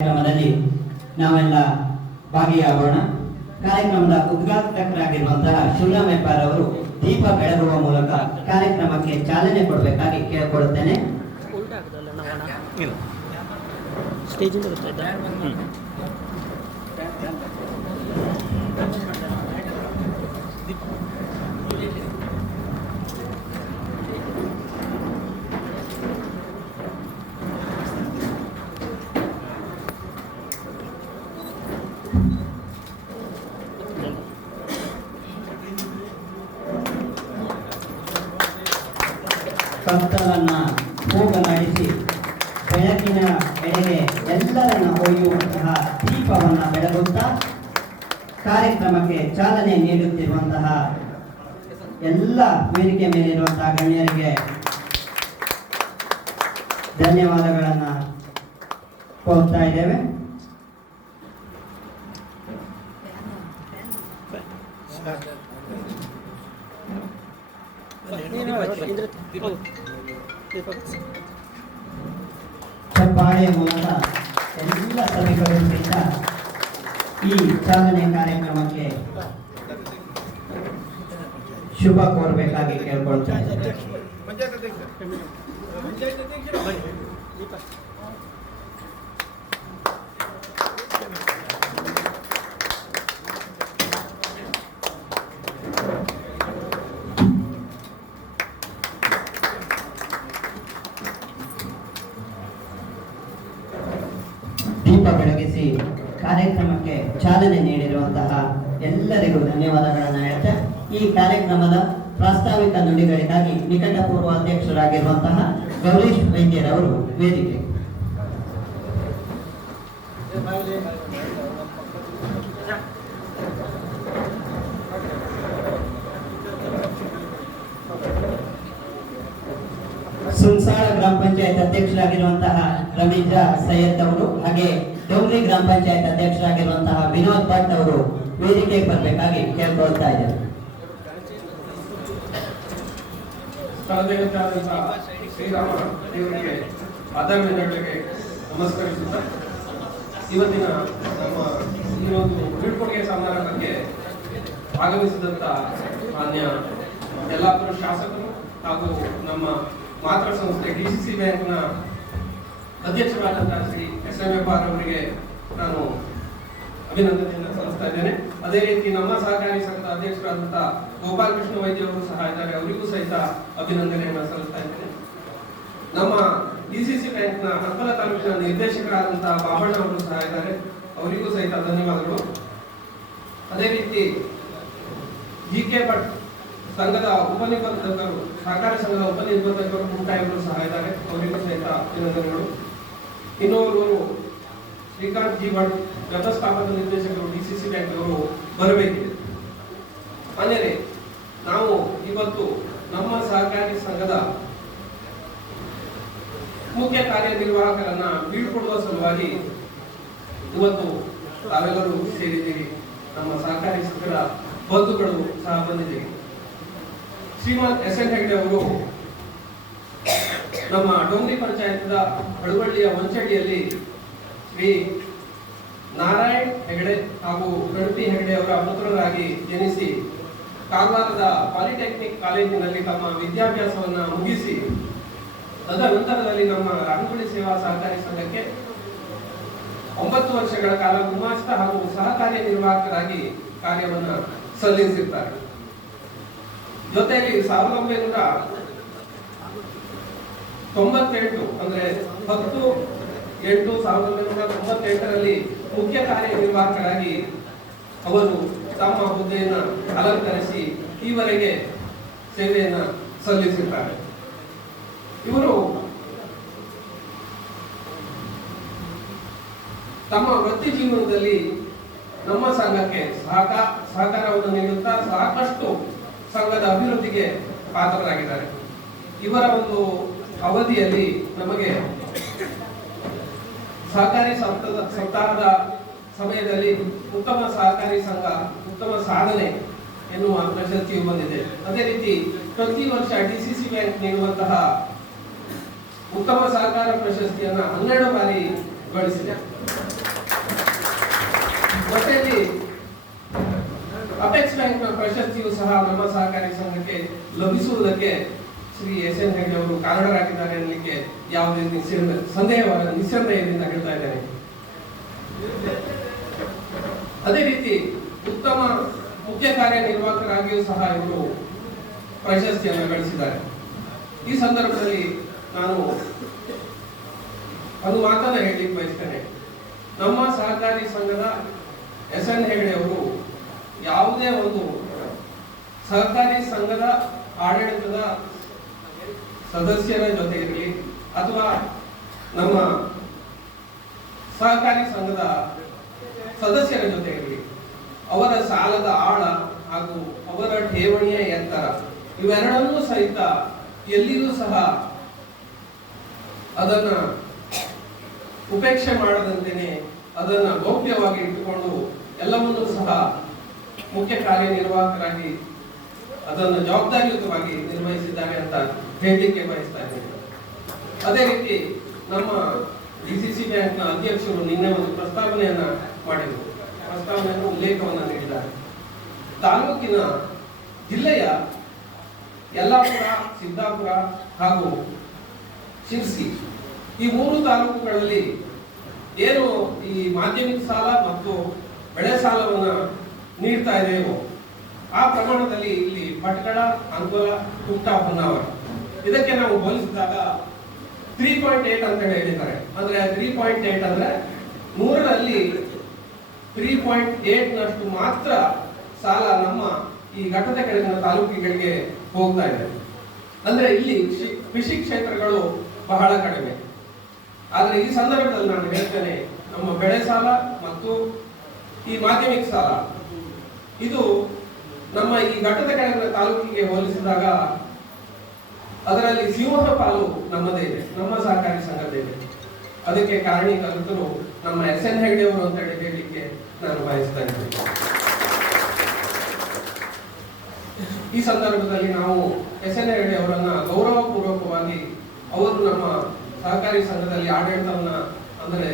ಕಾರ್ಯಕ್ರಮದಲ್ಲಿ ನಾವೆಲ್ಲ ಭಾಗಿಯಾಗೋಣ. ಕಾರ್ಯಕ್ರಮದ ಉದ್ಘಾಟಕರಾಗಿರುವಂತಹ ಶಿವರಾಮ್ ಹೆಬ್ಬಾರ್ ಅವರು ದೀಪ ಬೆಳಗುವ ಮೂಲಕ ಕಾರ್ಯಕ್ರಮಕ್ಕೆ ಚಾಲನೆ ಕೊಡಬೇಕಾಗಿ ಕೇಳಿಕೊಳ್ಳುತ್ತೇನೆ. ಕತ್ತಲನ್ನ ಹೋಗಲಾಡಿಸಿ ಬೆಳಕಿನ ಎಡೆಗೆ ಎಲ್ಲರನ್ನ ಒಯ್ಯುವಂತಹ ದೀಪವನ್ನ ಬೆಳಗುತ್ತಾ ಕಾರ್ಯಕ್ರಮಕ್ಕೆ ಚಾಲನೆ ನೀಡುತ್ತಿರುವಂತಹ ಎಲ್ಲ ವೇದಿಕೆ ಮೇಲಿರುವಂತಹ ಗಣ್ಯರಿಗೆ ಧನ್ಯವಾದಗಳನ್ನ ಕೋರ್ತಾ ಇದ್ದೇವೆ. ಚಪ್ಪಾಳೆಯ ಮೂಲಕ ಎಲ್ಲ ಸಭೆಗಳಿಂದ ಈ ಚಾಲನೆ ಕಾರ್ಯಕ್ರಮಕ್ಕೆ ಶುಭ ಕೋರಬೇಕಾಗಿ ಕೇಳ್ಕೊಳ್ತಾ ಇದ್ದೇನೆ. ದೀಪ ಬೆಳಗಿಸಿ ಕಾರ್ಯಕ್ರಮಕ್ಕೆ ಚಾಲನೆ ನೀಡಿರುವಂತಹ ಎಲ್ಲರಿಗೂ ಧನ್ಯವಾದಗಳನ್ನು ಹೇಳ್ತಾ ಈ ಕಾರ್ಯಕ್ರಮದ ಪ್ರಾಸ್ತಾವಿಕ ನುಡಿಗಳಿಗಾಗಿ ನಿಕಟಪೂರ್ವ ಅಧ್ಯಕ್ಷರಾಗಿರುವಂತಹ ಗೌರೀಶ್ ವೈದ್ಯರವರು ವೇದಿಕೆ. ಸುನ್ಸಾಳ ಗ್ರಾಮ ಪಂಚಾಯತ್ ಅಧ್ಯಕ್ಷರಾಗಿರುವಂತಹ ರವೀಂದ್ರ ಸೈಯದ್ ಅವರು ಹಾಗೆ ಡೋಂಗ್ರಿ ಗ್ರಾಮ ಪಂಚಾಯತ್ ಅಧ್ಯಕ್ಷರಾಗಿರುವಂತಹ ವಿನೋದ್ ಭಟ್ ಅವರು ವೇದಿಕೆಗೆ ಬರಬೇಕಾಗಿ ಕೇಳ್ಕೊಳ್ತಾ ಇದ್ದಾರೆ. ಶ್ರೀರಾಮ ದೇವರಿಗೆ ಆಧಾರಗಳಿಗೆ ನಮಸ್ಕರಿಸುತ್ತಾ ಇವತ್ತಿನ ನಮ್ಮ ಈ ಒಂದು ಬೀಳ್ಕೊಡುಗೆ ಸಮಾರಂಭಕ್ಕೆ ಆಗಮಿಸಿದಂತ ಮಾನ್ಯ ಯಲ್ಲಾಪುರ ಶಾಸಕರು ಹಾಗೂ ನಮ್ಮ ಮಾತೃ ಸಂಸ್ಥೆ ಡಿಸಿಸಿ ಬ್ಯಾಂಕ್ನ ಅಧ್ಯಕ್ಷರಾದಂತಹ ಶ್ರೀ ಎಸ್.ಎಂ. ಹೆಬ್ಬಾರ್ ಅವರಿಗೆ ನಾನು ಅಭಿನಂದನೆಯನ್ನು ಸಲ್ಲಿಸ್ತಾ ಇದ್ದೇನೆ. ಅದೇ ರೀತಿ ನಮ್ಮ ಸಹಕಾರಿ ಸಂಘದ ಅಧ್ಯಕ್ಷರಾದಂತಹ ಗೋಪಾಲ್ ಕೃಷ್ಣ ವೈದ್ಯ ಅವರು ಸಹ ಇದ್ದಾರೆ, ಅವರಿಗೂ ಸಹಿತ ಅಭಿನಂದನೆಯನ್ನು ಸಲ್ಲಿಸ್ತಾ ಇದ್ದೇನೆ. ನಮ್ಮ ಡಿಸಿಸಿ ಬ್ಯಾಂಕ್ನ ಹಂಪಲ ತಾಲೂಕಿನ ನಿರ್ದೇಶಕರಾದಂತಹ ಬಾಬಣ್ಣ ಅವರು ಸಹ ಇದ್ದಾರೆ, ಅವರಿಗೂ ಸಹಿತ ಧನ್ಯವಾದಗಳು. ಅದೇ ರೀತಿ ಜಿ.ಕೆ. ಭಟ್ ಸಂಘದ ಉಪನಿಬಂಧಕರು, ಸಹಕಾರಿ ಸಂಘದ ಉಪನಿಬಂಧಕರು ಮುಕ್ತಾಯವರು ಸಹ ಇದ್ದಾರೆ, ಅವರಿಗೂ ಸಹಿತ ಅಭಿನಂದನೆಗಳು. ಇನ್ನೋರ್ವರು ಶ್ರೀಕಾಂತ್ ಜಿ ಭಟ್ ವ್ಯವಸ್ಥಾಪಕ ನಿರ್ದೇಶಕರು ಡಿಸಿಸಿ ಬ್ಯಾಂಕ್ ಅವರು ಬರಬೇಕಿದೆ. ಅಂದರೆ ನಾವು ಇವತ್ತು ನಮ್ಮ ಸಹಕಾರಿ ಸಂಘದ ಮುಖ್ಯ ಕಾರ್ಯನಿರ್ವಾಹಕರನ್ನ ಬೀಳ್ಕೊಡುವ ಸಲುವಾಗಿ ಇವತ್ತು ತಾವೆಲ್ಲರೂ ಸೇರಿದ್ದೀರಿ. ನಮ್ಮ ಸಹಕಾರಿ ಸಂಘದ ಬಂಧುಗಳು ಸಹ ಬಂದಿದ್ದೀರಿ. ಶ್ರೀಮಾನ್ ಎಸ್.ಎನ್. ಹೆಗ್ಡೆ ಅವರು ನಮ್ಮ ಡೋಂಗ್ರಿ ಪಂಚಾಯತ್ನ ಹಡವಳ್ಳಿಯ ವಂಚಳ್ಳಿಯಲ್ಲಿ ಶ್ರೀ ನಾರಾಯಣ್ ಹೆಗಡೆ ಹಾಗೂ ಗಣಪತಿ ಹೆಗಡೆ ಅವರ ಪುತ್ರರಾಗಿ ಜನಿಸಿ ಕಾರವಾರದ ಪಾಲಿಟೆಕ್ನಿಕ್ ಕಾಲೇಜಿನಲ್ಲಿ ತಮ್ಮ ವಿದ್ಯಾಭ್ಯಾಸವನ್ನ ಮುಗಿಸಿ ತದನಂತರದಲ್ಲಿ ನಮ್ಮ ರಾಮಗುಳಿ ಸೇವಾ ಸಹಕಾರಿ ಸಂಘಕ್ಕೆ 9 ವರ್ಷಗಳ ಕಾಲ ಗುಮಾಸ್ತ ಹಾಗೂ ಸಹಕಾರಿ ನಿರ್ವಾಹಕರಾಗಿ ಕಾರ್ಯವನ್ನ ಸಲ್ಲಿಸಿರ್ತಾರೆ. ಜೊತೆಯಲ್ಲಿ 1998 ಅಂದ್ರೆ 10/8/1998ರಲ್ಲಿ ಮುಖ್ಯ ಕಾರ್ಯನಿರ್ವಾಹಕರಾಗಿ ಅವರು ತಮ್ಮ ಹುದ್ದೆಯನ್ನು ಅಲಂಕರಿಸಿ ಈವರೆಗೆ ಸೇವೆಯನ್ನು ಸಲ್ಲಿಸಿದ್ದಾರೆ. ಇವರು ತಮ್ಮ ವೃತ್ತಿ ಜೀವನದಲ್ಲಿ ನಮ್ಮ ಸಂಘಕ್ಕೆ ಸಹಕಾರವನ್ನು ನೀಡುತ್ತಾ ಸಾಕಷ್ಟು ಸಂಘದ ಅಭಿವೃದ್ಧಿಗೆ ಪಾತ್ರರಾಗಿದ್ದಾರೆ. ಇವರ ಒಂದು ಅವಧಿಯಲ್ಲಿ ನಮಗೆ ಸಹಕಾರಿ ಸಪ್ತಾಹದ ಸಮಯದಲ್ಲಿ ಉತ್ತಮ ಸಹಕಾರಿ ಸಂಘ ಉತ್ತಮ ಸಾಧನೆ ಎನ್ನುವ ಪ್ರಶಸ್ತಿಯು ಬಂದಿದೆ. ಅದೇ ರೀತಿ ಪ್ರತಿ ವರ್ಷ ಡಿಸಿಸಿ ಬ್ಯಾಂಕ್ ನೀಡುವಂತಹ ಉತ್ತಮ ಸಹಕಾರ ಪ್ರಶಸ್ತಿಯನ್ನು 12 ಬಾರಿ ಗಳಿಸಿದೆ. ಜೊತೆಯಲ್ಲಿ ಅಪೆಕ್ಸ್ ಬ್ಯಾಂಕ್ ಪ್ರಶಸ್ತಿಯು ಸಹ ನಮ್ಮ ಸಹಕಾರಿ ಸಂಘಕ್ಕೆ ಲಭಿಸುವುದಕ್ಕೆ ಶ್ರೀ ಎಸ್ ಎನ್ ಹೆಗ್ಡೆ ಅವರು ಕಾರಣರಾಗಿದ್ದಾರೆ ಅನ್ನಲಿಕ್ಕೆ ಯಾವುದೇ ನಿಸ್ಸಂದೇಹದಿಂದ ಹೇಳ್ತಾ ಇದ್ದೇನೆ. ಅದೇ ರೀತಿ ಉತ್ತಮ ಮುಖ್ಯ ಕಾರ್ಯನಿರ್ವಾಹಕರಾಗಿಯೂ ಸಹ ಇವರು ಪ್ರಶಸ್ತಿಯನ್ನು ಗಳಿಸಿದ್ದಾರೆ. ಈ ಸಂದರ್ಭದಲ್ಲಿ ನಾನು ಒಂದು ಮಾತನ್ನ ಹೇಳಲಿಕ್ಕೆ ಬಯಸ್ತೇನೆ. ನಮ್ಮ ಸಹಕಾರಿ ಸಂಘದ ಎಸ್ ಎನ್ ಹೆಗ್ಡೆ ಅವರು ಯಾವುದೇ ಒಂದು ಸಹಕಾರಿ ಸಂಘದ ಆಡಳಿತದ ಸದಸ್ಯರ ಜೊತೆ ಇರಲಿ ಅಥವಾ ನಮ್ಮ ಸಹಕಾರಿ ಸಂಘದ ಸದಸ್ಯರ ಜೊತೆ ಇರಲಿ, ಅವರ ಸಾಲದ ಆಳ ಹಾಗೂ ಅವರ ಠೇವಣಿಯ ಎತ್ತರ ಇವೆರಡನ್ನೂ ಸಹಿತ ಎಲ್ಲಿಯೂ ಸಹ ಅದನ್ನ ಉಪೇಕ್ಷೆ ಮಾಡದಂತೆಯೇ ಅದನ್ನ ಗೌಪ್ಯವಾಗಿ ಇಟ್ಟುಕೊಂಡು ಎಲ್ಲವನ್ನೂ ಸಹ ಮುಖ್ಯ ಕಾರ್ಯನಿರ್ವಾಹಕರಾಗಿ ಅದನ್ನು ಜವಾಬ್ದಾರಿಯುತವಾಗಿ ನಿರ್ವಹಿಸಿದ್ದಾರೆ ಅಂತ ಹೇಳಲಿಕ್ಕೆ ಬಯಸ್ತಾ ಇದ್ದೇನೆ. ಅದೇ ರೀತಿ ನಮ್ಮ ಡಿಸಿಸಿ ಬ್ಯಾಂಕ್ನ ಅಧ್ಯಕ್ಷರು ನಿನ್ನೆ ಒಂದು ಪ್ರಸ್ತಾವನೆಯನ್ನ ಮಾಡಿದರು, ಪ್ರಸ್ತಾವನೆಯನ್ನು ಉಲ್ಲೇಖವನ್ನು ನೀಡಿದ್ದಾರೆ. ತಾಲೂಕಿನ ಜಿಲ್ಲೆಯ ಯಲ್ಲಾಪುರ, ಸಿದ್ದಾಪುರ ಹಾಗೂ ಶಿರ್ಸಿ ಈ 3 ತಾಲೂಕುಗಳಲ್ಲಿ ಏನು ಈ ಮಾಧ್ಯಮಿಕ ಸಾಲ ಮತ್ತು ಬೆಳೆ ಸಾಲವನ್ನು ನೀಡ್ತಾ ಇದೆಯೋ ಆ ಪ್ರಮಾಣದಲ್ಲಿ ಇಲ್ಲಿ ಭಟ್ಕಳ, ಅಂಕೋಲ, ಕುಮಟಾ, ಹೊನ್ನಾವರ ಇದಕ್ಕೆ ನಾವು ಹೋಲಿಸಿದಾಗ 3.8 ಅಂತ ಹೇಳಿದ್ದಾರೆ. ಅಂದ್ರೆ 3.8 ಅಂದ್ರೆ 100ರಲ್ಲಿ 3.8 ನಷ್ಟು ಮಾತ್ರ ಸಾಲ ನಮ್ಮ ಈ ಘಟ್ಟದ ಕೆಳಗಿನ ತಾಲೂಕುಗಳಿಗೆ ಹೋಗ್ತಾ ಇದೆ. ಅಂದ್ರೆ ಇಲ್ಲಿ ಕೃಷಿ ಕ್ಷೇತ್ರಗಳು ಬಹಳ ಕಡಿಮೆ. ಆದ್ರೆ ಈ ಸಂದರ್ಭದಲ್ಲಿ ನಾನು ಹೇಳ್ತೇನೆ, ನಮ್ಮ ಬೆಳೆ ಸಾಲ ಮತ್ತು ಈ ಮಾಧ್ಯಮಿಕ ಸಾಲ ಇದು ನಮ್ಮ ಈ ಘಟ್ಟದ ಕೆಳಗಿನ ತಾಲೂಕಿಗೆ ಹೋಲಿಸಿದಾಗ ಅದರಲ್ಲಿ ಸಿಂಹ ಪಾಲು ನಮ್ಮದೇ ಇದೆ, ನಮ್ಮ ಸಹಕಾರಿ ಸಂಘದೇ ಇದೆ. ಅದಕ್ಕೆ ಕಾರಣೀಕರ್ತರು ನಮ್ಮ ಎಸ್ ಎನ್ ಹೆಗ್ಡೆ ಅವರು ಅಂತ ಹೇಳಲಿಕ್ಕೆ ನಾನು ಬಯಸ್ತಾ ಇದ್ದೇನೆ. ಈ ಸಂದರ್ಭದಲ್ಲಿ ನಾವು ಎಸ್ ಎನ್ ಹೆಗ್ಡೆ ಅವರನ್ನ ಗೌರವಪೂರ್ವಕವಾಗಿ ಅವರು ನಮ್ಮ ಸಹಕಾರಿ ಸಂಘದಲ್ಲಿ ಆಡಳಿತವನ್ನ ಅಂದರೆ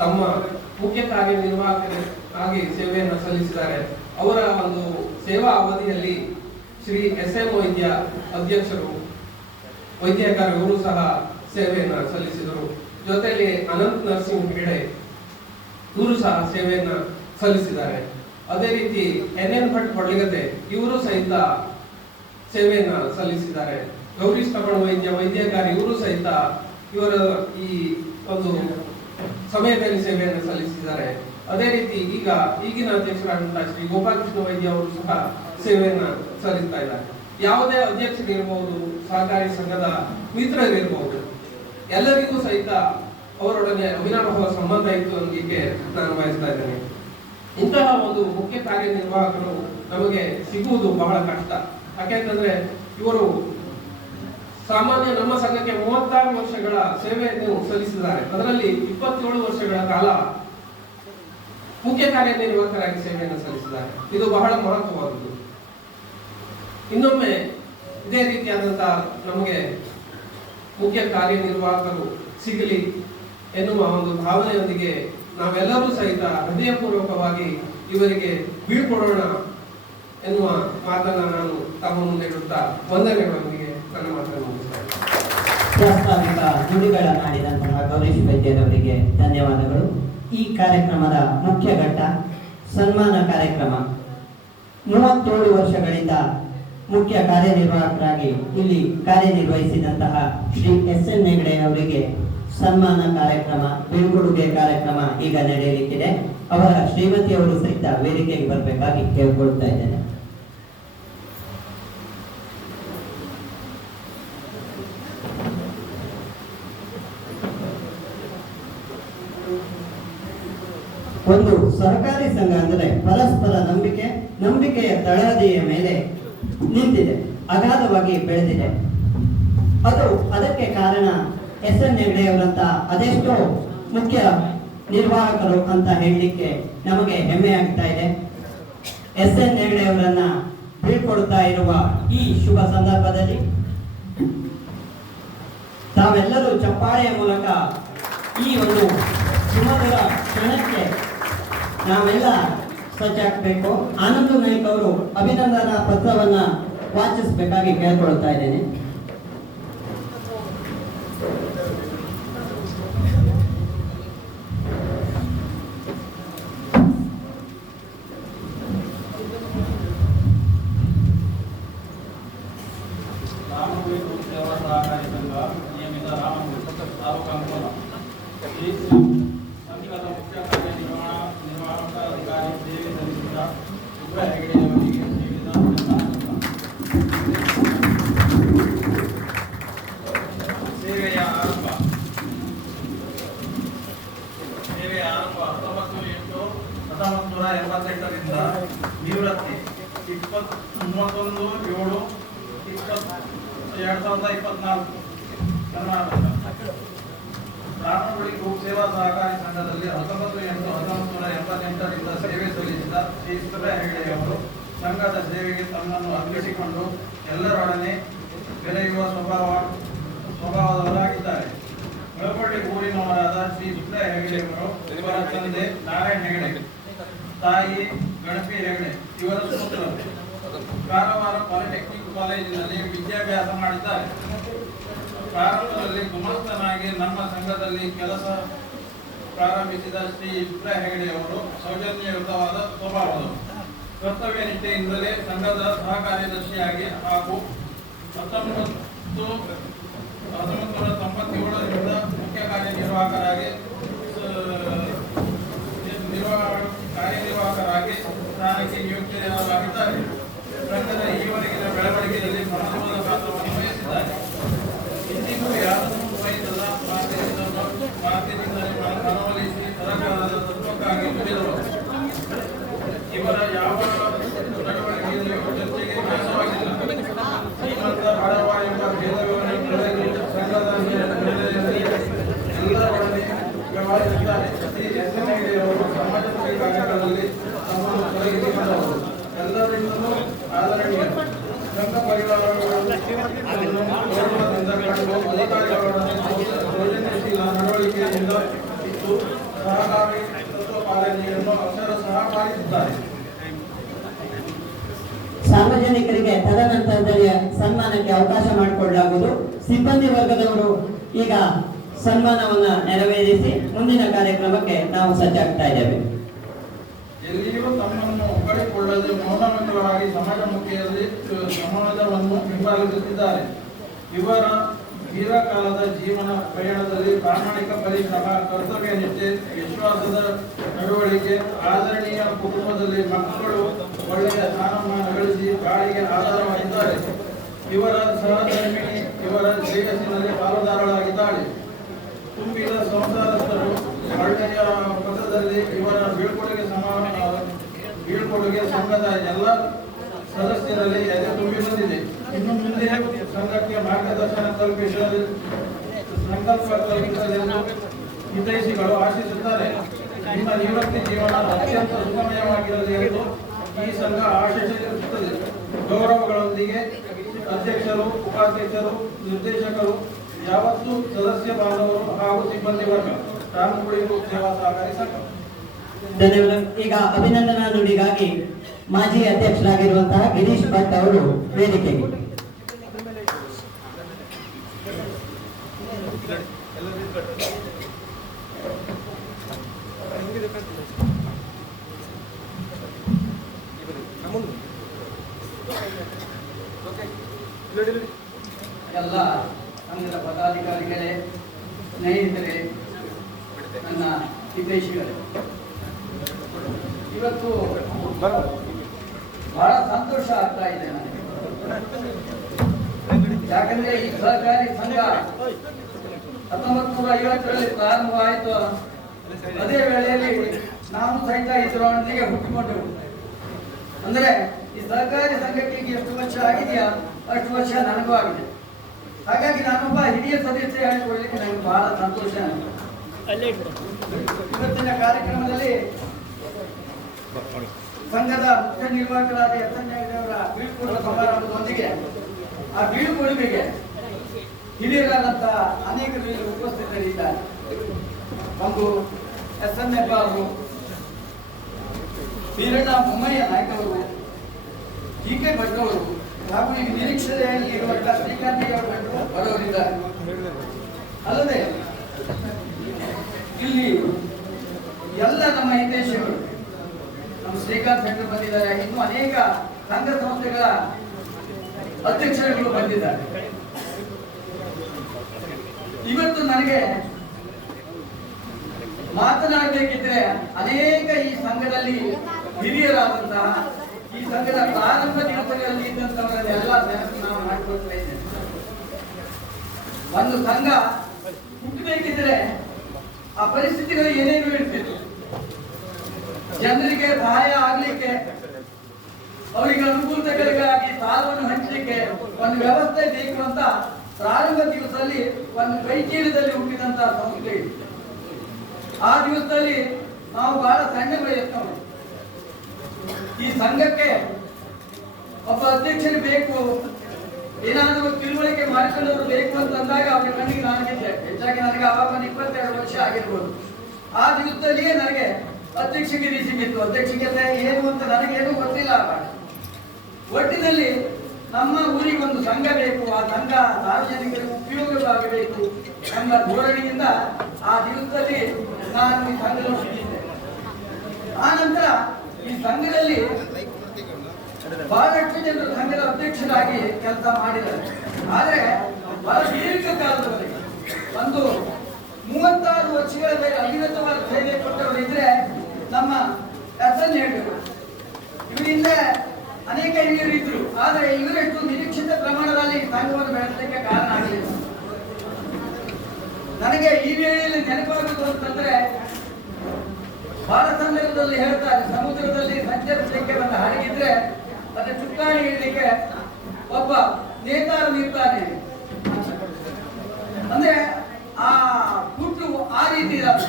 ತಮ್ಮ ಮುಖ್ಯ ಕಾರ್ಯನಿರ್ವಾಹಕರಾಗಿ ಸೇವೆಯನ್ನು ಸಲ್ಲಿಸಿದ್ದಾರೆ. ಅವರ ಒಂದು ಸೇವಾ ಅವಧಿಯಲ್ಲಿ ಶ್ರೀ ಎಸ್ ಎಂ ವೈದ್ಯ ಅಧ್ಯಕ್ಷರು ವೈದ್ಯಕಾರಿ ಅವರು ಸಹ ಸೇವೆಯನ್ನು ಸಲ್ಲಿಸಿದರು. ಜೊತೆಯಲ್ಲಿ ಅನಂತ್ ನರಸಿಂಹ ಹೆಗಡೆ ಇವರು ಸಹ ಸೇವೆಯನ್ನ ಸಲ್ಲಿಸಿದ್ದಾರೆ. ಅದೇ ರೀತಿ ಎನ್ ಎನ್ ಭಟ್ ಹೊಳ್ಳಿಗದ್ದೆ ಇವರು ಸಹಿತ ಸೇವೆಯನ್ನ ಸಲ್ಲಿಸಿದ್ದಾರೆ. ಗೌರಿ ಸ್ಥಪಣ ವೈದ್ಯಕಾರಿ ಇವರು ಸಹಿತ ಇವರ ಈ ಒಂದು ಸಮಯದಲ್ಲಿ ಸೇವೆಯನ್ನು ಸಲ್ಲಿಸಿದ್ದಾರೆ. ಅದೇ ರೀತಿ ಈಗಿನ ಅಧ್ಯಕ್ಷರಾದಂತಹ ಶ್ರೀ ಗೋಪಾಲಕೃಷ್ಣ ವೈದ್ಯ ಅವರು ಸಹ ಸೇವೆಯನ್ನ ಸಲ್ಲಿಸ್ತಾ ಇದ್ದಾರೆ. ಯಾವುದೇ ಅಧ್ಯಕ್ಷರಿರ್ಬಹುದು, ಸಹಕಾರಿ ಸಂಘದ ಮಿತ್ರರಿರ್ಬಹುದು, ಎಲ್ಲರಿಗೂ ಸಹಿತ ಅವರೊಡನೆ ಅವಿನಾಭಾವ ಸಂಬಂಧ ಇತ್ತು ಅನ್ನಲಿಕ್ಕೆ ನಾನು ಬಯಸ್ತಾ ಇದ್ದೇನೆ. ಇಂತಹ ಒಂದು ಮುಖ್ಯ ಕಾರ್ಯನಿರ್ವಾಹಕರು ನಮಗೆ ಸಿಗುವುದು ಬಹಳ ಕಷ್ಟ. ಯಾಕೆಂತಂದ್ರೆ ಇವರು ಸಾಮಾನ್ಯ ನಮ್ಮ ಸಂಘಕ್ಕೆ 36 ವರ್ಷಗಳ ಸೇವೆಯನ್ನು ಸಲ್ಲಿಸಿದ್ದಾರೆ. ಅದರಲ್ಲಿ 27 ವರ್ಷಗಳ ಕಾಲ ಮುಖ್ಯ ಕಾರ್ಯನಿರ್ವಾಹಕರಾಗಿ ಸೇವೆಯನ್ನು ಸಲ್ಲಿಸಿದ್ದಾರೆ. ಇದು ಬಹಳ ಮಹತ್ವವಾದದ್ದು. ಇನ್ನೊಮ್ಮೆ ಇದೇ ರೀತಿಯಾದಂತಹ ನಮಗೆ ಮುಖ್ಯ ಕಾರ್ಯನಿರ್ವಾಹಕರು ಸಿಗಲಿ ಎನ್ನುವ ಒಂದು ಭಾವನೆಯೊಂದಿಗೆ ನಾವೆಲ್ಲರೂ ಸಹಿತ ಹೃದಯಪೂರ್ವಕವಾಗಿ ಇವರಿಗೆ ಬೀಳ್ಕೊಡೋಣ ಎನ್ನುವ ಮಾತನ್ನ ನಾನು ತಮ್ಮ ಮುಂದೆ ಇಡುತ್ತಾ ವಂದನೆಗಳೊಂದಿಗೆ ನನ್ನ ಮಾತನ್ನು ಮುಗಿಸ್ತಾ ಇದ್ದೇನೆ. ಪ್ರಾಸ್ತಾವಿಕ ನುಡಿಗಳನ್ನಾಡಿದಂತಹ ಗೌರೀಶ್ ವೈದ್ಯರವರಿಗೆ ಧನ್ಯವಾದಗಳು. ಈ ಕಾರ್ಯಕ್ರಮದ ಮುಖ್ಯ ಘಟ್ಟ ಸನ್ಮಾನ ಕಾರ್ಯಕ್ರಮ. 37 ವರ್ಷಗಳಿಂದ ಮುಖ್ಯ ಕಾರ್ಯನಿರ್ವಾಹಕರಾಗಿ ಇಲ್ಲಿ ಕಾರ್ಯನಿರ್ವಹಿಸಿದಂತಹ ಶ್ರೀ ಎಸ್ ಎನ್ ಹೆಗ್ಡೆ ಅವರಿಗೆ ಸನ್ಮಾನ ಕಾರ್ಯಕ್ರಮ, ಬೀಳ್ಕೊಡುಗೆ ಕಾರ್ಯಕ್ರಮ ಈಗ ನಡೆಯಲಿಕ್ಕಿದೆ. ಅವರ ಶ್ರೀಮತಿಯವರು ಸಹಿತ ವೇದಿಕೆಗೆ ಬರಬೇಕಾಗಿ ಕೇಳಿಕೊಳ್ತಾ ಇದ್ದೇನೆ. ಒಂದು ಸಹಕಾರಿ ಸಂಘ ಅಂದರೆ ಪರಸ್ಪರ ನಂಬಿಕೆಯ ತಳಹದಿಯ ಮೇಲೆ ನಿಂತಿದೆ, ಅಗಾಧವಾಗಿ ಬೆಳೆದಿದೆ. ಅದಕ್ಕೆ ಕಾರಣ ಎಸ್ ಎನ್ ಹೆಗ್ಡೆ ಅವರಂತ ಅದೆಷ್ಟೋ ಮುಖ್ಯ ನಿರ್ವಾಹಕರು ಅಂತ ಹೇಳಲಿಕ್ಕೆ ನಮಗೆ ಹೆಮ್ಮೆ ಆಗ್ತಾ ಇದೆ. ಎಸ್ ಎನ್ ಹೆಗ್ಡೆ ಅವರನ್ನ ಬೀಳ್ಕೊಡ್ತಾ ಇರುವ ಈ ಶುಭ ಸಂದರ್ಭದಲ್ಲಿ ತಾವೆಲ್ಲರೂ ಚಪ್ಪಾಳೆಯ ಮೂಲಕ ಈ ಒಂದು ಸುಮಧುರ ಕ್ಷಣಕ್ಕೆ ನಾವೆಲ್ಲ ಸಜ್ಜಾಗಬೇಕು. ಆನಂದ್ ನಾಯ್ಕ್ ಅವರು ಅಭಿನಂದನಾ ಪತ್ರವನ್ನ ವಾಚಿಸಬೇಕಾಗಿ ಕೇಳ್ಕೊಳ್ತಾ ಇದ್ದೇನೆ. ನಿಯಮಿತ ತಾಲೂಕು ಅಂಕೋಲ ಈ ಸಂಘದ ಮುಖ್ಯ ಕಾರ್ಯನಿರ್ವಾಹಕಾಧಿಕಾರಿ ಸೇವೆ ಸಲ್ಲಿಸಿದ ಸುಬ್ರ ಹೆಗಡೆಯವರಿಗೆ ನೀಡಿದ ಸೇವೆಯ ಆರಂಭ 1988ರಿಂದ ನಿವೃತ್ತಿ 31/7/2024 ಕರ್ನಾಟಕ. ರಾಮನಗುಡಿ ಗ್ರೂಪ್ ಸೇವಾ ಸಹಕಾರಿ ಸಂಘದಲ್ಲಿ 1988ರಿಂದ ಸೇವೆ ಸಲ್ಲಿಸಿದ ಶ್ರೀ ಸುಬ್ರ ಹೆಗಡೆಯವರು ಸಂಘದ ಸೇವೆಗೆ ತಮ್ಮನ್ನು ಅರ್ಪಿಸಿಕೊಂಡು ಎಲ್ಲರೊಡನೆ ಬೆರೆಯುವ ಸ್ವಭಾವದವರಾಗಿದ್ದಾರೆ. ಮಳವಳ್ಳಿ ಊರಿನವರಾದ ಶ್ರೀ ಸುಬ್ರ ಹೆಗಡೆಯವರು ಇವರ ತಂದೆ ನಾರಾಯಣ ಹೆಗಡೆ, ತಾಯಿ ಗಣಪಿ ಹೆಗಡೆ, ಇವರ ಸುಪುತ್ರರು. ಕಾರವಾರ ಪಾಲಿಟೆಕ್ನಿಕ್ ಕಾಲೇಜಿನಲ್ಲಿ ವಿದ್ಯಾಭ್ಯಾಸ ಮಾಡಿದ್ದಾರೆ. ಪ್ರಾರಂಭದಲ್ಲಿ ಗುಮಾಸ್ತನಾಗಿ ನಮ್ಮ ಸಂಘದಲ್ಲಿ ಕೆಲಸ ಪ್ರಾರಂಭಿಸಿದ ಶ್ರೀ ಸುಬ್ರ ಹೆಗಡೆಯವರು ಸೌಜನ್ಯಯುತವಾದ ಸ್ವಭಾವದವರು. ಕರ್ತವ್ಯ ನಿಷ್ಠೆಯಿಂದಲೇ ಸಂಘದ ಸಹ ಕಾರ್ಯದರ್ಶಿಯಾಗಿ ಹಾಗೂ 1997ರಿಂದ ಮುಖ್ಯ ಕಾರ್ಯನಿರ್ವಾಹಕರಾಗಿ ಸ್ಥಾನಕ್ಕೆ ನಿಯುಕ್ತರಾಗಿದ್ದಾರೆ. ಸಂಘದ ಈವರೆಗಿನ ಬೆಳವಣಿಗೆಯಲ್ಲಿ ಮಹತ್ವದ ಪಾತ್ರವನ್ನು ವಹಿಸಿದ್ದಾರೆ. ಇಂದಿಗೂ ಯಾವುದನ್ನು ವಹಿಸದ ಮಾತಿನಿಂದ ಮನವೊಲಿಸಿ ಸರ್ಕಾರದ ತತ್ವಕ್ಕಾಗಿ ದುಡಿದವರು. ಇವರ ಯಾವ ನಡವಳಿಕೆಯಲ್ಲಿಯೂ ಚರ್ಚೆಗೆ ವ್ಯಾಸವಾಗಿಲ್ಲ. ಶ್ರೀಮಂತ ಬಡವ ಎಂಬ ಭೇದವನ್ನು ತೊಡೆದು ಸಂಘದ ನೆಲೆಯಲ್ಲಿ ಎಲ್ಲರೊಡನೆ ವ್ಯವಹರಿಸುತ್ತಾರೆ. ಶ್ರೀ ಎಸ್ ಎನ್ ಹೆಗಡೆಯವರು ಸಮಾಜಮುಖಿ ಕಾರ್ಯಗಳಲ್ಲಿ ತಮ್ಮನ್ನು ತೊಡಗಿಸಿಕೊಂಡವರು. ಎಲ್ಲರಿಂದಲೂ ಆದರಣೀಯರು. ಸಂಘ ಪರಿವಾರಗಳನ್ನು ಗೌರವದಿಂದ ಕಂಡು ಅಧಿಕಾರಿಗಳೊಡನೆ ಸೌಜನ್ಯಶೀಲ ನಡವಳಿಕೆಯಿಂದ ಇದ್ದು ಸಹಕಾರಿ ತತ್ವ ಪಾಲನೆಯನ್ನು ಅಕ್ಷರಶಃ ಪಾಲಿಸುತ್ತಾರೆ. ಸಾರ್ವಜನಿಕರಿಗೆ ತದನಂತರದಲ್ಲಿ ಸನ್ಮಾನಕ್ಕೆ ಅವಕಾಶ ಮಾಡಿಕೊಳ್ಳಲಾಗುವುದು. ಸಿಬ್ಬಂದಿ ವರ್ಗದವರು ಈಗ ಸನ್ಮಾನವನ್ನ ನೆರವೇರಿಸಿ ಮುಂದಿನ ಕಾರ್ಯಕ್ರಮಕ್ಕೆ ನಾವು ಸಜ್ಜಾಗ್ತಾ ಇದ್ದೇವೆ. ಎಲ್ಲಿಯೂ ತಮ್ಮನ್ನು ಒಗ್ಗಡಿಕೊಳ್ಳದೆ ಮೌನಮಂತ್ರವಾಗಿ ಸಮಾಜವನ್ನು ಹಿಂಬಾಲಿಸುತ್ತಿದ್ದಾರೆ. ಇವರ ದೀರ್ಘಕಾಲದ ಜೀವನ ಪಯಣದಲ್ಲಿ ಪ್ರಾಮಾಣಿಕ ಪರಿಶ್ರಮ, ಕರ್ತವ್ಯ ನಿಷ್ಠೆ, ವಿಶ್ವಾಸದ ನಡವಳಿಕೆ, ಆದರಣೀಯ ಕುಟುಂಬದಲ್ಲಿ ಮಕ್ಕಳು ಒಳ್ಳೆಯ ಸ್ಥಾನಮಾನ ಗಳಿಸಿ ಬಾಳಿಗೆ ಆಧಾರವಾಗಿದ್ದಾರೆ. ಇವರ ಸಹಧರ್ಮಿಣಿ ಇವರ ಶ್ರೇಯಸ್ಸಿನಲ್ಲಿ ಪಾಲುದಾರರಾಗಿದ್ದಾಳೆ. ತುಂಬಿದ ಸಂಸಾರಸ್ಥರು ಒಳ್ಳೆಯ ಪಥದಲ್ಲಿ ಇವರ ಬೀಳ್ಕೊಡುಗೆ ಸಂಘದ ಎಲ್ಲ ಸದಸ್ಯರಲ್ಲಿ ಎದೆ ತುಂಬಿ ಬಂದಿದೆ. ಇನ್ನು ಮುಂದೆ ಸಂಘಕ್ಕೆ ಮಾರ್ಗದರ್ಶನ ಸಂಕಲ್ಪ ಕಲ್ಪಿಸಲೆಂದು ಹಿತೈಷಿಗಳು ಆಶಿಸುತ್ತಾರೆ. ನಿಮ್ಮ ನಿವೃತ್ತಿ ಜೀವನ ಅತ್ಯಂತ ಸುಖಮಯವಾಗಿರಲಿ ಎಂದು ಈ ಸಂಘ ಆಶಿಸುತ್ತದೆ. ಗೌರವಗಳೊಂದಿಗೆ ಅಧ್ಯಕ್ಷರು, ಉಪಾಧ್ಯಕ್ಷರು, ನಿರ್ದೇಶಕರು, ಯಾವತ್ತೂ ಸದಸ್ಯ ಬಾಂಧವರು ಹಾಗೂ ಸಿಬ್ಬಂದಿ ವರ್ಗ, ರಾಮನಗುಡಿ ಸೇವಾ ಸಹಕಾರಿ ಸಂಘ. ಧನ್ಯವಾದ. ಈಗ ಅಭಿನಂದನಾ ನುಡಿಗಾಗಿ ಮಾಜಿ ಅಧ್ಯಕ್ಷರಾಗಿರುವಂತಹ ಗಿರೀಶ್ ಭಟ್ ಅವರು ವೇದಿಕೆಗೆ. ಎಲ್ಲ ಸಂಘದ ಪದಾಧಿಕಾರಿಗಳೇ, ಸ್ನೇಹಿತರೆ, ನನ್ನ ಹಿತೈಷಿಗಳೇ, ಇವತ್ತು ಬಹಳ ಸಂತೋಷ ಆಗ್ತಾ ಇದೆ ನನಗೆ. ಯಾಕಂದ್ರೆ ಈ ಸಹಕಾರಿ ಸಂಘ 1950ರಲ್ಲಿ ಪ್ರಾರಂಭವಾಯಿತು. ಅದೇ ವೇಳೆಯಲ್ಲಿ ನಾವು ಸಹಿತ ಇದರೊಂದಿಗೆ ಹುಟ್ಟಿಕೊಂಡೆವು. ಅಂದ್ರೆ ಈ ಸಹಕಾರಿ ಸಂಘಕ್ಕೆ ಎಷ್ಟು ವರ್ಷ ಆಗಿದೆಯಾ ಅಷ್ಟು ವರ್ಷ ನನಗೂ ಆಗಿದೆ. ಹಾಗಾಗಿ ನಾನೊಬ್ಬ ಹಿರಿಯ ಸದಸ್ಯ ಹೇಳಿಕೊಳ್ಳಲಿಕ್ಕೆ ನನಗೆ ಬಹಳ ಸಂತೋಷ. ಇವತ್ತಿನ ಕಾರ್ಯಕ್ರಮದಲ್ಲಿ ಸಂಘದ ಮುಖ್ಯ ನಿರ್ವಾಹಕರಾದ ಎಸ್ ಎನ್ ಹೆಗಡೆಯವರ ಬೀಳ್ಕೊಡುಗೆ ಸಮಾರಂಭದೊಂದಿಗೆ ಆ ಬೀಳ್ಕೊಡುಗೆಗೆ ಹಿರಿಯರಾದಂತಹ ಅನೇಕರು ಇಲ್ಲಿ ಉಪಸ್ಥಿತರಿದ್ದಾರೆ. ಒಂದು ಎಸ್ ಎನ್ ಎಫ್ ಅವರು, ವೀರಣ್ಣ ಬೊಮ್ಮಯ್ಯ ನಾಯ್ಕ ಅವರು, ಕೆ ಭಟ್ ಅವರು ಹಾಗೂ ಈಗ ನಿರೀಕ್ಷೆಯಲ್ಲಿ ಇರುವಂತಹ ಶ್ರೀಕಾಂತ್ ಭಟ್ರು ಬರೋರಿದ್ದಾರೆ. ಅಲ್ಲದೆ ಇಲ್ಲಿ ಎಲ್ಲ ನಮ್ಮ ಹಿತೈಷಿಗಳು, ನಮ್ಮ ಶ್ರೀಕಾಂತ್ ಭಟ್ರು ಬಂದಿದ್ದಾರೆ. ಇನ್ನು ಅನೇಕ ಸಂಘ ಸಂಸ್ಥೆಗಳ ಅಧ್ಯಕ್ಷರುಗಳು ಬಂದಿದ್ದಾರೆ. ಇವತ್ತು ನನಗೆ ಮಾತನಾಡಬೇಕಿದ್ರೆ ಅನೇಕ ಈ ಸಂಘದಲ್ಲಿ ಹಿರಿಯರಾದಂತಹ, ಈ ಸಂಘದ ಪ್ರಾರಂಭ ದಿವಸಗಳಲ್ಲಿ ಇದ್ದಂಥವರನ್ನೆಲ್ಲ ನೆನಪು ನಾವು ಮಾಡಿಕೊಳ್ತಾ ಇದ್ದೇನೆ. ಒಂದು ಸಂಘ ಹುಟ್ಟಬೇಕಿದ್ರೆ ಆ ಪರಿಸ್ಥಿತಿಗಳು ಏನೇನು ಇರ್ತಿತ್ತು, ಜನರಿಗೆ ಸಹಾಯ ಆಗ್ಲಿಕ್ಕೆ, ಅವರಿಗೆ ಅನುಕೂಲತೆಗಳಿಗಾಗಿ ಸಾಲವನ್ನು ಹಂಚಲಿಕ್ಕೆ ಒಂದು ವ್ಯವಸ್ಥೆ ಬೇಕು ಅಂತ ಪ್ರಾರಂಭ ದಿವಸದಲ್ಲಿ ಒಂದು ಕೈಚೀಲದಲ್ಲಿ ಹುಟ್ಟಿದಂತಹ ಸಂಸ್ಥೆ ಇದೆ. ಆ ದಿವಸದಲ್ಲಿ ನಾವು ಬಹಳ ಸಣ್ಣ ವಯಸ್ಸಿನವರು. ಈ ಸಂಘಕ್ಕೆ ಒಬ್ಬ ಅಧ್ಯಕ್ಷರು ಬೇಕು, ಏನಾದರೂ ತಿಳುವಳಿಕೆ ಮಾಡಿಕೊಂಡವರು ಬೇಕು ಅಂತಂದಾಗ ಅವರ ಕಣ್ಣಿಗೆ ನಾನು ಬಿದ್ದೆ. ಹೆಚ್ಚಾಗಿ ನನಗೆ ಆವಾಗ 22 ವರ್ಷ ಆಗಿರ್ಬೋದು. ಆ ದಿವಸದಲ್ಲಿಯೇ ನನಗೆ ಅಧ್ಯಕ್ಷಗಿರಿ ಸಿಕ್ಕಿತ್ತು. ಅಧ್ಯಕ್ಷತೆ ಏನು ಅಂತ ನನಗೇನು ಗೊತ್ತಿಲ್ಲ. ಒಟ್ಟಿನಲ್ಲಿ ನಮ್ಮ ಊರಿಗೆ ಒಂದು ಸಂಘ ಬೇಕು, ಆ ಸಂಘ ಸಾರ್ವಜನಿಕರಿಗೆ ಉಪಯೋಗವಾಗಬೇಕು ಎಂಬ ಧೋರಣೆಯಿಂದ ಆ ದಿವಸದಲ್ಲಿ ನಾನು ಈ ಸಂಘದಲ್ಲಿ ಸಿಕ್ಕಿದ್ದೆ. ಆ ನಂತರ ಈ ಸಂಘದಲ್ಲಿ ಬಹಳಷ್ಟು ಜನರು ಸಂಘದ ಅಧ್ಯಕ್ಷರಾಗಿ ಕೆಲಸ ಮಾಡಿದ್ದಾರೆ. ಆದರೆ ಬಹಳ ದೀರ್ಘಕಾಲದವರೆಗೆ ಒಂದು 36 ವರ್ಷಗಳ ಅವಿರತವಾದ ಸೇವೆ ಕೊಟ್ಟವರಿದ್ರೆ ನಮ್ಮ SN ಹೇಳಿದರು. ಇವರಿಂದ ಅನೇಕ ಹಿರಿಯರು ಇದ್ರು, ಆದರೆ ಇವರಷ್ಟು ನಿರೀಕ್ಷಿತ ಪ್ರಮಾಣದಲ್ಲಿ ಸಂಘವನ್ನು ಬೆಳೆಸಲಿಕ್ಕೆ ಕಾರಣ ಆಗಲಿಲ್ಲ. ನನಗೆ ಈ ವೇಳೆಯಲ್ಲಿ ನೆನಪಾಗುವುದು ಅಂತಂದ್ರೆ, ಬಹಳ ಸಂದರ್ಭದಲ್ಲಿ ಹೇಳ್ತಾರೆ, ಸಮುದ್ರದಲ್ಲಿ ಸಂಚರಿಸಲಿಕ್ಕೆ ಒಂದು ಹಡಗಿದ್ರೆ ಅದರ ಚುಕ್ಕಾಣಿ ಹಿಡಲಿಕ್ಕೆ ಒಬ್ಬ ನೇತಾರನಿರ್ತಾನೆ. ಅಂದ್ರೆ ಆ ಹುಟ್ಟು ಆ ರೀತಿ ಇರೋದು.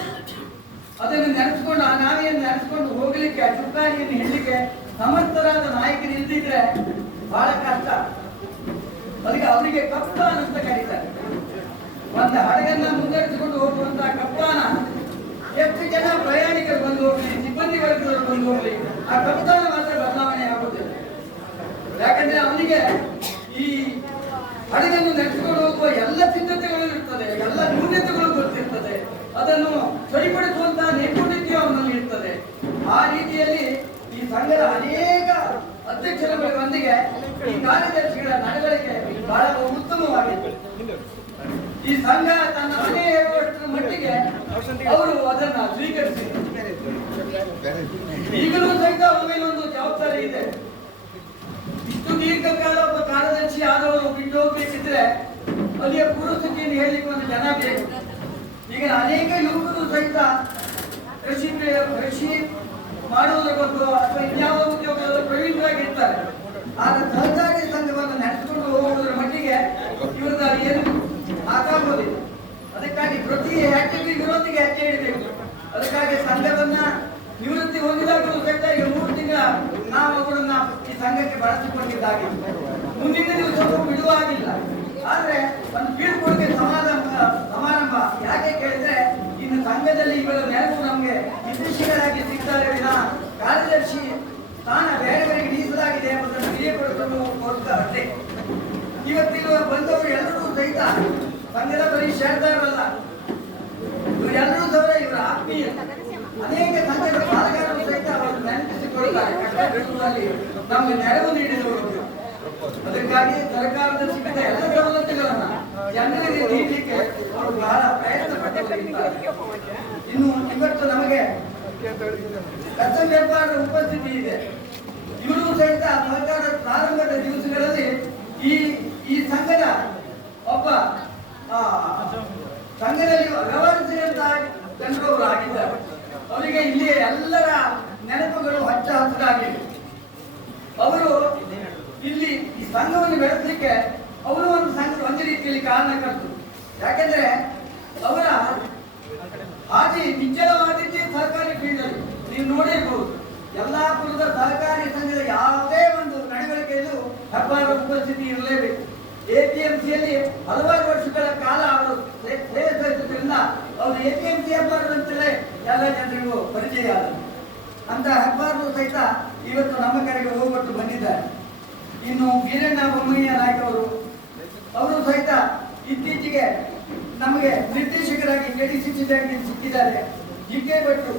ಅದನ್ನು ನೆನೆಸ್ಕೊಂಡು, ಆ ನಾವಿಯನ್ನು ನೆನೆಸ್ಕೊಂಡು ಹೋಗ್ಲಿಕ್ಕೆ, ಆ ಚುಕ್ಕಾಣಿಯನ್ನು ಹಿಡಲಿಕ್ಕೆ ಸಮರ್ಥರಾದ ನಾಯಕರು ಇಲ್ದಿದ್ರೆ ಬಹಳ ಕಷ್ಟ. ಅದಕ್ಕೆ ಅವರಿಗೆ ಕಪ್ತಾನ ಅಂತ ಕರೀತಾರೆ. ಒಂದು ಹಡಗನ್ನ ಮುನ್ನಡೆಸಿಕೊಂಡು ಹೋಗುವಂತಹ ಕಪ್ತಾನ ಎಷ್ಟು ಜನ ಪ್ರಯಾಣಿಕರು ಬಂದು ಹೋಗ್ಲಿ, ಸಿಬ್ಬಂದಿ ವರ್ಗದವರು ಬಂದು ಹೋಗ್ಲಿ, ಆ ಕಪ್ತಾನ ಮಾತ್ರ ಬದಲಾವಣೆ ಆಗುತ್ತಿಲ್ಲ. ಯಾಕಂದ್ರೆ ಅವನಿಗೆ ಈ ಹಡಗನ್ನು ನಡೆಸಿಕೊಂಡು ಹೋಗುವ ಎಲ್ಲ ಸಿದ್ಧತೆಗಳು ಇರ್ತದೆ, ಎಲ್ಲ ನ್ಯೂನತೆಗಳು ಗೊತ್ತಿರ್ತದೆ, ಅದನ್ನು ಸರಿಪಡಿಸುವಂತಹ ನೈಪುಣ್ಯತೆ ಅವನಲ್ಲಿ ಇರ್ತದೆ. ಆ ರೀತಿಯಲ್ಲಿ ಈ ಸಂಘದ ಅನೇಕ ಅಧ್ಯಕ್ಷರುಗಳೊಂದಿಗೆ ಈ ಕಾರ್ಯದರ್ಶಿಗಳ ನಡವಳಿಕೆ ಬಹಳ ಉತ್ತಮವಾಗಿತ್ತು. ಈ ಸಂಘ ತನ್ನ ಮನೆ ಹೇಳುವಷ್ಟರ ಮಟ್ಟಿಗೆ ಅವರು ಅದನ್ನ ಸ್ವೀಕರಿಸಿದರು. ಈಗಲೂ ಸಹಿತ ಅವರ ಮೇಲೊಂದು ಜವಾಬ್ದಾರಿ ಇದೆ. ಇಷ್ಟು ದೀರ್ಘಕಾಲ ಒಬ್ಬ ಕಾರ್ಯದರ್ಶಿ ಆದವರು ಬಿಟ್ಟು ಹೋಗ್ಬೇಕಿದ್ರೆ ಅಲ್ಲಿಯ ಪೂರ್ವಸ್ಥಿತಿಯನ್ನು ಹೇಳಲಿಕ್ಕೆ ಒಂದು ಜನ ಬೇಕು. ಈಗ ಅನೇಕ ಯುವಕರು ಸಹಿತ ಕೃಷಿ ಮಾಡುವುದರ ಬಗ್ಗೆ ಅಥವಾ ಇನ್ಯಾವ ಉದ್ಯೋಗದಲ್ಲಿ ಪ್ರವೀಣರಾಗಿರ್ತಾರೆ. ಆದ್ರೆ ಸಹಕಾರಿ ಸಂಘವನ್ನು ನಡೆಸಿಕೊಂಡು ಹೋಗುವುದರ ಮಟ್ಟಿಗೆ ಇವರದ ಏನು ಆಗುವುದಿಲ್ಲ. ಅದಕ್ಕಾಗಿ ಪ್ರತಿ ಹೆಜ್ಜೆಗೂ ಇವರೊಂದಿಗೆ ಹೆಜ್ಜೆ ಇಡಬೇಕು. ಅದಕ್ಕಾಗಿ ಸಂಘವನ್ನ ನಿವೃತ್ತಿ ಹೊಂದಿದಾಗಲೂ ಸಹಿತ ಈಗ 3 ತಿಂಗಳ ನಾವು ಅವರನ್ನ ಈ ಸಂಘಕ್ಕೆ ಬಳಸಿಕೊಂಡಿದ್ದಾಗಿ ಮುಂದಿನ ದಿವಸವೂ ಬಿಡುವಾಗಿಲ್ಲ. ಆದ್ರೆ ಒಂದು ಬೀಳ್ಕೊಡುಗೆ ಸಮಾರಂಭ ಯಾಕೆ ಕೇಳಿದ್ರೆ, ಇನ್ನು ಸಂಘದಲ್ಲಿ ಇವರ ನೆರವು ನಮಗೆ ನಿರ್ದೇಶಕರಾಗಿ ಸಿಗ್ತಾರೆ ವಿನ ಕಾರ್ಯದರ್ಶಿ ಸ್ಥಾನ ಬೇರೆಯವರಿಗೆ ಮೀಸಲಾಗಿದೆ ಎಂಬುದನ್ನು ತಿಳಿಯಪಡಿಸಲು ಇವತ್ತಿರುವ ಬಂದವರು ಎಲ್ಲರೂ ಸಹಿತ ಸಂಘದ ಬರೀ ಶೇರ್ದಾರಲ್ಲ, ಇವರೆಲ್ಲರೂ ಸಹ ಇವರ ಆತ್ಮೀಯ. ಅನೇಕ ಸಂಘದ ಪಾಲಕರು ಸಹಿತ ಅವರು ನೆನಪಿಸಿಕೊಳ್ಳುತ್ತಾರೆ, ಕಷ್ಟದಲ್ಲಿ ನಮಗೆ ನೆರವು ನೀಡಿದವರು. ಅದಕ್ಕಾಗಿ ಸರ್ಕಾರದ ಸಿಕ್ಕಿದ ಎಲ್ಲ ಸವಲತ್ತುಗಳನ್ನ ಜನರಿಗೆ ನೀಡಲಿಕ್ಕೆ ಅವರು ಬಹಳ ಪ್ರಯತ್ನ ಪಟ್ಟಿದ್ದಾರೆ. ಇನ್ನು ಇವತ್ತು ನಮಗೆ ಕರ್ತವ್ಯಪಾಲರ ಉಪಸ್ಥಿತಿ ಇದೆ. ಇವರು ಸಹಿತ ಸರ್ಕಾರ ಪ್ರಾರಂಭದ ದಿವಸಗಳಲ್ಲಿ ಈ ಸಂಘದ ಒಬ್ಬ ಸಂಘದಲ್ಲಿ ವ್ಯವಹರಿಸಿದಂತಹ ಜನರವರು ಆಗಿದ್ದಾರೆ. ಅವರಿಗೆ ಇಲ್ಲಿ ಎಲ್ಲರ ನೆನಪುಗಳು ಹಚ್ಚ ಹಸಿರಾಗಿವೆ. ಅವರು ಇಲ್ಲಿ ಈ ಸಂಘವನ್ನು ಬೆಳೆಸಲಿಕ್ಕೆ ಅವರು ಒಂದು ರೀತಿಯಲ್ಲಿ ಕಾರಣಕರ್ತರು. ಯಾಕೆಂದ್ರೆ ಅವರ ಹಾದಿ ನಿಚ್ಚಳವಾದಿದ್ದೇ ಸಹಕಾರಿ ಫೀಲ್ಡಲ್ಲಿ ನೀವು ನೋಡಿರ್ಬೋದು. ಯಲ್ಲಾಪುರದ ಸಹಕಾರಿ ಸಂಘದ ಯಾವುದೇ ಒಂದು ನಡವಳಿಕೆಯಲ್ಲೂ ಹೆಬ್ಬಾರರ ಉಪಸ್ಥಿತಿ ಇರಲೇಬೇಕು. APMCಯಲ್ಲಿ ಹಲವಾರು ವರ್ಷಗಳ ಕಾಲ ಅವರು ಸೇವೆ ಸಲ್ಲಿಸುವುದರಿಂದ ಅವರು APMC ಹೆಬ್ಬಾರದಂತಲೇ ಎಲ್ಲ ಜನರಿಗೂ ಪರಿಚಯ ಆದರು. ಅಂತ ಹೆಬ್ಬಾರರು ಸಹಿತ ಇವತ್ತು ನಮ್ಮ ಕಡೆಗೆ ಹೋಗೊಟ್ಟು ಬಂದಿದ್ದಾರೆ. ಇನ್ನು ವೀರಣ್ಣ ಬೊಮ್ಮಯ್ಯ ನಾಯ್ಕ ಅವರು ಸಹಿತ ಇತ್ತೀಚೆಗೆ ನಮಗೆ ನಿರ್ದೇಶಕರಾಗಿ KDCC ಬ್ಯಾಂಕಿನ ಸಿಕ್ಕಿದ್ದಾರೆ. ಜಿಕೆ ಭಟ್ರು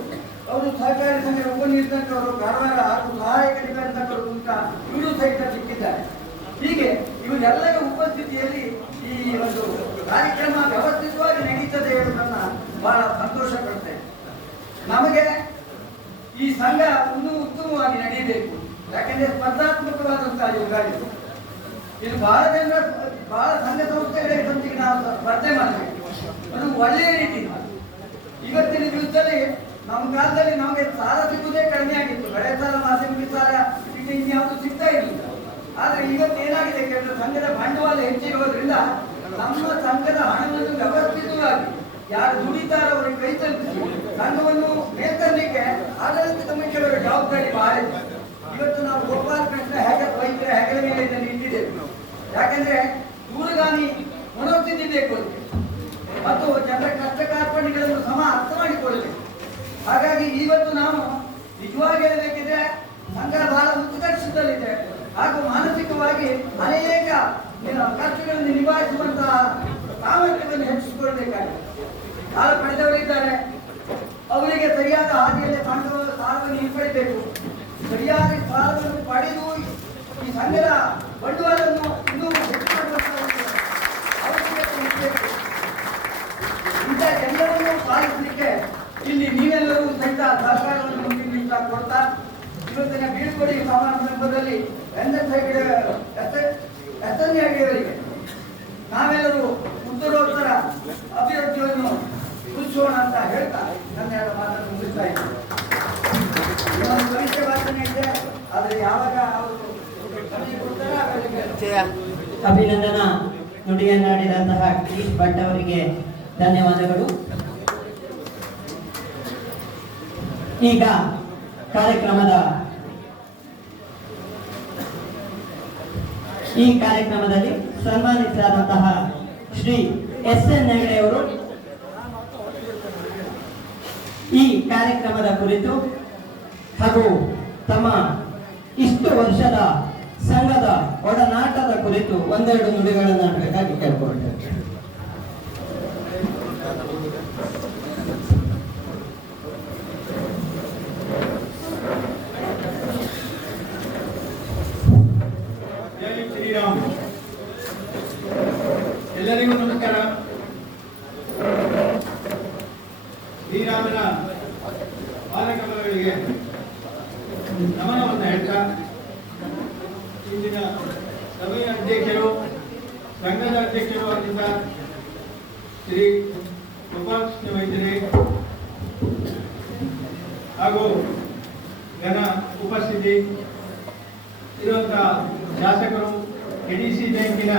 ಅವರು ಸಹಕಾರಿ ಸಂಘದ ಉಪನಿರ್ದೇಶಕರು ಕಾರವಾರ ಹಾಗೂ ಸಹಾಯಕ ನಿಬಂಧಕರು ಅಂತ ಇವರು ಸಹಿತ ಸಿಕ್ಕಿದ್ದಾರೆ. ಹೀಗೆ ಇವರೆಲ್ಲರ ಉಪಸ್ಥಿತಿಯಲ್ಲಿ ಈ ಒಂದು ಕಾರ್ಯಕ್ರಮ ವ್ಯವಸ್ಥಿತವಾಗಿ ನಡೀತದೆ ಹೇಳುವುದನ್ನ ಬಹಳ ಸಂತೋಷ ಪಡ್ತೇವೆ. ನಮಗೆ ಈ ಸಂಘ ಇನ್ನೂ ಉತ್ತಮವಾಗಿ ನಡೆಯಬೇಕು. ಯಾಕೆಂದ್ರೆ ಸ್ಪರ್ಧಾತ್ಮಕವಾದಂತಹ ಯುಗ ಇದು ಬಹಳ ಸಂಘ ಸಂಸ್ಥೆಗಳಿಗೆ ನಾವು ಸ್ಪರ್ಧೆ ಮಾಡಬೇಕು. ಅದು ಒಳ್ಳೆಯ ರೀತಿ. ಇವತ್ತಿನ ದಿವಸದಲ್ಲಿ ನಮ್ಮ ಕಾಲದಲ್ಲಿ ನಮಗೆ ಸಾಲ ಸಿಗುವುದೇ ಕಡಿಮೆ ಆಗಿತ್ತು. ಬೆಳೆ ಸಾಲ, ಮಾಸಿಕ ಸಾಲ ಇನ್ಯಾವುದು ಸಿಗ್ತಾ ಇರಲಿಲ್ಲ. ಆದ್ರೆ ಇವತ್ತು ಏನಾಗಿದೆ ಕೇಳಿದ್ರೆ ಸಂಘದ ಬಂಡವಾಳ ಹೆಚ್ಚಿರೋದ್ರಿಂದ ನಮ್ಮ ಸಂಘದ ಹಣವನ್ನು ವ್ಯವಸ್ಥಿತವಾಗಿ ಯಾರು ದುಡಿತಾರೋ ಅವರಿಗೆ ಕೈ ತಲುಪಿಸಿ ಸಂಘವನ್ನು ಮೇಲ್ತರಲಿಕ್ಕೆ ಆಡಳಿತ ಕಮಿಷನರ ಜವಾಬ್ದಾರಿ ಬಹಳ. ಇವತ್ತು ನಾವು ಗೋಪಾಲ ಕೃಷ್ಣ ವೈದ್ಯರ ಹೆಗಲ ಮೇಲೆ ಇದನ್ನು ಇಟ್ಟಿದ್ದೇವೆ. ಯಾಕೆಂದ್ರೆ ದೂರಗಾಮಿ ಮನೋಸ್ಥಿತಿ ಬೇಕು ಮತ್ತು ಜನರ ಕಷ್ಟ ಕಾರ್ಪಣ್ಯಗಳನ್ನು ಅರ್ಥ ಮಾಡಿಕೊಳ್ಳಬೇಕು. ಹಾಗಾಗಿ ಇವತ್ತು ನಾವು ನಿಜವಾಗಿ ಹೇಳಬೇಕಿದ್ರೆ ಸಂಘ ಬಹಳ ಉತ್ಕರ್ಷದಲ್ಲಿದೆ ಹಾಗೂ ಮಾನಸಿಕವಾಗಿ ಅನೇಕ ಕಷ್ಟಗಳನ್ನು ನಿಭಾಯಿಸುವಂತಹ ಸಾಮರ್ಥ್ಯವನ್ನು ಹೆಚ್ಚಿಸಿಕೊಳ್ಳಬೇಕಾಗಿದೆ. ಸಾಲ ಪಡೆದವರಿದ್ದಾರೆ, ಅವರಿಗೆ ಸರಿಯಾದ ಹಾದಿಯಲ್ಲಿ ಸಾಲವನ್ನು ಹಿಂಪಡಿಬೇಕು. ಸರಿಯಾದ ಸಾಲವನ್ನು ಪಡೆದು ಈ ಸಂಘದ ಬಂಡವಾಳವನ್ನು ಇನ್ನೂ ಹೆಚ್ಚು ಮಾಡುವಂತಹ ಅವಶ್ಯಕತೆ ಇರಬೇಕು. ಇಂಥ ಎಲ್ಲವನ್ನೂ ಪಾಲಿಸಲಿಕ್ಕೆ ಇಲ್ಲಿ ನೀವೆಲ್ಲರೂ ಸಹಿತ ಸಹಕಾರವನ್ನು ಮುಂದಿನ ಕೊಡ್ತಾ ಇವತ್ತಿನ ಬೀಳ್ಕೊಡಿ ಸಮಾರಂಭದಲ್ಲಿ ಹೆಗ್ಗಡೆಯವರಿಗೆ ನಾವೆಲ್ಲರೂ ಉತ್ತರೋತ್ತರ ಅಭಿವೃದ್ಧಿಯನ್ನು ಸೂಚಿಸೋಣ ಅಂತ ಹೇಳ್ತಾ ನನ್ನ ಎರಡು ಮಾತನ್ನು ಮುಗಿಸ್ತಾ ಇದ್ದೀನಿ. ಇನ್ನೊಂದು ಪರೀಕ್ಷೆ ಭಾಷಣ ಇದೆ, ಆದರೆ ಯಾವಾಗ ಅವರು ಅಭಿನಂದನಾ ನುಡಿಯನ್ನಾಡಿದಂತಹ ಗಿರೀಶ್ ಭಟ್ ಅವರಿಗೆ ಧನ್ಯವಾದಗಳು. ಈಗ ಈ ಕಾರ್ಯಕ್ರಮದಲ್ಲಿ ಸನ್ಮಾನಿತರಾದಂತಹ ಶ್ರೀ SN ಹೆಗಡೆ ಅವರು ಈ ಕಾರ್ಯಕ್ರಮದ ಕುರಿತು ಹಾಗೂ ತಮ್ಮ ಇಷ್ಟು ವರ್ಷದ ಸಂಘದ ಒಡನಾಟದ ಕುರಿತು ಒಂದೆರಡು ನುಡಿಗಳನ್ನು ಆಡಬೇಕಾಗಿ ಕೇಳ್ಕೊಳ್ತೇವೆ. ಎಲ್ಲರಿಗೂ ನಮಸ್ಕಾರ. ಶ್ರೀರಾಮನ ಪಾದಕಮಲಗಳಿಗೆ ನಮನವನ್ನು ಹೇಳ್ತಾ ಇಂದಿನ ಸಭೆಯ ಅಧ್ಯಕ್ಷರು, ಸಂಘದ ಅಧ್ಯಕ್ಷರು ಆಗಿದ್ದ ಶ್ರೀ ಗೋಪಾಲಕೃಷ್ಣ ವೈದ್ಯರೇ ಹಾಗೂ ಘನ ಉಪಸ್ಥಿತಿ ಇರುವಂತಹ ಶಾಸಕರು, KDCC ಬ್ಯಾಂಕಿನ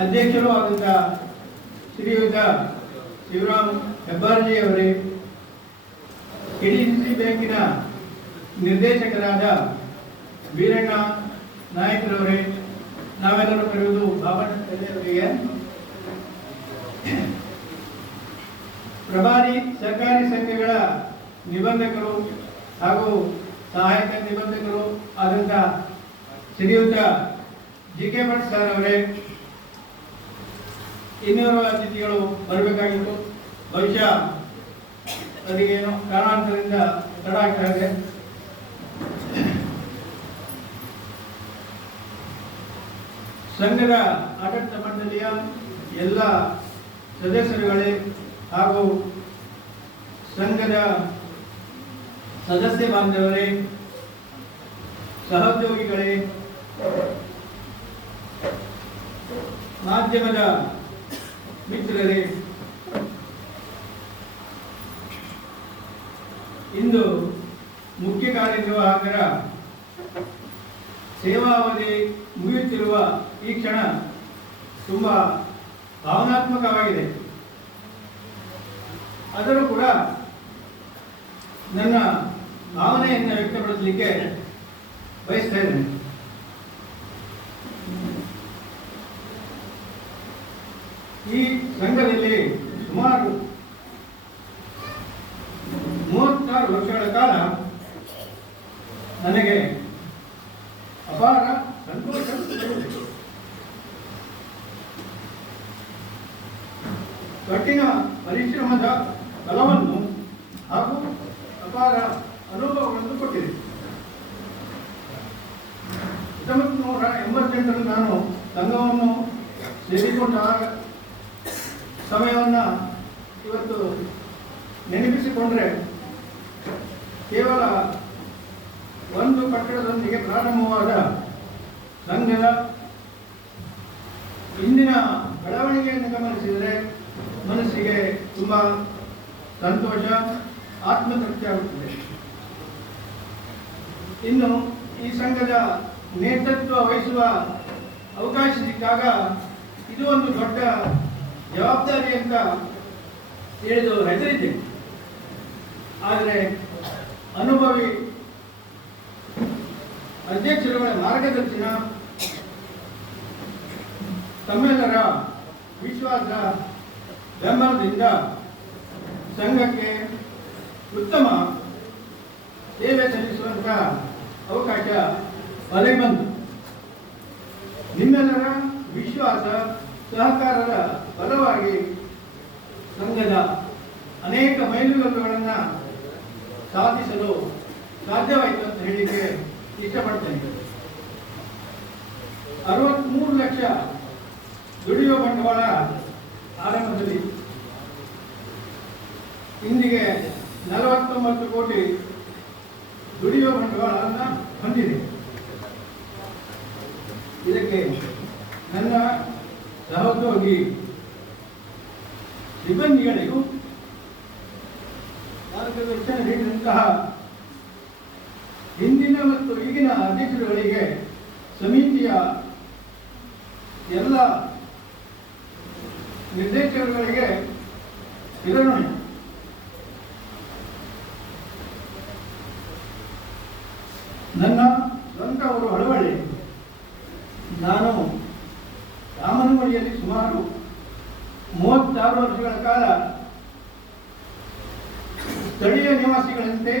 ಅಧ್ಯಕ್ಷರು ಆದಂಥ ಶ್ರೀಯುತ ಶಿವರಾಮ್ ಹೆಬ್ಬಾರ್ಜಿ ಅವರೇ, KDCC ಬ್ಯಾಂಕಿನ ನಿರ್ದೇಶಕರಾದ ವೀರಣ್ಣ ನಾಯಕರವರೇ, ನಾವೆಲ್ಲರೂ ಕರೆಯುವುದು ಬಾಬಣ್ಣವರಿಗೆ, ಪ್ರಭಾರಿ ಸಹಕಾರಿ ಸಂಘಗಳ ನಿಬಂಧಕರು ಹಾಗೂ ಸಹಾಯಕ ನಿಬಂಧಕರು ಆದಂಥ ಶ್ರೀಯುತ GK ಭಟ್ ಸರ್ ಅವರೇ, ಇನ್ನೂರು ಅತಿಥಿಗಳು ಬರಬೇಕಾಗಿತ್ತು. ಬಹುಶಃ ಅದಕ್ಕೇನು ಕಾರಣಾಂತರದಿಂದ ತಡ ಆಗ್ತಾ ಇದೆ. ಸಂಘದ ಆಡಳಿತ ಮಂಡಳಿಯ ಎಲ್ಲ ಸದಸ್ಯರುಗಳೇ ಹಾಗೂ ಸಂಘದ ಸದಸ್ಯ ಬಾಂಧವರೇ, ಸಹೋದ್ಯೋಗಿಗಳೇ, ಮಾಧ್ಯಮದ ಮಿತ್ರರೇ, ಇಂದು ಮುಖ್ಯ ಕಾರ್ಯನಿರ್ವಾಹಕರ ಸೇವಾವಧಿ ಮುಗಿಯುತ್ತಿರುವ ಈ ಕ್ಷಣ ತುಂಬಾ ಭಾವನಾತ್ಮಕವಾಗಿದೆ. ಆದರೂ ಕೂಡ ನನ್ನ ಭಾವನೆಯನ್ನು ವ್ಯಕ್ತಪಡಿಸಲಿಕ್ಕೆ ಬಯಸ್ತಾ ಇದ್ದೇನೆ. ಈ ಸಂಘದಲ್ಲಿ ಸುಮಾರು 36 ವರ್ಷಗಳ ಕಾಲ ನನಗೆ ಅಪಾರ ಸಂತೋಷ ತಂದಿದೆ. ಕಠಿಣ ಪರಿಶ್ರಮದ ಫಲವನ್ನು ಹಾಗೂ ಅಪಾರ ಅನುಭವಗಳನ್ನು ಕೊಟ್ಟಿದೆ. 1988ರಲ್ಲಿ ನಾನು ಸಂಘವನ್ನು ಸೇರಿಕೊಂಡ ಸಮಯವನ್ನು ಇವತ್ತು ನೆನಪಿಸಿಕೊಂಡ್ರೆ ಕೇವಲ ಒಂದು ಕಟ್ಟಡದೊಂದಿಗೆ ಪ್ರಾರಂಭವಾದ ಸಂಘದ ಇಂದಿನ ಬೆಳವಣಿಗೆಯನ್ನು ಗಮನಿಸಿದರೆ ಮನಸ್ಸಿಗೆ ತುಂಬ ಸಂತೋಷ, ಆತ್ಮತೃಪ್ತಿ ಆಗುತ್ತದೆ. ಇನ್ನು ಈ ಸಂಘದ ನೇತೃತ್ವ ವಹಿಸುವ ಅವಕಾಶ ಸಿಕ್ಕಾಗ ಇದು ಒಂದು ದೊಡ್ಡ ಜವಾಬ್ದಾರಿ ಅಂತ ತಿಳಿದು ಹೆದರಿದ್ದೆ. ಆದರೆ ಅನುಭವಿ ಅಧ್ಯಕ್ಷರುಗಳ ಮಾರ್ಗದರ್ಶನ, ತಮ್ಮೆಲ್ಲರ ವಿಶ್ವಾಸ ಬೆಂಬಲದಿಂದ ಸಂಘಕ್ಕೆ ಉತ್ತಮ ಸೇವೆ ಸಲ್ಲಿಸುವಂತ ಅವಕಾಶ ಒದಗಿ ಬಂತು. ನಿಮ್ಮೆಲ್ಲರ ವಿಶ್ವಾಸ ಸಹಕಾರದ ಫಲವಾಗಿ ಸಂಘದ ಅನೇಕ ಮೈಲುಗಲ್ಲುಗಳನ್ನು ಸಾಧಿಸಲು ಸಾಧ್ಯವಾಯಿತು ಅಂತ ಹೇಳಿಕ್ಕೆ ಇಷ್ಟಪಡ್ತೇನೆ. 63 ಲಕ್ಷ ದುಡಿಯುವ ಬಂಡವಾಳ ಆರಂಭದಲ್ಲಿ ಇಂದಿಗೆ 49 ಕೋಟಿ ದುಡಿಯುವ ಬಂಡವಾಳವನ್ನು ಹೊಂದಿದೆ. ಇದಕ್ಕೆ ನನ್ನ ಸಹೋದ್ಯೋಗಿ ಸಿಬ್ಬಂದಿಗಳಿಗೂ ಮಾರ್ಗದರ್ಶನ ನೀಡಿದಂತಹ ಹಿಂದಿನ ಮತ್ತು ಈಗಿನ ಅಧ್ಯಕ್ಷರುಗಳಿಗೆ, ಸಮಿತಿಯ ಎಲ್ಲ ನಿರ್ದೇಶಕರುಗಳಿಗೆ ವಿತರಣೆ. ನನ್ನ ಸ್ವಂತ ಅವರು ಹಳವಳ್ಳಿ. ನಾನು ರಾಮನಗುಡಿಯಲ್ಲಿ ಸುಮಾರು 36 ವರ್ಷಗಳ ಕಾಲ ಸ್ಥಳೀಯ ನಿವಾಸಿಗಳಂತೆ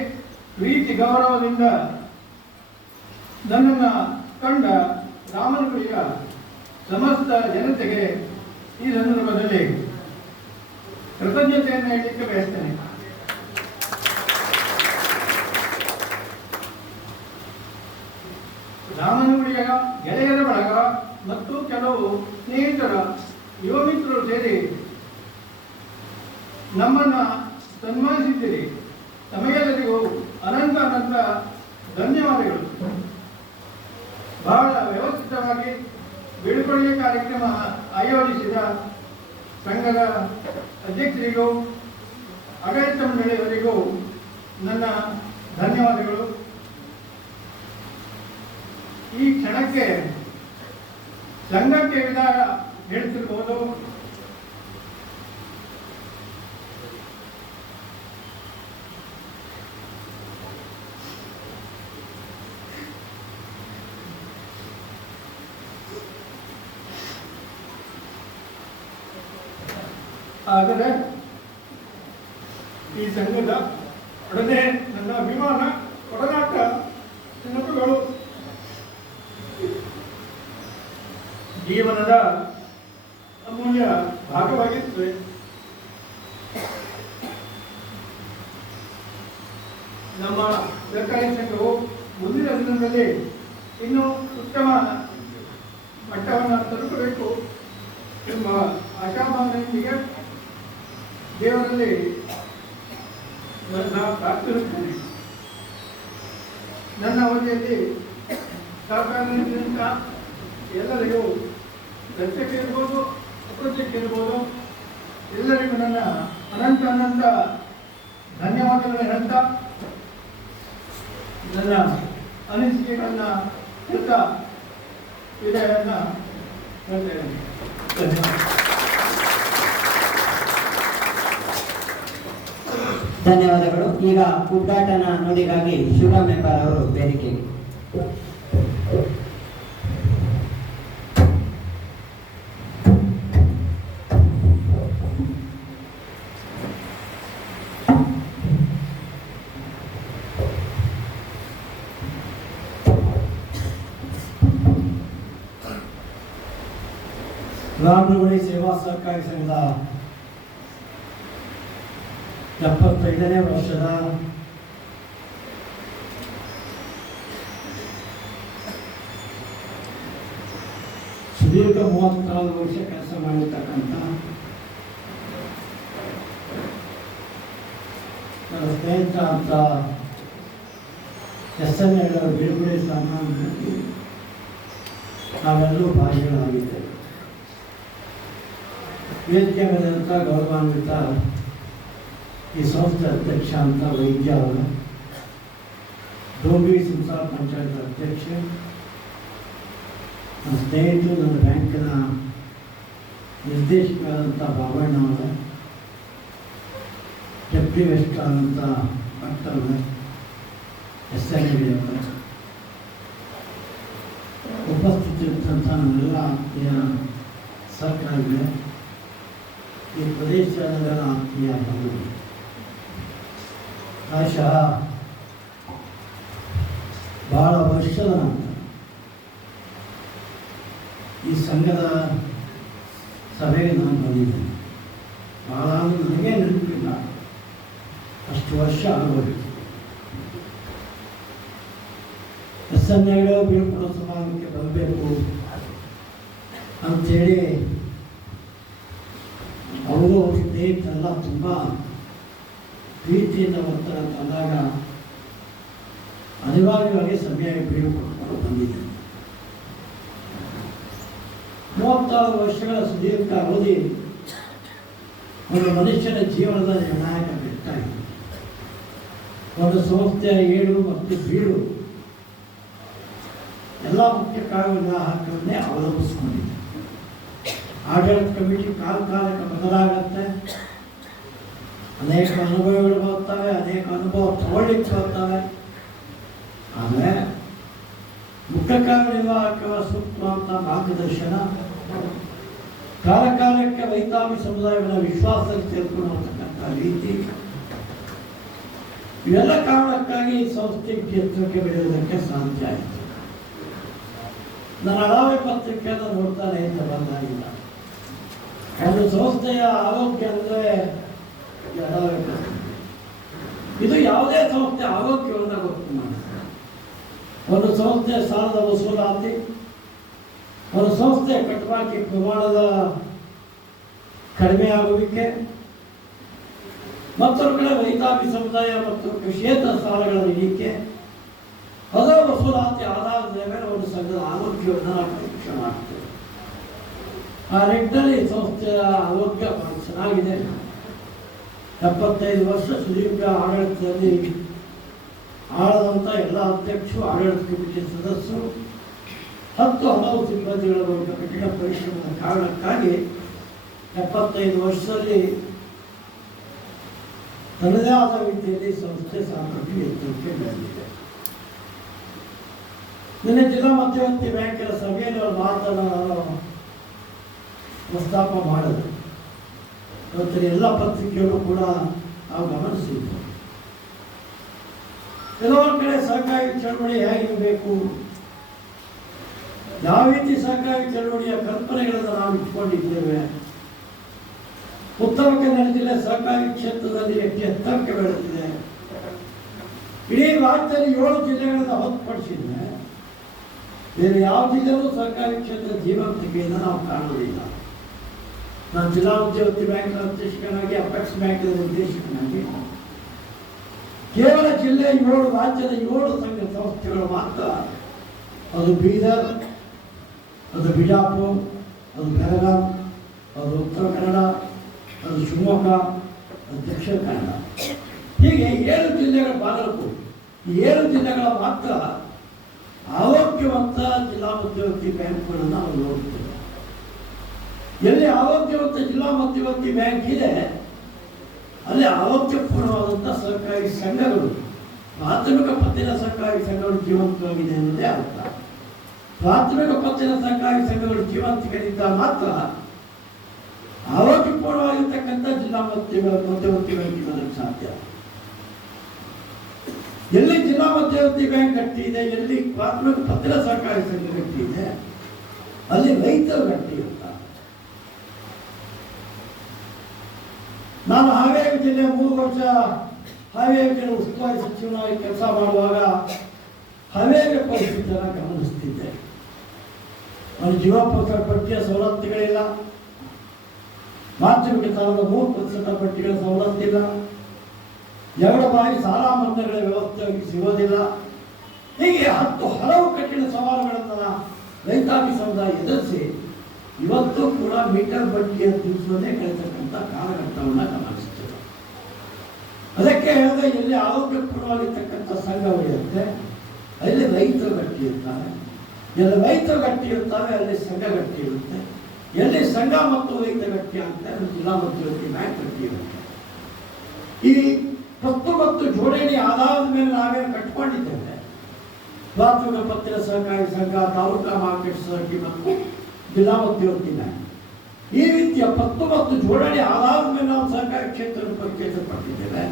ಪ್ರೀತಿ ಗೌರವದಿಂದ ನನ್ನನ್ನು ಕಂಡ ರಾಮನಗುಡಿಯ ಸಮಸ್ತ ಜನತೆಗೆ ಈ ಸಂದರ್ಭದಲ್ಲಿ ಕೃತಜ್ಞತೆಯನ್ನು ಹೇಳಲಿಕ್ಕೆ ಬಯಸ್ತೇನೆ. ರಾಮನಗುಡಿಯ ಗೆಳೆಯರ ಬಳಗ ಮತ್ತು ಕೆಲವು ಸ್ನೇಹಿತರ ಯುವ ಮಿತ್ರರು ಸೇರಿ ನಮ್ಮನ್ನು ಸನ್ಮಾನಿಸಿದ್ದೀರಿ. ತಮಗೆಲ್ಲರಿಗೂ ಅನಂತ ಅನಂತ ಧನ್ಯವಾದಗಳು. ಬಹಳ ವ್ಯವಸ್ಥಿತವಾಗಿ ಬೀಳ್ಕೊಡುಗೆ ಕಾರ್ಯಕ್ರಮ ಆಯೋಜಿಸಿದ ಸಂಘದ ಅಧ್ಯಕ್ಷರಿಗೂ ಆಡಳಿತ ಮಂಡಳಿಯವರಿಗೂ ನನ್ನ ಧನ್ಯವಾದಗಳು. ಈ ಕ್ಷಣಕ್ಕೆ ಸಂಘಕ್ಕೆ ವಿದಾಯ ಹೇಳ್ತಿರ್ಬೋದು. ಆದರೆ ಈ ಸಂಘದ ಒಡನೆ ನನ್ನ ಅಭಿಮಾನ, ಒಡನಾಟ, ನೆನಪುಗಳು ಜೀವನದ ಅಮೂಲ್ಯ ಭಾಗವಾಗಿರುತ್ತದೆ. ನಮ್ಮ ಸರ್ಕಾರಿ ಸಂಘವು ಮುಂದಿನ ದಿನದಲ್ಲಿ ಇನ್ನೂ ಉತ್ತಮ ಮಟ್ಟವನ್ನು ತಲುಪಬೇಕು ಎಂಬ ಆಶಾಭಾವನೆಯೊಂದಿಗೆ ದೇವರಲ್ಲಿ ನನ್ನ ಪ್ರಾರ್ಥಿಸುತ್ತೇನೆ. ನನ್ನ ಅವಧಿಯಲ್ಲಿ ಸಹಕಾರ ನೀಡಿದಂಥ ಎಲ್ಲರಿಗೂ ದರ್ಶಕರಿರ್ಬೋದು, ಅಪ್ರತ್ಯಕ್ಷರಿರ್ಬೋದು, ಎಲ್ಲರಿಗೂ ನನ್ನ ಅನಂತ ಅನಂತ ಧನ್ಯವಾದಗಳನ್ನು ಹೇಳ್ತಾ ನನ್ನ ಅನಿಸಿಕೆಗಳನ್ನು ಹೇಳ್ತಾ ವಿದಾಯವನ್ನು ಹೇಳ್ತೇನೆ. ಧನ್ಯವಾದಗಳು. ಈಗ ಉದ್ಘಾಟನಾ ನುಡಿಗಾಗಿ ಶಿವರಾಮ್ ಹೆಬ್ಬಾರ್ ಅವರು ವೇದಿಕೆಗೆ. ರಾಮನಗರಿ ಸೇವಾ ಸಹಕಾರಿ ಸಂಘದ 75ನೇ ವರ್ಷದ ಸುದೀರ್ಘ 34 ವರ್ಷ ಕೆಲಸ ಮಾಡಿರ್ತಕ್ಕಂಥ ನನ್ನ ಸ್ನೇಹಿತ ಅಂತ SN ಬಿಡುಗಡೆ ಸನ್ಮಾನದಲ್ಲಿ ನಾವೆಲ್ಲರೂ ಭಾಗಿಗಳಾಗಿದ್ದೇವೆ. ವೇದಿಕೆ ಮೇಲಂತ ಗೌರವಾನ್ವಿತ ಈ ಸಂಸ್ಥೆ ಅಧ್ಯಕ್ಷ ಅಂತ ವೈದ್ಯ ಅವರು, ಡೋಂಗ್ರಿ ಸಂಸಾರ ಪಂಚಾಯತ್ ಅಧ್ಯಕ್ಷ, ನನ್ನ ಸ್ನೇಹಿತರು, ನನ್ನ ಬ್ಯಾಂಕಿನ ನಿರ್ದೇಶಕರಾದಂಥ ಬಾಬಣ್ಣ ಅವರ, ಡೆಪ್ಟಿ ರಿಜಿಸ್ಟ್ರಾರ್ ಅಂತ ಭಟ್ಟವರ, SN ಅವರ, ಉಪಸ್ಥಿತಿರುತ್ತಂಥ ನಮ್ಮೆಲ್ಲ ಆತ್ಮೀಯ ಸಹಕಾರಿಗಳೇ, ಈ ಪ್ರದೇಶದ ಆತ್ಮೀಯ ಬಂಧುಗಳು, ಪ್ರಾಯಶಃ ಬಹಳ ವರ್ಷದ ನಂತರ ಈ ಸಂಘದ ಸಭೆಗೆ ನಾನು ಬಂದಿದ್ದೇನೆ. ಬಹಳ ನನಗೇ ನೆನಪಿಲ್ಲ, ಅಷ್ಟು ವರ್ಷ ಆಗೋದು. SN ಬೀಳ್ಕೊಡೋ ಸಮಾರಂಭಕ್ಕೆ ಬರಬೇಕು ಅಂಥೇಳಿ ಅವರು ಸ್ನೇಹಿತರೆಲ್ಲ ತುಂಬ ಪ್ರೀತಿಯಿಂದ ಒತ್ತಡ ತಂದಾಗ ಅನಿವಾರ್ಯವಾಗಿ ಸಭೆಯಾಗಿ ಬೀಳ್ಕೊಡ್ಕೊಂಡು ಬಂದಿದ್ದೇನೆ. 36 ವರ್ಷಗಳ ಸುದೀರ್ಘ ಅವಧಿ ಒಂದು ಮನುಷ್ಯನ ಜೀವನದ ನಿರ್ಣಾಯಕ ಬೆಟ್ಟ ಇದೆ. ಒಂದು ಸಂಸ್ಥೆಯ ಏಳು ಮತ್ತು ಬೀಳು ಎಲ್ಲ ಮುಖ್ಯ ಕಾರ್ಯನಿರ್ವಾಹಕರನ್ನೇ ಅವಲಂಬಿಸಿಕೊಂಡಿದೆ. ಆಡಳಿತ ಕಮಿಟಿ ಕಾಲಕ್ಕೆ ಬದಲಾಗತ್ತೆ, ಅನೇಕ ಅನುಭವಗಳು ಬರ್ತವೆ, ಅನೇಕ ಅನುಭವ ತಗೊಳ್ಳಿಕ್ಕೆ ಬರ್ತವೆ. ಆದರೆ ಮುಖ್ಯ ಕಾರ್ಯನಿರ್ವಾಹಕರ ಸೂಕ್ತವಾದ ಮಾರ್ಗದರ್ಶನ, ಕಾಲಕ್ಕೆ ರೈತಾಪಿ ಸಮುದಾಯವನ್ನು ವಿಶ್ವಾಸದಲ್ಲಿ ಸೇರ್ಕೊಂಡು ಹೋಗ್ತಕ್ಕಂಥ ರೀತಿ, ಇವೆಲ್ಲ ಕಾರಣಕ್ಕಾಗಿ ಈ ಸಂಸ್ಥೆ ಎತ್ತರಕ್ಕೆ ಬೆಳೆಯೋದಕ್ಕೆ ಸಾಧ್ಯ ಆಯಿತು. ನನ್ನ ಅಳವೆ ಪತ್ರಿಕೆಯನ್ನು ನೋಡ್ತಾನೆ ಅಂತ ಬಂದಾಗಿಲ್ಲ. ಒಂದು ಸಂಸ್ಥೆಯ ಆರೋಗ್ಯ ಅಂದರೆ ಅಳವೆ ಪತ್ರಿಕೆ. ಇದು ಯಾವುದೇ ಸಂಸ್ಥೆ ಆರೋಗ್ಯವನ್ನು ಗೊತ್ತು ಮಾಡುತ್ತೆ. ಒಂದು ಸಂಸ್ಥೆ ಸಾಲದ ವಸೂಲಾತಿ, ಒಂದು ಸಂಸ್ಥೆ ಕಟ್ಟುಬಾಕಿ ಪ್ರಮಾಣದ ಕಡಿಮೆ ಆಗುವಿಕೆ, ಮತ್ತೊಂದು ಕಡೆ ರೈತಾಪಿ ಸಮುದಾಯ ಮತ್ತು ಕೃಷಿಯೇತರ ಸಾಲಗಳ ಇಳಿಕೆ, ಅದರ ವಸೂಲಾತಿ ಆಧಾರದ ಮೇಲೆ ಒಂದು ಸಂಘದ ಆರೋಗ್ಯವನ್ನು ನಾವು ಪರೀಕ್ಷೆ ಮಾಡ್ತೇವೆ. ಆ ನಿಟ್ಟಿನಲ್ಲಿ ಸಂಸ್ಥೆಯ ಆರೋಗ್ಯ ಚೆನ್ನಾಗಿದೆ. 75 ವರ್ಷ ಸುದೀರ್ಘ ಆಡಳಿತದಲ್ಲಿ ಆಳದಂಥ ಎಲ್ಲ ಅಧ್ಯಕ್ಷರು, ಆಡಳಿತ ಕಮಿಟಿ ಸದಸ್ಯರು, 10 ಹಲವು ಸಿಬ್ಬಂದಿಗಳ ಒಂದು ಕಠಿಣ ಪರಿಶ್ರಮದ ಕಾರಣಕ್ಕಾಗಿ 75 ವರ್ಷದಲ್ಲಿ ತನ್ನದೇ ಆದ ರೀತಿಯಲ್ಲಿ ಸಂಸ್ಥೆ ಸಾಕಷ್ಟು ಎತ್ತರಕ್ಕೆ ಬೆಳೆದಿದೆ. ನಿನ್ನೆ ಜಿಲ್ಲಾ ಮಧ್ಯವರ್ತಿ ಬ್ಯಾಂಕಿನ ಸಭೆಯಲ್ಲಿ ಅವರು ಮಾತನ್ನು ಪ್ರಸ್ತಾಪ ಮಾಡಿದ್ರು. ಇವತ್ತು ಎಲ್ಲ ಪತ್ರಿಕೆಗಳು ಕೂಡ ನಾವು ಗಮನಿಸಿದ್ವು. ಕೆಲವೊಂದು ಕಡೆ ಸಹಕಾರಿ ಚಳವಳಿ ಹೇಗಿರಬೇಕು, ಯಾವ ರೀತಿ ಸಹಕಾರಿ ಚಳವಳಿಯ ಕಲ್ಪನೆಗಳನ್ನು ನಾವು ಇಟ್ಕೊಂಡಿದ್ದೇವೆ. ಉತ್ತರ ಕನ್ನಡ ಜಿಲ್ಲೆ ಸಹಕಾರಿ ಕ್ಷೇತ್ರದಲ್ಲಿ ಎಷ್ಟು ಎತ್ತರಕ್ಕೆ ಬೆಳೆದಿದೆ. ಇಡೀ ರಾಜ್ಯದಲ್ಲಿ 7 ಜಿಲ್ಲೆಗಳನ್ನು ಹೊರತುಪಡಿಸಿದ್ರೆ ಬೇರೆ ಯಾವ ಜಿಲ್ಲೆಯೂ ಸಹಕಾರಿ ಕ್ಷೇತ್ರದ ಜೀವಂತಿಕೆಯನ್ನು ನಾವು ಕಾಣುವುದಿಲ್ಲ. ನಾನು ಜಿಲ್ಲಾ ಮಧ್ಯವರ್ತಿ ಬ್ಯಾಂಕ್ ನಿರ್ದೇಶಕನಾಗಿ, ಅಪೆಕ್ಸ್ ಬ್ಯಾಂಕಿನ ನಿರ್ದೇಶಕನಾಗಿ ಕೇವಲ ಜಿಲ್ಲೆ 7 ರಾಜ್ಯದ 7 ಸಂಘ ಸಂಸ್ಥೆಗಳು ಮಾತ್ರ, ಅದು ಬೀದರ್, ಅದು ಬಿಜಾಪುರ, ಅದು ಬೆಳಗಾಂ, ಅದು ಉತ್ತರ ಕನ್ನಡ, ಅದು ಶಿವಮೊಗ್ಗ, ಅದು ದಕ್ಷಿಣ ಕನ್ನಡ, ಹೀಗೆ 7 ಜಿಲ್ಲೆಗಳ ಬಾಗಲಕೋಟೆ, ಈ 7 ಜಿಲ್ಲೆಗಳ ಮಾತ್ರ ಆರೋಗ್ಯವಂತ ಜಿಲ್ಲಾ ಮಧ್ಯವರ್ತಿ ಬ್ಯಾಂಕ್ಗಳನ್ನು ನಾವು ನೋಡ್ತೇವೆ. ಎಲ್ಲಿ ಆರೋಗ್ಯವಂತ ಜಿಲ್ಲಾ ಮಧ್ಯವರ್ತಿ ಬ್ಯಾಂಕ್ ಇದೆ ಅಲ್ಲಿ ಆರೋಗ್ಯಪೂರ್ಣವಾದಂಥ ಸಹಕಾರಿ ಸಂಘಗಳು, ಪ್ರಾಥಮಿಕ ಪತ್ತಿನ ಸಹಕಾರಿ ಸಂಘಗಳು ಜೀವಂತವಾಗಿದೆ ಅನ್ನೋದೇ ಅರ್ಥ. ಪ್ರಾಥಮಿಕ ಪತ್ತಿನ ಸಹಕಾರಿ ಸಂಘಗಳು ಜೀವಂತಿಕೆಯಿಂದ ಮಾತ್ರ ಆರೋಗ್ಯಪೂರ್ಣವಾಗಿರ್ತಕ್ಕಂಥ ಜಿಲ್ಲಾ ಮಧ್ಯವರ್ತಿ ಬ್ಯಾಂಕ್ ಇರೋದಕ್ಕೆ ಸಾಧ್ಯ. ಎಲ್ಲಿ ಜಿಲ್ಲಾ ಮಧ್ಯವರ್ತಿ ಬ್ಯಾಂಕ್ ಗಟ್ಟಿ ಇದೆ, ಎಲ್ಲಿ ಪ್ರಾಥಮಿಕ ಪತ್ತಿನ ಸಹಕಾರಿ ಸಂಘ ಗಟ್ಟಿ ಇದೆ, ಅಲ್ಲಿ ರೈತರು ಗಟ್ಟಿ ಇರ್ತಾರೆ. ನಾನು ಹಾವೇರಿ ಜಿಲ್ಲೆ 3 ವರ್ಷ ಹಾವೇರಿ ಜಿಲ್ಲೆ ಉಸ್ತುವಾರಿ ಸಚಿವನಾಗಿ ಕೆಲಸ ಮಾಡುವಾಗ ಹಾವೇರಿ ಪರಿಸ್ಥಿತಿಯನ್ನು ಗಮನಿಸ್ತಿದ್ದೆ. ಒಂದು ಜೀವೋಪಚಾರ ಪಟ್ಟಿಯ ಸವಲತ್ತುಗಳಿಲ್ಲ, ಮಾಧ್ಯಮಿಕ ಸಾಲದ 3% ಪಟ್ಟಿಗಳ ಸವಲತ್ತಿಲ್ಲ, 2 ಬಾರಿ ಸಾಲ ಮನ್ನಾಗಳ ವ್ಯವಸ್ಥೆಯಾಗಿ ಸಿಗೋದಿಲ್ಲ. ಹೀಗೆ 10 ಹಲವು ಕಠಿಣ ಸವಾಲುಗಳನ್ನು ರೈತಾಪಿ ಸಮುದಾಯ ಎದುರಿಸಿ ಇವತ್ತು ಕೂಡ ಮೀಟರ್ ಬಡ್ಡಿಯ ದಿವಸವನ್ನೇ ಕಳೆತಕ್ಕಂಥ ಕಾಲಘಟ್ಟವನ್ನು ಗಮನಿಸ್ತೇವೆ. ಅದಕ್ಕೆ ಹೇಳಿದ್ರೆ ಎಲ್ಲಿ ಆರೋಗ್ಯಪೂರ್ಣವಾಗಿರ್ತಕ್ಕಂಥ ಸಂಘಗಳಿರುತ್ತೆ ಅಲ್ಲಿ ರೈತರು ಗಟ್ಟಿ ಇರ್ತಾರೆ, ಎಲ್ಲಿ ರೈತರು ಗಟ್ಟಿ ಇರ್ತಾರೆ ಅಲ್ಲಿ ಸಂಘ ಗಟ್ಟಿ ಇರುತ್ತೆ, ಎಲ್ಲಿ ಸಂಘ ಮತ್ತು ರೈತ ಗಟ್ಟಿ ಆಗ್ತದೆ ಅಲ್ಲಿ ಜಿಲ್ಲಾ ಮಧ್ಯवर्ती ಬ್ಯಾಂಕ್ ಗಟ್ಟಿ ಇರುತ್ತೆ. ಈ ಪತ್ತು ಮತ್ತು ಜೋಡಣೆ ಆಧಾರದ ಮೇಲೆ ನಾವೇನು ಕಟ್ಕೊಂಡಿದ್ದೇವೆ, ಪ್ರಾಥಮಿಕ ಪತ್ತಿನ ಸಹಕಾರಿ ಸಂಘ, ತಾಲೂಕಾ ಮಾರ್ಕೆಟ್ ಸೊಸೈಟಿ ಮತ್ತು ಜಿಲ್ಲಾ ಮಧ್ಯವರ್ತಿ ಬ್ಯಾಂಕ್, ಈ ರೀತಿಯ 10 ಮತ್ತು ಜೋಡಣೆ ಆಧಾರದ ಮೇಲೆ ನಾವು ಸಹಕಾರಿ ಕ್ಷೇತ್ರವನ್ನು ಪರಿಚಯಿಸಲ್ಪಟ್ಟಿದ್ದೇವೆ.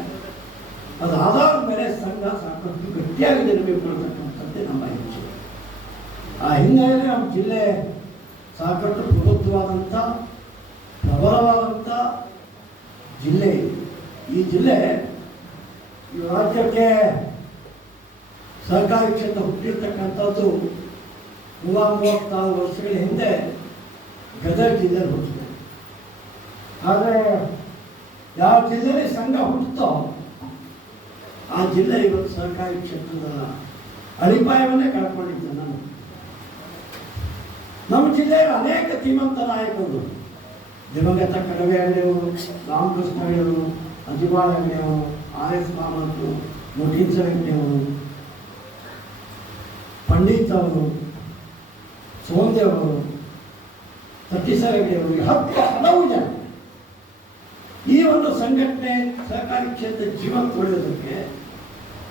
ಅದು ಆಧಾರದ ಮೇಲೆ ಸಂಘ ಸಾಕಷ್ಟು ಗಟ್ಟಿಯಾಗಿರಬೇಕು ಅನ್ನತಕ್ಕಂಥದ್ದೇ ನಮ್ಮ ಇಚ್ಛೆ. ಆ ಹಿನ್ನೆಲೆಯಲ್ಲಿ ನಮ್ಮ ಜಿಲ್ಲೆ ಸಾಕಷ್ಟು ಪ್ರಬುದ್ಧವಾದಂಥ ಪ್ರಬಲವಾದಂಥ ಜಿಲ್ಲೆ. ಈ ಜಿಲ್ಲೆ ಈ ರಾಜ್ಯಕ್ಕೆ ಸಹಕಾರಿ ಕ್ಷೇತ್ರ ಹುಟ್ಟಿರ್ತಕ್ಕಂಥದ್ದು 136 ವರ್ಷಗಳ ಹಿಂದೆ ಗದಗ ಜಿಲ್ಲೆಯಲ್ಲಿ ಹುಟ್ಟಿದೆ. ಆದರೆ ಯಾವ ಜಿಲ್ಲೆಯಲ್ಲಿ ಸಂಘ ಹುಟ್ಟುತ್ತೋ ಆ ಜಿಲ್ಲೆ ಇವತ್ತು ಸಹಕಾರಿ ಕ್ಷೇತ್ರದ ಅಡಿಪಾಯವನ್ನೇ ಕಳ್ಕೊಂಡಿದ್ದೆ. ನಮ್ಮ ಜಿಲ್ಲೆಯ ಅನೇಕ ಧೀಮಂತ ನಾಯಕರು, ದಿವಂಗತ ಕಡವೆ ಅಂಗಡಿಯವರು, ರಾಮಕೃಷ್ಣ ಅಂಗಡಿಯವರು, ಅಜಿವಾಳ್ ಅಂಗಡಿಯವರು, RS ಕಾಮತ್, ಮುಟೀನ್ಸ ಅಂಗಡಿಯವರು, ಪಂಡಿತ್ ಅವರು, ಸೋಂದೇವ್ ಅವರು, ತಟ್ಟಿಸರ್ ಅಂಗಡಿಯವರು, 10 ಹಲವು ಜನ ಈ ಒಂದು ಸಂಘಟನೆ ಸಹಕಾರಿ ಕ್ಷೇತ್ರ ಜೀವನ ತೊಳೆಯೋದಕ್ಕೆ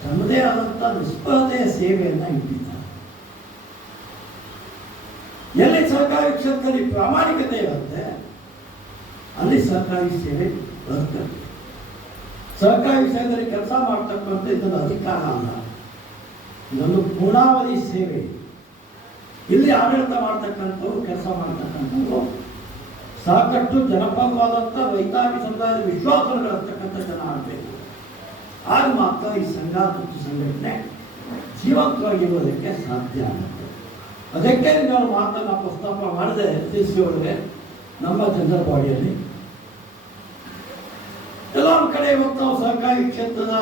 ತಮ್ಮದೇ ಆದಂಥ ನಿಸ್ಪರ್ಧೆಯ ಸೇವೆಯನ್ನು ಇಟ್ಟಿದ್ದಾರೆ. ಎಲ್ಲಿ ಸಹಕಾರಿ ಕ್ಷೇತ್ರದಲ್ಲಿ ಪ್ರಾಮಾಣಿಕತೆ ಇರುತ್ತೆ ಅಲ್ಲಿ ಸಹಕಾರಿ ಸೇವೆ ಬರ್ತದೆ. ಸಹಕಾರಿ ಸೇವೆಯಲ್ಲಿ ಕೆಲಸ ಮಾಡ್ತಕ್ಕಂಥ ಇದೊಂದು ಅಧಿಕಾರ ಅಲ್ಲ, ಇದೊಂದು ಪೂರ್ಣಾವಧಿ ಸೇವೆ. ಇಲ್ಲಿ ಆಡಳಿತ ಮಾಡ್ತಕ್ಕಂಥವ್ರು, ಕೆಲಸ ಮಾಡ್ತಕ್ಕಂಥವ್ರು ಸಾಕಷ್ಟು ಜನಪರವಾದಂಥ ರೈತಾಪಿ ಸಮುದಾಯದ ವಿಶ್ವಾಸಗಳಿರ್ತಕ್ಕಂಥ ಜನ ಆಗಬೇಕು. ಆಗ ಮಾತ್ರ ಈ ಸಂಘ ಮತ್ತು ಸಂಘಟನೆ ಜೀವಂತವಾಗಿರುವುದಕ್ಕೆ ಸಾಧ್ಯ ಆಗುತ್ತೆ. ಅದಕ್ಕೆ ನಾನು ಮಾತನ್ನು ಪ್ರಸ್ತಾಪ ಮಾಡಿದೆ ತಿಳಿಸಿದವರಿಗೆ. ನಮ್ಮ ಜನರಲ್ ಬಾಡಿಯಲ್ಲಿ ಕೆಲವೊಂದು ಕಡೆ ಇವತ್ತು ನಾವು ಸಹಕಾರಿ ಕ್ಷೇತ್ರದ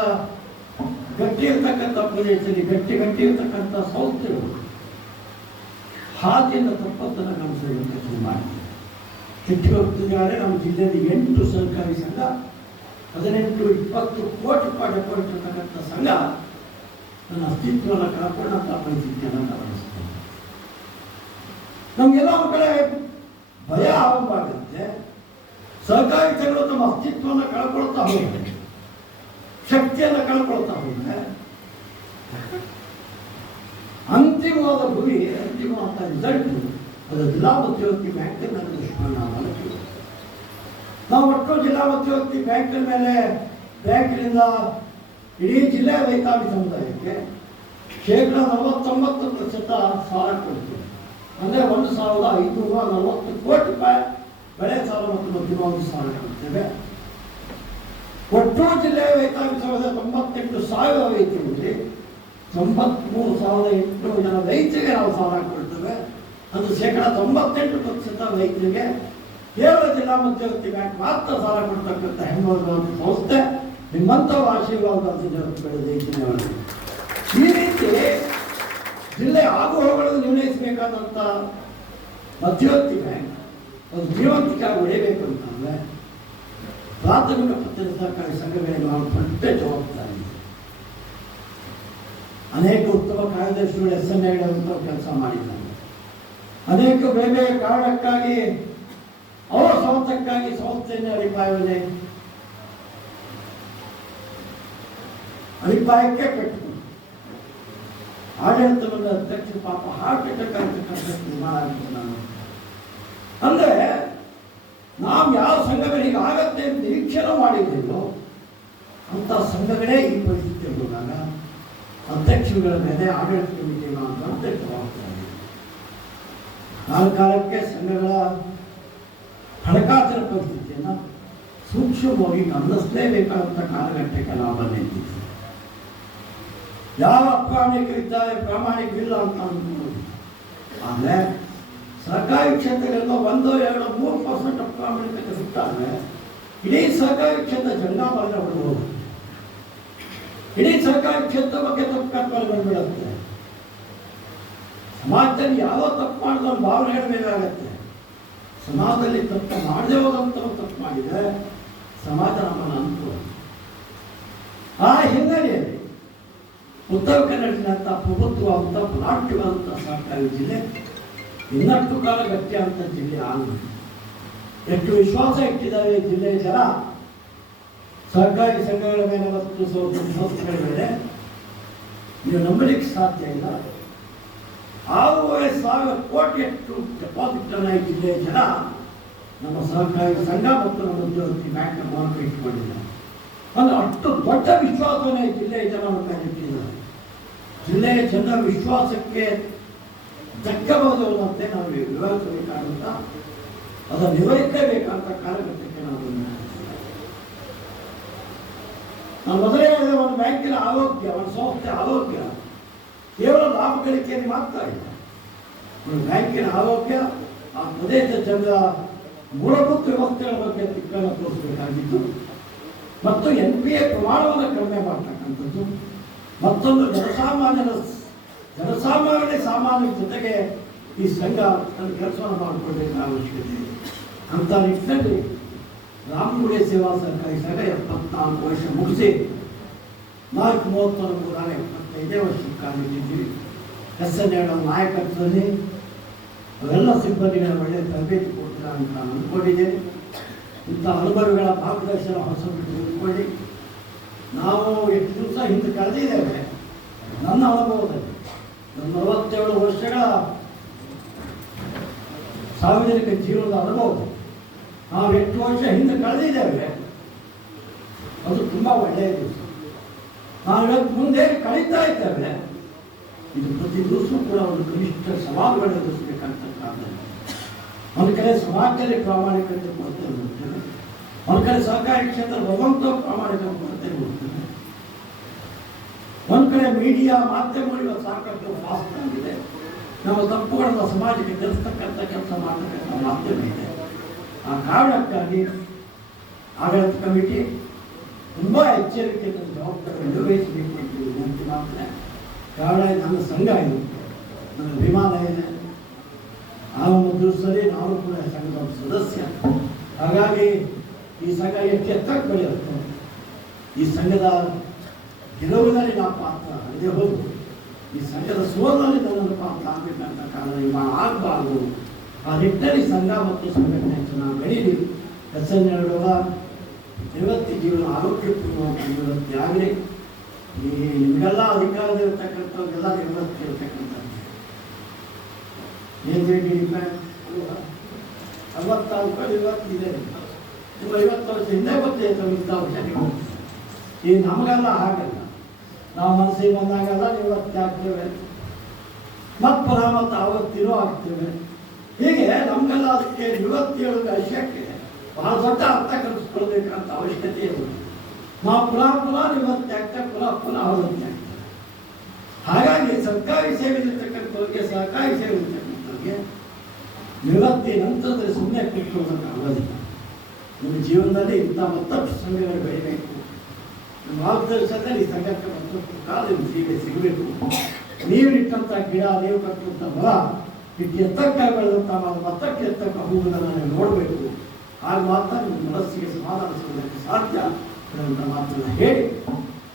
ಗಟ್ಟಿ ಇರ್ತಕ್ಕಂಥ ಪ್ರದೇಶದಲ್ಲಿ ಗಟ್ಟಿ ಇರ್ತಕ್ಕಂಥ ಸಂಸ್ಥೆಗಳು ಹಾದಿಯನ್ನು ತಪ್ಪತ್ತನ್ನು ಗಮನಿಸಲಿಕ್ಕೆ ಶುರು ಮಾಡಿದೆ. ಕೆಟ್ಟಿಗಾರೆ ನಮ್ಮ ಜಿಲ್ಲೆಯಲ್ಲಿ 8 ಸಹಕಾರಿ ಸಂಘ, 18-20 ಕೋಟಿ ರೂಪಾಯಿ ಡೆಪಾಸಿಟ್ ಇರ್ತಕ್ಕಂಥ ಸಂಘ ನನ್ನ ಅಸ್ತಿತ್ವವನ್ನು ಕಳ್ಕೊಂಡಂಥ ಪರಿಸ್ಥಿತಿಯನ್ನು ಗಮನಿಸ್ತೇನೆ. ನಮಗೆಲ್ಲ ಒಂದು ಕಡೆ ಭಯ ಆರಂಭವಾಗುತ್ತೆ. ಸಹಕಾರಿ ಸಂಘಗಳು ತಮ್ಮ ಅಸ್ತಿತ್ವವನ್ನು ಕಳ್ಕೊಳ್ತಾ ಹೋಗಿದೆ, ಶಕ್ತಿಯನ್ನು ಕಳ್ಕೊಳ್ತಾ ಹೋಗಿದೆ. ಅಂತಿಮವಾದ ಗುರಿ, ಅಂತಿಮವಾದ ರಿಸಲ್ಟ್ ಅದು ಜಿಲ್ಲಾ ಮಧ್ಯವರ್ತಿ ಬ್ಯಾಂಕ್ ನನ್ನ ದುಷ್ಪರಿಣಾಮವನ್ನು ಬೀರುತ್ತೆ. ನಾವು ಒಟ್ಟು ಜಿಲ್ಲಾ ಮಧ್ಯವರ್ತಿ ಬ್ಯಾಂಕಿನ ಮೇಲೆ ಬ್ಯಾಂಕಿನಿಂದ ಇಡೀ ಜಿಲ್ಲೆ ರೈತಾಪಿ ಸಮುದಾಯಕ್ಕೆ 49% ಸಾಲ ಕೊಡ್ತೀವಿ. ಅಂದರೆ 1,540 ಕೋಟಿ ರೂಪಾಯಿ ಬೆಳೆ ಸಾಲ ಮತ್ತು ಮಧ್ಯಮಾವಧಿ ಸಾಲ ಕೊಡ್ತೇವೆ. ಒಟ್ಟು ಜಿಲ್ಲೆಯ ರೈತಾಪಿ ಸಮುದಾಯ 98,000 ರೈತರಿಗೆ 93,800 ಜನ ರೈತರಿಗೆ ನಾವು ಸಾಲ ಕೊಡ್ತೇವೆ. ಅದು 98% ರೈತರಿಗೆ ಕೇವಲ ಜಿಲ್ಲಾ ಮಧ್ಯವರ್ತಿ ಬ್ಯಾಂಕ್ ಮಾತ್ರ ಸಾಲ ಕೊಡ್ತಕ್ಕಂಥ ಹೆಮ್ಮರವಾದ ಸಂಸ್ಥೆ. ನಿಮ್ಮಂಥವ್ರ ಆಶೀರ್ವಾದ ಬೆಳೆದ ಈ ರೀತಿ ಜಿಲ್ಲೆ ಆಗುಹೋಗುಗಳನ್ನು ನಿರ್ಣಯಿಸಬೇಕಾದಂಥ ಮಧ್ಯವರ್ತಿ ಬ್ಯಾಂಕ್ ಒಂದು ಜೀವಂತಿಕಾಗಿ ಉಳಿಯಬೇಕು ಅಂತಂದರೆ ಪ್ರಾಥಮಿಕ ಪತ್ತಿನ ಸಹಕಾರಿ ಸಂಘಗಳಿಗೆ ನಾವು ದೊಡ್ಡ ಜವಾಬ್ದಾರಿ ಇದೆ. ಅನೇಕ ಉತ್ತಮ ಕಾರ್ಯದರ್ಶಿಗಳು SNA ಕೆಲಸ ಮಾಡಿದ್ದಾರೆ. ಅನೇಕ ಬೇರೆ ಬೇರೆ ಕಾರಣಕ್ಕಾಗಿ ಅವರ ಸ್ವಾರ್ಥಕ್ಕಾಗಿ ಸಂಸ್ಥೆಯನ್ನು ಅಡಿಪಾಯಕ್ಕೆ ಕಟ್ಟಿಕೊಂಡು ಆಡಳಿತವನ್ನು ಅಧ್ಯಕ್ಷ ಪಾಪ ಹಾರ್ಟ್ ಅಟ್ಯಾಕ್ ಆಗ್ತಕ್ಕಂಥ ನಿರ್ಮಾಣ ಆಗಿತ್ತು. ನಾನು ಅಂದರೆ ನಾವು ಯಾವ ಸಂಘಗಳಿಗೆ ಆಗತ್ತೆ ಅಂತ ನಿರೀಕ್ಷಣೆ ಮಾಡಿದ್ದೀವೋ ಅಂಥ ಸಂಘಗಳೇ ಈ ಪರಿಸ್ಥಿತಿಯಲ್ಲಿ ಹೋದಾಗ ಅಧ್ಯಕ್ಷರುಗಳ ಮೇಲೆ ಆಡಳಿತ ಕಮಿಟಿಗಳ ದೊಡ್ಡ ಜವಾಬ್ದಾರಿ. ಕಾಲಕ್ಕೆ ಸಂಘಗಳ ಹಣಕಾಸಿನ ಪರಿಸ್ಥಿತಿಯನ್ನು ಸೂಕ್ಷ್ಮವಾಗಿ ಗಮನಿಸಲೇಬೇಕಾದಂಥ ಕಾಲಘಟ್ಟಕ್ಕೆ ನಾವು ಬಂದಿದ್ದೀವಿ. ಯಾವ ಪ್ರಾಮಾಣಿಕರಿದ್ದಾರೆ, ಪ್ರಾಮಾಣಿಕರಿಲ್ಲ ಅಂತ ಅಂದ್ಕೊಂಡು, ಆದರೆ ಸರ್ಕಾರಿ ಕ್ಷೇತ್ರಗಳೆಲ್ಲ 1, 2, 3% ಅಪ್ರಾಮಾಣಿಕತೆ ಸಿಗ್ತಾರೆ. ಇಡೀ ಸರ್ಕಾರಿ ಕ್ಷೇತ್ರ ಜಂಗಾಬಾಲ ಹೊರಬೋದು. ಇಡೀ ಸರ್ಕಾರಿ ಕ್ಷೇತ್ರ ಬಗ್ಗೆ ತಪ್ಪು ಕಲ್ಪನೆ ಬಂದ್ಬಿಡುತ್ತೆ. ಸಮಾಜದಲ್ಲಿ ಯಾವ ತಪ್ಪು ಮಾಡಿದ ಭಾವನೆಗಳ ಮೇಲೆ ಆಗುತ್ತೆ. ಸಮಾಜದಲ್ಲಿ ತಪ್ಪು ಮಾಡದೇ ಹೋದಂಥವ್ರು ತಪ್ಪು ಮಾಡಿದರೆ ಸಮಾಜ ನಮ್ಮನ್ನು ಅನುಕೂಲ. ಆ ಹಿನ್ನೆಲೆಯಲ್ಲಿ ಉತ್ತರ ಕನ್ನಡ ಜಿಲ್ಲೆಯಂಥ ಪ್ರಭುತ್ವವಂತ ನಾಟ್ಯವಂತ ಸರ್ಕಾರಿ ಜಿಲ್ಲೆ ಇನ್ನಷ್ಟು ಕಾಲ ಗಟ್ಟಿಯಾದಂಥ ಜಿಲ್ಲೆ ಆಗಬೇಕು. ಎಷ್ಟು ವಿಶ್ವಾಸ ಇಟ್ಟಿದ್ದಾರೆ ಈ ಜಿಲ್ಲೆಯ ಜನ ಸರ್ಕಾರಿ ಸಂಘಗಳ ಮೇಲೆ ಮತ್ತು ಸಂಸ್ಥೆಗಳ ಮೇಲೆ, ನೀವು ನಂಬಲಿಕ್ಕೆ ಸಾಧ್ಯ ಇಲ್ಲ. 6,500 ಕೋಟಿಯಷ್ಟು ಡೆಪಾಸಿಟ್ ಅನ್ನ ಈ ಜಿಲ್ಲೆಯ ಜನ ನಮ್ಮ ಸಹಕಾರಿ ಸಂಘ ಮತ್ತು ನಮ್ಮ ಉದ್ಯೋಗಿ ಬ್ಯಾಂಕ್ ಮೂಲಕ ಇಟ್ಕೊಂಡಿದ್ದಾರೆ. ಅಂದ್ರೆ ಅಷ್ಟು ದೊಡ್ಡ ವಿಶ್ವಾಸವನ್ನೇ ಈ ಜಿಲ್ಲೆಯ ಜನ ಇಟ್ಟಿದ್ದಾರೆ. ಜಿಲ್ಲೆಯ ಜನರ ವಿಶ್ವಾಸಕ್ಕೆ ಧಕ್ಕೆಬಾರದಂತೆ ನಾವು ವಿವರಿಸಬೇಕಾದಂತ, ಅದನ್ನು ನಿರ್ವಹಿಸಲೇಬೇಕಾದಂತ ಕಾಲಘಟ್ಟಕ್ಕೆ ನಾವು ಮೊದಲೇ ಹೇಳಿದ ಒಂದು ಬ್ಯಾಂಕಿನ ಆರೋಗ್ಯ, ಒಂದು ಸಂಸ್ಥೆ ಆರೋಗ್ಯ ಕೇವಲ ಲಾಭ ಗಳಿಕೆಯಲ್ಲಿ ಮಾತ್ರ ಇಲ್ಲ. ಒಂದು ಬ್ಯಾಂಕಿನ ಆರೋಗ್ಯ ಆ ಪ್ರದೇಶ ಜನರ ಮೂಲಭೂತ ವ್ಯವಸ್ಥೆಗಳ ಬಗ್ಗೆ ದಿಕ್ಕನ್ನು ತೋರಿಸಬೇಕಾಗಿದ್ದು, ಮತ್ತು NPA ಪ್ರಮಾಣವನ್ನು ಕಡಿಮೆ ಮಾಡ್ತಕ್ಕಂಥದ್ದು, ಮತ್ತೊಂದು ಜನಸಾಮಾನ್ಯ ಸಾಮಾನ್ಯ ಜೊತೆಗೆ ಈ ಸಂಘ ತನ್ನ ಕೆಲಸವನ್ನು ಮಾಡಿಕೊಳ್ಬೇಕಾದ ಅವಶ್ಯಕತೆ ಇದೆ. ಅಂತ ನಿಟ್ಟಿನಲ್ಲಿ ರಾಮಗುಡಿ ಸೇವಾ ಸರ್ಕಾರಿ ಸಂಘ 74 ವರ್ಷ ಮುಗಿಸಿ 4/30/75 ವರ್ಷಕ್ಕೆ ಕಾಲಿಟ್ಟಿದ್ದೀವಿ. SN ನಾಯಕತ್ವದಲ್ಲಿ ಅವೆಲ್ಲ ಸಿಬ್ಬಂದಿಗಳ ಒಳ್ಳೆಯ ತರಬೇತಿ ಕೊಡ್ತೀರಾ ಅಂತ ಅಂದ್ಕೊಂಡಿದ್ದೇನೆ. ಇಂಥ ಅನುಭವಿಗಳ ಮಾರ್ಗದರ್ಶನ ಹೊಸಬಿಟ್ಟು ತೆಗೆದುಕೊಳ್ಳಿ. ನಾವು ಎಷ್ಟು ದಿವಸ ಹಿಂದೆ ಕಳೆದಿದ್ದೇವೆ. ನನ್ನ ಅನುಭವದಲ್ಲಿ 47 ವರ್ಷಗಳ ಸಾರ್ವಜನಿಕ ಜೀವನದ ಅನುಭವ ನಾವು ಎಷ್ಟು ವರ್ಷ ಹಿಂದೆ ಕಳೆದಿದ್ದೇವೆ, ಅದು ತುಂಬ ಒಳ್ಳೆಯ ದಿವಸ. ನಾವು ಇವತ್ತು ಮುಂದೆ ಕಳೀತಾ ಇದ್ದೇವೆ. ಇದು ಪ್ರತಿ ದಿವಸ ಕೂಡ ಒಂದು ಕನಿಷ್ಠ ಸವಾಲುಗಳನ್ನು ಎದುರಿಸಬೇಕಂತ ಕಾರಣ. ಒಂದು ಕಡೆ ಸಮಾಜದಲ್ಲಿ ಪ್ರಾಮಾಣಿಕತೆ ಕೊರತೆ ಇರುತ್ತೇವೆ, ಒಂದು ಕಡೆ ಸಹಕಾರಿ ಕ್ಷೇತ್ರ ಭಗವಂತ ಪ್ರಾಮಾಣಿಕ ಕೊರತೆ ಇರುತ್ತೇವೆ, ಒಂದು ಕಡೆ ಮೀಡಿಯಾ ಮಾಧ್ಯಮಗಳು ಸಾಕಷ್ಟು ಫಾಸ್ಟ್ ಆಗಿದೆ. ನಮ್ಮ ತಪ್ಪುಗಳನ್ನು ಸಮಾಜಕ್ಕೆ ತಿಳಿಸ್ತಕ್ಕಂಥ ಕೆಲಸ ಮಾಡತಕ್ಕಂಥ ಮಾಧ್ಯಮ ಇದೆ. ಆ ಕಾರಣಕ್ಕಾಗಿ ಆಡಳಿತ ಕಮಿಟಿ ತುಂಬ ಎಚ್ಚರಿಕೆ ಜವಾಬ್ದಾರಿ ನಿರ್ವಹಿಸಬೇಕು ಅಂತ ವಿನಂತಿ ಮಾಡ್ತಾರೆ. ಕಾರಣ ನನ್ನ ಸಂಘ ಇದು, ನನ್ನ ಅಭಿಮಾನ ಇದೆ. ಆ ಒಂದು ದಿವಸದಲ್ಲಿ ನಾನು ಕೂಡ ಸಂಘದ ಸದಸ್ಯ. ಹಾಗಾಗಿ ಈ ಸಂಘ ಎಷ್ಟು ಎತ್ತಕ್ಕೆ ಬೆಳೆಯುತ್ತೋ, ಈ ಸಂಘದ ಗೆಲುವಿನಲ್ಲಿ ನಾವು ಪಾತ್ರ ಅದೇ ಹೋದು, ಈ ಸಂಘದ ಸೋಲಲ್ಲಿ ನನ್ನನ್ನು ಪಾತ್ರ ಆಗಬೇಕಂತ ಕಾರಣ ಇವಾಗ ಆಗಬಾರ್ದು. ಆ ನಿಟ್ಟಿನಲ್ಲಿ ಸಂಘ ಮತ್ತು ಸಂಘಟನೆ ಚೆನ್ನಾಗಿ ಬೆಳೀಲಿ. SN ನಿವೃತ್ತಿ ಜೀವನ ಆರೋಗ್ಯಪೂರ್ಣವಾಗಿ ನಿವೃತ್ತಿ ಆಗಲಿ. ಈ ನಿಮಗೆಲ್ಲ ಅಧಿಕಾರದಲ್ಲಿರ್ತಕ್ಕಂಥವ್ರಿಗೆಲ್ಲ ನಿವೃತ್ತಿ ಇರ್ತಕ್ಕಂಥದ್ದು ಏನು ಬೇಕು? 64 ಇವತ್ತಿದೆ. ನಿಮ್ಮ 50 ವರ್ಷ ಹಿಂದೆ ಗೊತ್ತಿದೆ ಇಂಥ ವರ್ಷ. ಈ ನಮಗೆಲ್ಲ ಹಾಗಲ್ಲ. ನಾವು ಮನಸ್ಸಿಗೆ ಬಂದಾಗೆಲ್ಲ ನಿವೃತ್ತಿ ಆಗ್ತೇವೆ, ಮತ್ತು ಪುನಃ ಮತ್ತು ಆವತ್ತಿನೂ ಆಗ್ತೇವೆ. ಹೀಗೆ ನಮಗೆಲ್ಲ ಅದಕ್ಕೆ ನಿವೃತ್ತಿ ಹೇಳೋದು ಅವಶ್ಯಕ್ಕೆ ಬಹಳ ದೊಡ್ಡ ಅರ್ಥ ಕಲಿಸ್ಕೊಳ್ಬೇಕಂತ ಅವಶ್ಯಕತೆ ಇರುವುದು. ನಾವು ಪುನಃ ನಿವೃತ್ತಿ ಆಗ್ತೇವೆ, ಪುನಃ ಆವೃತ್ತಿ ಆಗ್ತೇವೆ. ಹಾಗಾಗಿ ಸರ್ಕಾರಿ ಸೇವೆ ಇರ್ತಕ್ಕಂಥವ್ರಿಗೆ, ಸಹಕಾರಿ ಸೇವೆ ಇರ್ತಕ್ಕಂಥವ್ರಿಗೆ ನಿವೃತ್ತಿ ನಂತರದಲ್ಲಿ ಸುಮ್ಮನೆ ಕೂತ್ಕೊಳ್ಳೋದಕ್ಕಾಗೋದಿಲ್ಲ. ನಿಮ್ಮ ಜೀವನದಲ್ಲಿ ಇಂಥ ಮತ್ತಷ್ಟು ಸಂಘಗಳು ಬೆಳಿಬೇಕು. ನಿಮ್ಮ ಮಾರ್ಗದರ್ಶನದಲ್ಲಿ ಈ ಸಂಘಕ್ಕೆ ಮತ್ತಷ್ಟು ಕಾಲ ಸೇವೆ ಸಿಗಬೇಕು. ನೀವು ಇಟ್ಟಂಥ ಗಿಡ, ನೀವು ಕಟ್ಟುವಂಥ ಮರ ಇಟ್ಟು ಎತ್ತಕ್ಕೆ ಬೆಳೆದಂಥ ಮತ್ತಕ್ಕೆ ಎತ್ತಕ್ಕ ಹೂವುಗಳನ್ನು ನೀವು ನೋಡಬೇಕು. ಆಗ ಮಾತ್ರ ನಿಮ್ಮ ಮನಸ್ಸಿಗೆ ಸಮಾಧಾನಿಸುವುದಕ್ಕೆ ಸಾಧ್ಯ ಅಂತ ಮಾತನ್ನು ಹೇಳಿ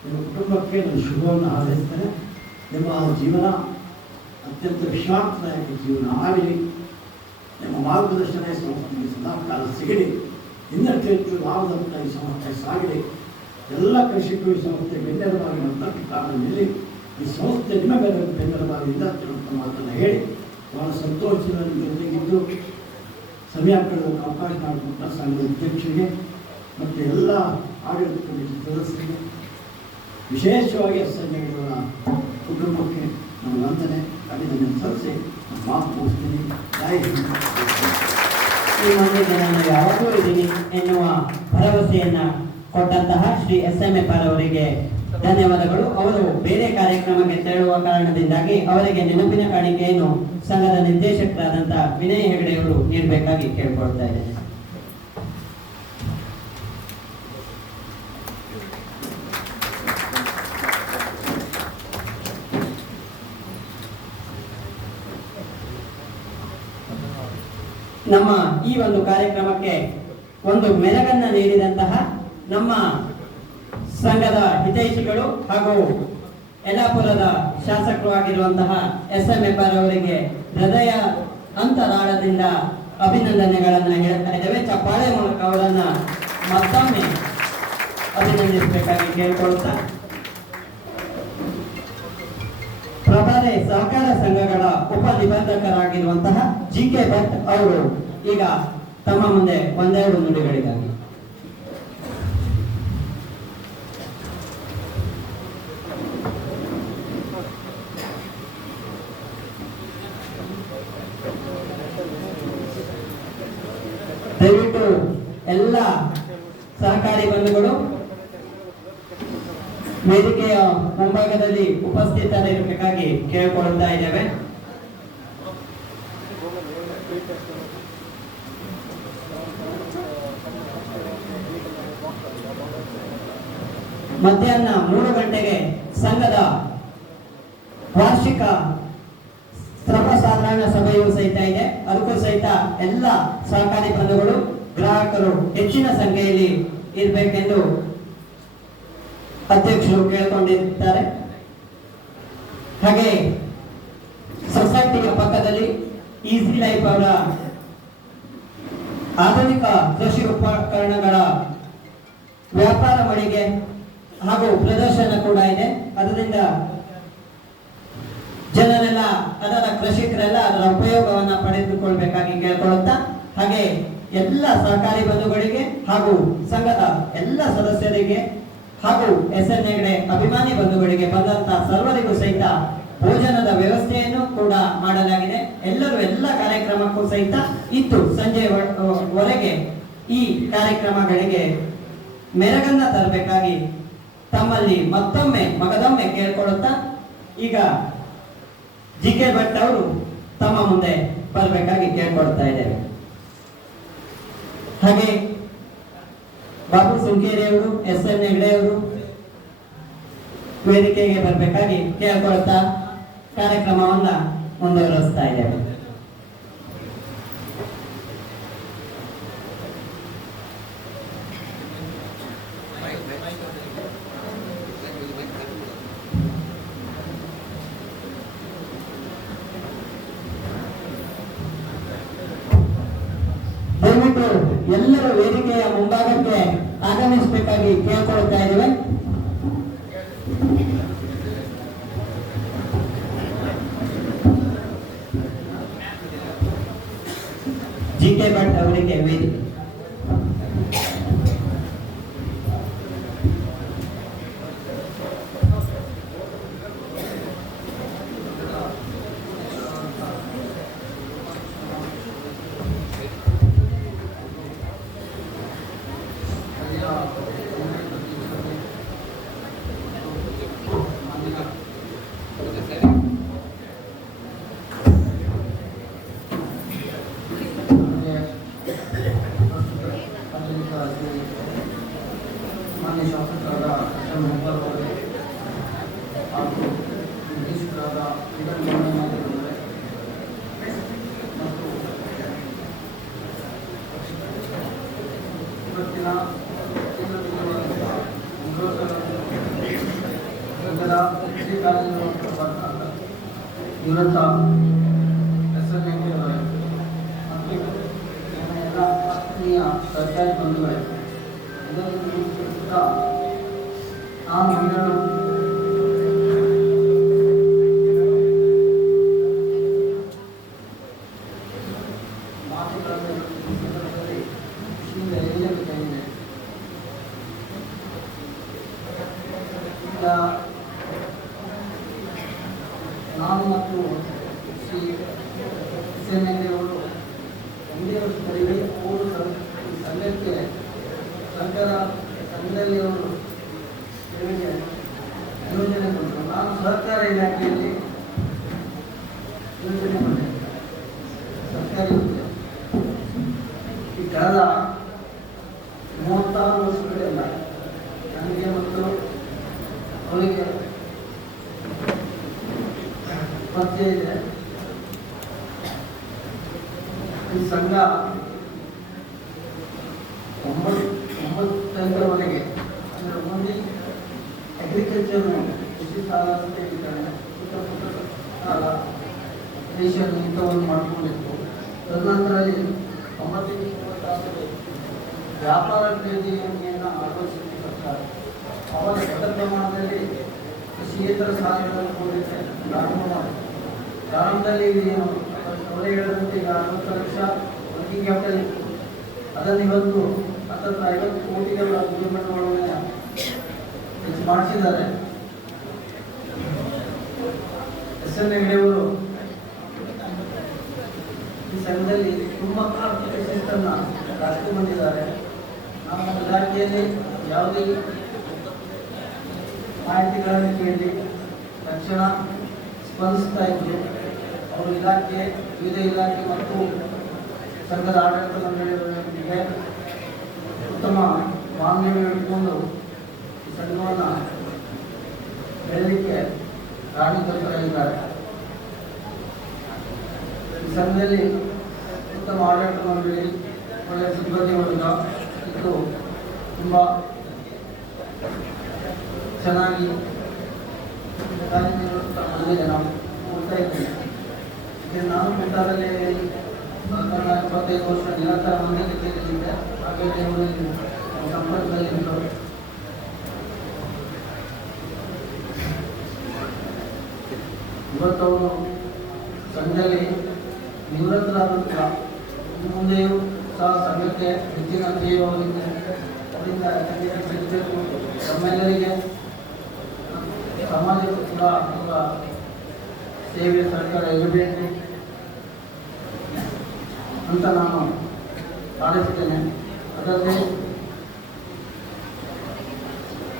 ನಿಮ್ಮ ಕುಟುಂಬಕ್ಕೆ ನಾನು ಶುಭವನ್ನು ಹಾರೈಸ್ತೇನೆ. ನಿಮ್ಮ ಜೀವನ ಅತ್ಯಂತ ವಿಶ್ರಾಂತದಾಯಕ ಜೀವನ ಆಗಲಿ. ನಿಮ್ಮ ಮಾರ್ಗದರ್ಶನ ಈ ಸಂಸ್ಥೆಗೆ ಸದಾಕಾಲ ಸಿಗಲಿ. ಇನ್ನಷ್ಟು ಹೆಚ್ಚು ಲಾಭದಂತ ಈ ಸಂಸ್ಥೆ ಸಾಗಲಿ. ಎಲ್ಲ ಕೃಷಿಕರು ಈ ಸಂಸ್ಥೆ ಬೆನ್ನೆಲುಬಾಗಿ ಮತ್ತಷ್ಟು ಕಾಲದಲ್ಲಿ ಈ ಸಂಸ್ಥೆ ನಿಮ್ಮ ಬೆನ್ನೆಲುಬಾಗಿಂದ ಅಂತ ಮಾತನ್ನು ಹೇಳಿ ಬಹಳ ಸಂತೋಷದ ಜೊತೆಗಿದ್ದು ಸಮಯ ಕಳೆದಕ್ಕೆ ಅವಕಾಶ ಮಾಡಿಕೊಟ್ಟ ಸಂಘದ ಅಧ್ಯಕ್ಷರಿಗೆ ಮತ್ತು ಎಲ್ಲ ಆಡಳಿತ ಕಮಿಟಿ ಸದಸ್ಯರಿಗೆ, ವಿಶೇಷವಾಗಿ SN ಕುಟುಂಬಕ್ಕೆ ನಮ್ಮ ವಂದನೆ ಅಭಿನಂದನೆ ಸಲ್ಲಿಸಿ ಮಾತು ಮುಗಿಸ್ತೀನಿ. ಯಾವಾಗಲೂ ಇದ್ದೀನಿ ಎನ್ನುವ ಭರವಸೆಯನ್ನ ಕೊಟ್ಟಂತಹ ಶ್ರೀ SMF ಅವರಿಗೆ ಧನ್ಯವಾದಗಳು. ಅವರು ಬೇರೆ ಕಾರ್ಯಕ್ರಮಕ್ಕೆ ತೆರಳುವ ಕಾರಣದಿಂದಾಗಿ ಅವರಿಗೆ ನೆನಪಿನ ಕಾಣಿಕೆಯನ್ನು ಸಂಘದ ನಿರ್ದೇಶಕರಾದಂತಹ ವಿನಯ್ ಹೆಗಡೆ ಅವರು ನೀಡಬೇಕಾಗಿ ಕೇಳ್ಕೊಳ್ತಾ ಇದ್ದೇನೆ. ನಮ್ಮ ಈ ಒಂದು ಕಾರ್ಯಕ್ರಮಕ್ಕೆ ಒಂದು ಮೆರಗನ್ನ ನೀಡಿದಂತಹ ನಮ್ಮ ಸಂಘದ ಹಿತೈಷಿಗಳು ಹಾಗೂ ಯಲ್ಲಾಪುರದ ಶಾಸಕರು ಆಗಿರುವಂತಹ SMF ಅವರಿಗೆ ಹೃದಯ ಅಂತರಾಳದಿಂದ ಅಭಿನಂದನೆಗಳನ್ನ ಹೇಳ್ತಾ ಇದ್ದೇವೆ. ಚಪ್ಪಾಳೆ ಮೂಲಕ ಅವರನ್ನ ಮತ್ತೊಮ್ಮೆ ಅಭಿನಂದಿಸಬೇಕಾಗಿ ಕೇಳಿಕೊಳ್ಳುತ್ತಾ, ಪ್ರಭಾದೆ ಸಹಕಾರ ಸಂಘಗಳ ಉಪ ನಿಬಂಧಕರಾಗಿರುವಂತಹ GK ಭಟ್ ಅವರು ಈಗ ತಮ್ಮ ಮುಂದೆ ಒಂದೆರಡು ನುಡಿಗಳಿಗಾಗಿ. ದಯವಿಟ್ಟು ಎಲ್ಲ ಸಹಕಾರಿ ಬಂಧುಗಳು ವೇದಿಕೆಯ ಮುಂಭಾಗದಲ್ಲಿ ಉಪಸ್ಥಿತರಿರಬೇಕಾಗಿ ಕೇಳಿಕೊಳ್ಳುತ್ತಾ ಇದ್ದೇವೆ. ಮಧ್ಯಾಹ್ನ 3 ಗಂಟೆಗೆ ಸಂಘದ ವಾರ್ಷಿಕ ಸರ್ವಸಾಧಾರಣ ಸಭೆಯೂ ಸಹಿತ ಇದೆ. ಅದಕ್ಕೂ ಸಹಿತ ಎಲ್ಲ ಸಹಕಾರಿ ಬಂಧುಗಳು ಗ್ರಾಹಕರು ಹೆಚ್ಚಿನ ಸಂಖ್ಯೆಯಲ್ಲಿ ಇರಬೇಕೆಂದು ಅಧ್ಯಕ್ಷರು ಕೇಳಿಕೊಂಡಿದ್ದಾರೆ. ಹಾಗೆ ಸೊಸೈಟಿಯ ಪಕ್ಕದಲ್ಲಿ ಈಸಿ ಲೈಫ್ ಅವರ ಆಧುನಿಕ ಕೃಷಿ ಉಪಕರಣಗಳ ವ್ಯಾಪಾರ ಮಳಿಗೆ ಹಾಗೂ ಪ್ರದರ್ಶನ ಕೂಡ ಇದೆ. ಅದರಿಂದ ಜನರೆಲ್ಲ ಅದರ ಕೃಷಿಕರೆಲ್ಲ ಅದರ ಉಪಯೋಗವನ್ನ ಪಡೆದುಕೊಳ್ಬೇಕಾಗಿ ಕೇಳಿಕೊಳ್ಳುತ್ತಾ, ಹಾಗೆ ಎಲ್ಲ ಸಹಕಾರಿ ಬಂಧುಗಳಿಗೆ ಹಾಗೂ ಸಂಘದ ಎಲ್ಲ ಸದಸ್ಯರಿಗೆ ಹಾಗೂ SN ಹೆಗಡೆ ಅಭಿಮಾನಿ ಬಂಧುಗಳಿಗೆ ಬಂದಂತಹ ಸರ್ವರಿಗೂ ಸಹಿತ ಭೋಜನದ ವ್ಯವಸ್ಥೆಯನ್ನು ಕೂಡ ಮಾಡಲಾಗಿದೆ. ಎಲ್ಲರೂ ಎಲ್ಲ ಕಾರ್ಯಕ್ರಮಕ್ಕೂ ಸಹಿತ ಇತ್ತು. ಸಂಜೆವರೆಗೆ ಈ ಕಾರ್ಯಕ್ರಮಗಳಿಗೆ ಮೆರಗನ್ನ ತರಬೇಕಾಗಿ ತಮ್ಮಲ್ಲಿ ಮತ್ತೊಮ್ಮೆ ಮಗದೊಮ್ಮೆ ಕೇಳ್ಕೊಳ್ಳುತ್ತಾ, ಈಗ GK ಭಟ್ ಅವರು ತಮ್ಮ ಮುಂದೆ ಬರಬೇಕಾಗಿ ಕೇಳ್ಕೊಳ್ತಾ ಇದ್ದೇವೆ. ಹಾಗೆ ಬಾಬು ಸುಂಕೇರಿ ಅವರು, SN ಹೆಗಡೆ ಅವರು ವೇದಿಕೆಗೆ ಬರಬೇಕಾಗಿ ಕೇಳ್ಕೊಳ್ತಾ ಕಾರ್ಯಕ್ರಮವನ್ನ ಮುಂದುವರಿಸ್ತಾ ಇದ್ದೇವೆ. ದಯವಿಟ್ಟು ಎಲ್ಲರೂ ವೇದಿಕೆಯ ಮುಂಭಾಗಕ್ಕೆ ಆಗಮಿಸಬೇಕಾಗಿ ಕೇಳ್ಕೊಳ್ತಾ ಇದ್ದೇವೆ. GK ಭಟ್ ಅವರಿಗೆ ವೇದಿಕೆ. ಮಾನ್ಯ ಶಾಸಕರಾದ SMF ಅವರೇ ಹಾಗೂ ನಿರ್ದೇಶಕರಾದ ವಿಧಾನಮಂಡಲದವರೇ ಮತ್ತು ಇವತ್ತಿನ ಸಂಘದ ಶ್ರೀ ಕಾರ್ಯನಿರ್ವಾಹಕ ನಿವೃತ್ತ SN ಹೆಗಡೆ ಅವರೇ ಮತ್ತು ಎಲ್ಲ ಆತ್ಮೀಯ ಸರ್ಕಾರಿ ಬಂಧುಗಳೇ, ನಾನು ಹೇಳಲು ಮಾತುಗಳನ್ನು ಖುಷಿಯಿಂದ ಹೇಳಬೇಕಾಗಿದೆ. ಈಗ ನಾನು ಮತ್ತು ಶ್ರೀ SN ಹೆಗಡೆ ಅವರು ಒಂದೇ ವರ್ಷದಲ್ಲಿ 3 ಸಂಘಕ್ಕೆ ಸರ್ಕಾರ ಸಂಘದಲ್ಲಿ ಅವರು ನಿಮಗೆ ಯೋಜನೆ ಕೊಟ್ಟರು. ನಾನು ಸಹಕಾರ ಇಲಾಖೆಯಲ್ಲಿ ಯೋಜನೆ ಮಾಡಿದೆ, ಸರ್ಕಾರಿ ಹುದ್ದೆ. ಈ ಕಳೆದ 36 ವರ್ಷಗಳಿಂದ ನನಗೆ ಮತ್ತು ಅವರಿಗೆ ಪರಿಚಯ ಇದೆ. ಈ ಸಂಘ 9ವರೆಗೆ ಅಂದರೆ ಓನ್ಲಿ ಅಗ್ರಿಕಲ್ಚರ್ ಕೃಷಿ ಸಾಲ ವಿತರಣೆ ಸಾಲ ರೇಷನ್ ಇಂಥವನ್ನು ಮಾಡ್ಕೊಂಡಿತ್ತು. ತದನಂತರದಲ್ಲಿ 996 ವ್ಯಾಪಾರ ಖರೀದಿ ಯೋಜನೆಯನ್ನು ಅಳವಡಿಸಿತ್ತು ಸರ್ಕಾರ. ಅವಾಗ ದೊಡ್ಡ ಪ್ರಮಾಣದಲ್ಲಿ ಕೃಷಿಯೇತರ ಸಾಲಗಳನ್ನು ಕೊಡಲಿಕ್ಕೆ ಪ್ರಾರಂಭ ಮಾಡಿತು. ಪ್ರಾರಂಭದಲ್ಲಿ ಅವರೇ ಹೇಳಿದಂತೆ ಈಗ 60 ಲಕ್ಷ ವರ್ಕಿಂಗ್ ಕ್ಯಾಪಿಟಲ್ ಇತ್ತು. ಅದನ್ನು ಇವತ್ತು 50 ಕೋಟಿಗಳ ಬಂಡವಾಳವನ್ನು ಹೆಚ್ಚು ಮಾಡಿಸಿದ್ದಾರೆ. ಎಸ್.ಎನ್. ಹೆಗಡೆಯವರು ಈ ಸಂಘದಲ್ಲಿ ತುಂಬ ಆರ್ಥಿಕ ಶಿಸ್ತನ್ನು ಬಂದಿದ್ದಾರೆ. ನಮ್ಮ ಇಲಾಖೆಯಲ್ಲಿ ಯಾವುದೇ ಮಾಹಿತಿಗಳನ್ನು ಕೇಳಿ ತಕ್ಷಣ ಸ್ಪಂದಿಸ್ತಾ ಇದ್ರು. ಅವರು ಇಲಾಖೆ, ವಿವಿಧ ಇಲಾಖೆ ಮತ್ತು ಸಂಘದ ಆಡಳಿತ ಮಂಡಳಿಯವರೊಂದಿಗೆ ಉತ್ತಮ ಬಾಂಧವ್ಯ ಇಟ್ಕೊಂಡು ಈ ಸಂಘವನ್ನು ಬೆಳಲಿಕ್ಕೆ ಕಾರಣಕರ್ತರಾಗಿದ್ದಾರೆ. ಈ ಸಂಘದಲ್ಲಿ ಉತ್ತಮ ಆಡಳಿತ ಮಂಡಳಿ, ಒಳ್ಳೆಯ ಸಿಬ್ಬಂದಿ ವರ್ಗ ಇದ್ದು ತುಂಬ ಚೆನ್ನಾಗಿ ಕಾರ್ಯನಿರ್ವಹಿಸ್ತಾ ಬಂದಿದೆ. ನಾವು ಕೊಡ್ತಾ ಇದ್ದೀವಿ. ನಾನು ಕೊಟ್ಟಾಗಲೇ 25 ವರ್ಷ ನಿರಂತರ ಮಂದಿಗೆ ತಿಳಿದಿದ್ದೆ. ಹಾಗಾಗಿ ಅವರು ಸಂಪರ್ಕದಲ್ಲಿದ್ದರು. ಇವತ್ತವರು ಸಂಘದಲ್ಲಿ ನಿವೃತ್ತರಾದಂಥ ಮುಂದೆಯೂ ಸಹ ಸಂಘಕ್ಕೆ ಹೆಚ್ಚಿನ ಸೇವೆಯವರಿಗೆ ಅವರಿಂದ ಸಿಗಬೇಕು. ನಮ್ಮೆಲ್ಲರಿಗೆ ಸಮಾಜಕ್ಕೂ ಕೂಡ ಅವರ ಸೇವೆ ಸರ್ಕಾರ ಇರಬೇಕು ಅಂತ ನಾನು ಹಾರೈಸ್ತೇನೆ. ಅದಲ್ಲದೆ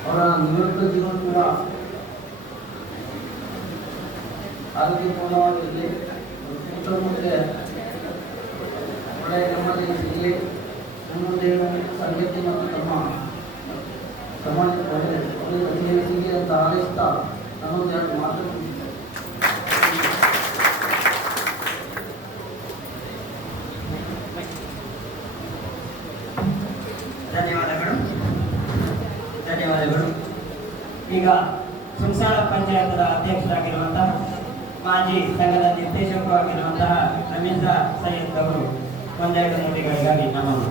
ಅವರ ನಿವೃತ್ತ ಜೀವನ ಕೂಡ ಆರೋಗ್ಯಪೂರ್ಣವಾಗಿರಲಿ, ಮುಂದೆ ಒಳ್ಳೆಯ ನಮ್ಮಲ್ಲಿ ಇಲ್ಲಿ ಮುಂದೆ ಸಂಗತಿ ಮತ್ತು ತಮ್ಮ ಸಮಾಜಕ್ಕೆ ಒಳ್ಳೆಯ ಸಿಗಿ ಅಂತ ಹಾರೈಸ್ತಾ ನನ್ನೊಂದೆರಡು ಮಾತು. ಧನ್ಯವಾದಗಳು. ಈಗ ಸುಂಸಾಳ ಪಂಚಾಯತದ ಅಧ್ಯಕ್ಷರಾಗಿರುವಂತಹ ಮಾಜಿ ಸಂಘದ ನಿರ್ದೇಶಕರು ಆಗಿರುವಂತಹ ಅಮೀಜಾ ಸೈಯದ್ ಅವರು ಒಂದೆರಡು ನುಡಿಗಳಿಗಾಗಿ ನಮ್ಮನ್ನು.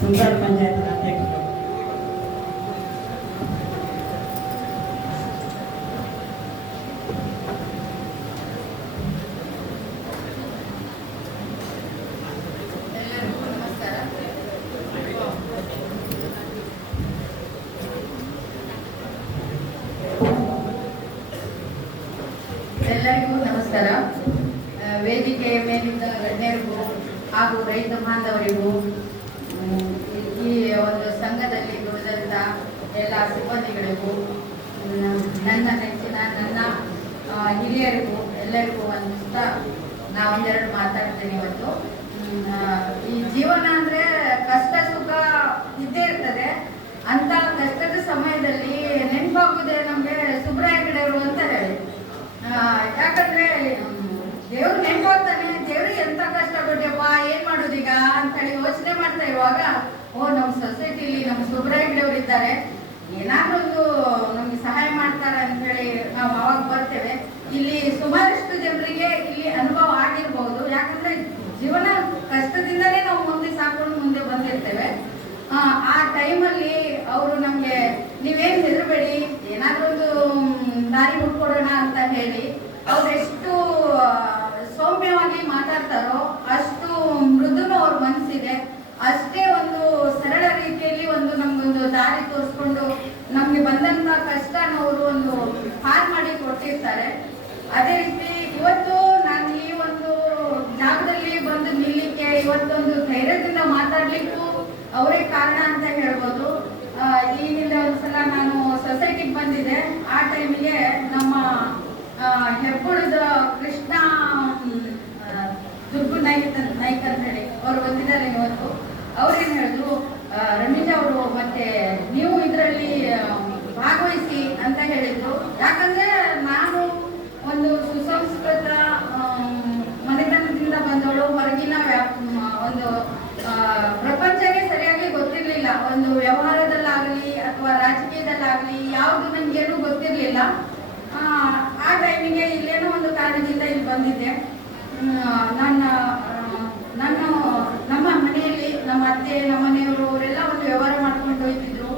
ಸುಂಸಾಳ ಪಂಚಾಯತದ ಅಧ್ಯಕ್ಷರು. ಎಲ್ಲರಿಗೂ ನಮಸ್ಕಾರ. ವೇದಿಕೆಯ ಮೇಲಿದ್ದ ಗಣ್ಯರಿಗೂ ಹಾಗೂ ರೈತ ಬಾಂಧವರಿಗೂ, ಈ ಒಂದು ಸಂಘದಲ್ಲಿ ದುಡಿದಂಥ ಎಲ್ಲ ಸಿಬ್ಬಂದಿಗಳಿಗೂ, ನನ್ನ ನೆಚ್ಚಿನ ನನ್ನ ಹಿರಿಯರಿಗೂ ಎಲ್ಲರಿಗೂ ವಂದಿಸ್ತಾ ನಾವೊಂದೆರಡು ಮಾತಾಡ್ತೇನೆ ಇವತ್ತು. ಈ ಜೀವನ ಅಂದರೆ ಕಷ್ಟ ಸುಖ ಇದ್ದೇ ಇರ್ತದೆ. ಅಂತ ಕಷ್ಟದ ಸಮಯದಲ್ಲಿ ನೆನಪಾಗುವುದೇ ನಮಗೆ ಸುಬ್ರಾಯ ಹೆಗಡೆಯವರು ಅಂತ ಹೇಳಿ. ಯಾಕಂದ್ರೆ ದೇವ್ರು ನೆನಪಾಗ್ತಾನೆ, ದೇವ್ರಿಗೆ ಎಂತ ಕಷ್ಟ ಕೊಟ್ಟಪ್ಪ, ಏನ್ ಮಾಡೋದೀಗ ಅಂತ ಹೇಳಿ ಯೋಚನೆ ಮಾಡ್ತಾ ಇರುವಾಗ, ನಮ್ಮ ಸೊಸೈಟಿಲಿ ನಮ್ಮ ಸುಬ್ರಾಯ ಹೆಗಡೆಯವರು ಇದ್ದಾರೆ, ಏನಾದ್ರೂ ಒಂದು ನಮ್ಗೆ ಸಹಾಯ ಮಾಡ್ತಾರೆ ಅಂತ ಹೇಳಿ ನಾವು ಅವಾಗ ಬರ್ತೇವೆ. ಇಲ್ಲಿ ಸುಮಾರಷ್ಟು ಜನರಿಗೆ ಇಲ್ಲಿ ಅನುಭವ ಆಗಿರ್ಬಹುದು. ಯಾಕಂದ್ರೆ ಜೀವನ ಕಷ್ಟದಿಂದಲೇ ನಾವು ಮುಂದೆ ಸಾಕೊಂಡು ಮುಂದೆ ಬಂದಿರ್ತೇವೆ. ಆ ಟೈಮಲ್ಲಿ ಅವರು ನಮ್ಗೆ ನೀವೇನು ಹೆದರಬೇಡಿ, ಏನಾದ್ರೂ ಒಂದು ದಾರಿ ಹುಡ್ಕೊಡೋಣ ಅಂತ ಹೇಳಿ ಅವ್ರು ಎಷ್ಟು ಸೌಮ್ಯವಾಗಿ ಮಾತಾಡ್ತಾರೋ ಅಷ್ಟು ಮೃದುನು ಅವ್ರ ಮನಸ್ಸಿದೆ. ಅಷ್ಟೇ ಒಂದು ಸರಳ ರೀತಿಯಲ್ಲಿ ಒಂದು ನಮ್ಗೊಂದು ದಾರಿ ತೋರಿಸ್ಕೊಂಡು ನಮ್ಗೆ ಬಂದಂತ ಕಷ್ಟನ ಅವರು ಒಂದು ಹಾರ್ ಮಾಡಿ ಕೊಟ್ಟಿರ್ತಾರೆ. ಅದೇ ರೀತಿ ಇವತ್ತು ಅವರೇ ಕಾರಣ ಅಂತ ಹೇಳ್ಬೋದು. ಈಗಿಂದ ಒಂದ್ಸಲ ನಾನು ಸೊಸೈಟಿಗೆ ಬಂದಿದ್ದೆ. ಆ ಟೈಮಿಗೆ ನಮ್ಮ ಹೆಬ್ಬುಳದ ಕೃಷ್ಣ ದುರ್ಗು ನಾಯ್ಕ ಅಂತ ಹೇಳಿ ಅವ್ರು ಬಂದಿದ್ದಾರೆ ಇವತ್ತು. ಅವ್ರೇನು ಹೇಳಿದ್ರು, ರಮೇಶ್ ಅವರು ಮತ್ತೆ ನೀವು ಇದರಲ್ಲಿ ಭಾಗವಹಿಸಿ ಅಂತ ಹೇಳಿದ್ರು. ಯಾಕಂದ್ರೆ ನಾನು ಒಂದು ಸುಸಂಸ್ಕೃತ ಮನೆತನದಿಂದ ಬಂದವಳು. ಹೊರಗಿನ ಒಂದು ಪ್ರಪಂಚನೇ ಸರಿಯಾಗಿ ಗೊತ್ತಿರಲಿಲ್ಲ. ಒಂದು ವ್ಯವಹಾರದಲ್ಲಾಗಲಿ ಅಥವಾ ರಾಜಕೀಯದಲ್ಲಾಗಲಿ ಯಾವುದು ನನಗೇನು ಗೊತ್ತಿರಲಿಲ್ಲ. ಆ ಟೈಮಿಗೆ ಇಲ್ಲೇನೋ ಒಂದು ಕಾರಣದಿಂದ ಇಲ್ಲಿ ಬಂದಿದ್ದೆ. ನಮ್ಮ ಮನೆಯಲ್ಲಿ ನಮ್ಮ ಅತ್ತೆ, ನಮ್ಮ ಮನೆಯವರು ಅವರೆಲ್ಲ ಒಂದು ವ್ಯವಹಾರ ಮಾಡ್ಕೊಂಡು ಹೋಗ್ತಿದ್ರು.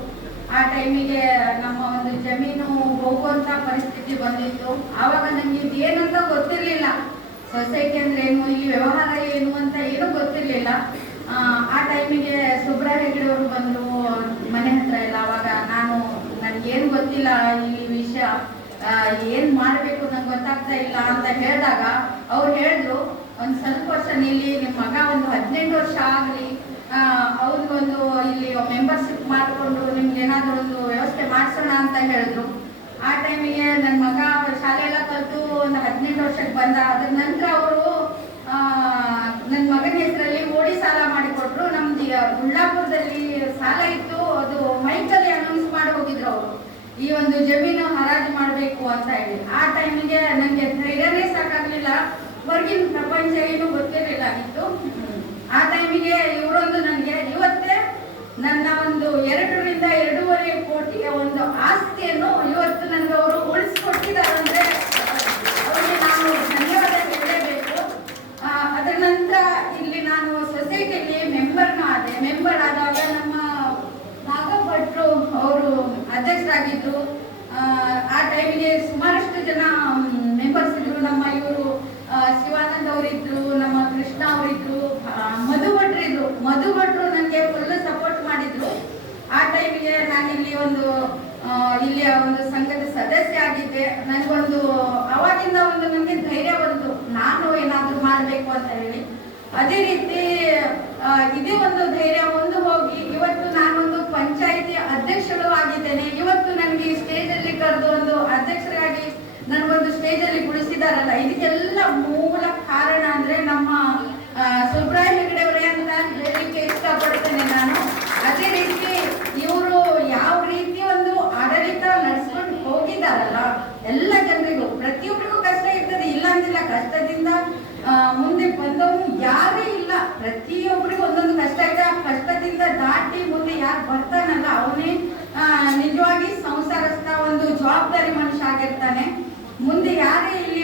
ಆ ಟೈಮಿಗೆ ನಮ್ಮ ಒಂದು ಜಮೀನು ಹೋಗುವಂತ ಪರಿಸ್ಥಿತಿ ಬಂದಿತ್ತು. ಆವಾಗ ನನಗೆ ಇದೇನಂತ ಗೊತ್ತಿರಲಿಲ್ಲ. ಸೊಸೈಟಿ ಅಂದ್ರೆ ಏನು, ಇಲ್ಲಿ ವ್ಯವಹಾರ ಏನು ಅಂತ ಏನೂ ಗೊತ್ತಿರಲಿಲ್ಲ. ಆ ಟೈಮಿಗೆ ಸುಬ್ರಾಯ ಹೆಗಡೆ ಅವರು ಬಂದರು ಮನೆ ಹತ್ರ ಎಲ್ಲ. ಆವಾಗ ನನಗೇನು ಗೊತ್ತಿಲ್ಲ ಈ ವಿಷಯ, ಏನ್ ಮಾಡ್ಬೇಕು ನಂಗೆ ಗೊತ್ತಾಗ್ತಾ ಇಲ್ಲ ಅಂತ ಹೇಳಿದಾಗ ಅವ್ರು ಹೇಳಿದ್ರು, ಒಂದು ಸ್ವಲ್ಪ ವರ್ಷ ನಿಲ್ಲಿ, ನಿಮ್ಮ ಮಗ ಒಂದು 18 ವರ್ಷ ಆಗಲಿ, ಅವ್ರಿಗೊಂದು ಇಲ್ಲಿ ಮೆಂಬರ್ಶಿಪ್ ಮಾಡಿಕೊಂಡು ನಿಮ್ಗೆ ಏನಾದರೂ ಒಂದು ವ್ಯವಸ್ಥೆ ಮಾಡಿಸೋಣ ಅಂತ ಹೇಳಿದ್ರು. ಆ ಟೈಮಿಗೆ ನನ್ನ ಮಗ ಶಾಲೆ ಎಲ್ಲ ಕಲಿತು ಒಂದು 18 ವರ್ಷಕ್ಕೆ ಬಂದ. ಅದ್ರ ನಂತರ ಅವರು ನನ್ನ ಮಗನ ಹೆಸರಲ್ಲಿ ಓಡಿ ಸಾಲ ಮಾಡಿಕೊಟ್ರು. ನಮ್ದು ಉಳ್ಳಾಪುರದಲ್ಲಿ ಸಾಲ ಇತ್ತು, ಅದು ಮೈಕಲ್ಲಿ ಅನೌನ್ಸ್ ಮಾಡಿ ಹೋಗಿದ್ರು ಅವರು, ಈ ಒಂದು ಜಮೀನು ಹರಾಜು ಮಾಡಬೇಕು ಅಂತ ಹೇಳಿ. ಆ ಟೈಮಿಗೆ ನನಗೆ ಧೈರ್ಯನೇ ಸಾಕಾಗ್ಲಿಲ್ಲ. ಹೊರಗಿನ ಪ್ರಪಂಚ ಏನು ಗೊತ್ತಿರಲಿಲ್ಲ ಆಗಿತ್ತು. ಆ ಟೈಮಿಗೆ ಇವರೊಂದು ನನಗೆ ಇವತ್ತೇ ನನ್ನ ಒಂದು 2 ರಿಂದ 2.5 ಕೋಟಿಯ ಒಂದು ಆಸ್ತಿಯನ್ನು ಇವತ್ತು ನನಗೆ ಅವರು ಉಳಿಸ್ಕೊಟ್ಟಿದ್ದಾರೆ. ಅಂದ್ರೆ ಅವರಿಗೆ ನಾನು ಧನ್ಯವಾದ ಹೇಳಲೇಬೇಕು. ಅದರ ನಂತರ ಇಲ್ಲಿ ನಾನು ಸೊಸೈಟಿಯಲ್ಲಿ ಮೆಂಬರ್ ಆದಾಗ ನಮ್ಮ ನಾಗಭಟ್ರು ಅವರು ಅಧ್ಯಕ್ಷರಾಗಿದ್ರು. ಆ ಟೈಮಿಗೆ ಸುಮಾರಷ್ಟು ಜನ ಮೆಂಬರ್ಸ್ ಇದ್ರು. ನಮ್ಮ ಇವರು ಶಿವಾನಂದ್ ಅವರಿದ್ರು, ನಮ್ಮ ಕೃಷ್ಣ ಅವರಿದ್ರು, ಮಧು ಭಟ್ರು ನನಗೆ ಫುಲ್ ಸಪೋರ್ಟ್ ಮಾಡಿದ್ರು. ಆ ಟೈಮಿಗೆ ನಾನಿಲ್ಲಿ ಇಲ್ಲಿಯ ಒಂದು ಸಂಘದ ಸದಸ್ಯ ಆಗಿದ್ದೆ. ನನಗೊಂದು ಅವಾಗಿಂದ ನನಗೆ ಧೈರ್ಯ ಬಂತು, ನಾನು ಏನಾದರೂ ಮಾಡಬೇಕು ಅಂತ ಹೇಳಿ. ಅದೇ ರೀತಿ ಇದೇ ಒಂದು ಧೈರ್ಯ ಒಂದು ಹೋಗಿ ಇವತ್ತು ನಾನೊಂದು ಪಂಚಾಯಿತಿ ಅಧ್ಯಕ್ಷರು ಆಗಿದ್ದೇನೆ. ಇವತ್ತು ನನಗೆ ಈ ಸ್ಟೇಜಲ್ಲಿ ಕರೆದು ಒಂದು ಅಧ್ಯಕ್ಷರಾಗಿ ನನಗೊಂದು ಸ್ಟೇಜಲ್ಲಿ ಕುಳಿಸಿದಾರಲ್ಲ, ಇದಕ್ಕೆಲ್ಲ ಮೂಲ ಕಾರಣ ಅಂದ್ರೆ ನಮ್ಮ ಸುಬ್ರಾಯ ಹೆಗಡೆ ಅವರೇ ಅಂತ ಹೇಳಲಿಕ್ಕೆ ಇಷ್ಟಪಡ್ತೇನೆ ನಾನು. ಅದೇ ರೀತಿ ಇವರು ಯಾವ ರೀತಿ ಒಂದು ಆಡಳಿತ ನಡೆಸ್ಕೊಂಡು ಹೋಗಿದಾರಲ್ಲ, ಎಲ್ಲ ಜನರಿಗೂ ಪ್ರತಿಯೊಬ್ಬರಿಗೂ ಕಷ್ಟ ಇರ್ತದೆ, ಇಲ್ಲ ಅಂತಿಲ್ಲ. ಕಷ್ಟದಿಂದ ಮುಂದೆ ಬಂದವನು ಯಾರೇ ಇಲ್ಲ, ಪ್ರತಿಯೊಬ್ಬರಿಗೂ ಒಂದೊಂದು ಕಷ್ಟ ಇದೆ. ಆ ಕಷ್ಟದಿಂದ ದಾಟಿ ಮುಂದೆ ಯಾರು ಬರ್ತಾನಲ್ಲ ಅವನೇ ನಿಜವಾಗಿ ಸಂಸಾರಸ್ಥ ಒಂದು ಜವಾಬ್ದಾರಿ ಮನುಷ್ಯ ಆಗಿರ್ತಾನೆ. ಮುಂದೆ ಯಾರೇ ಇಲ್ಲಿ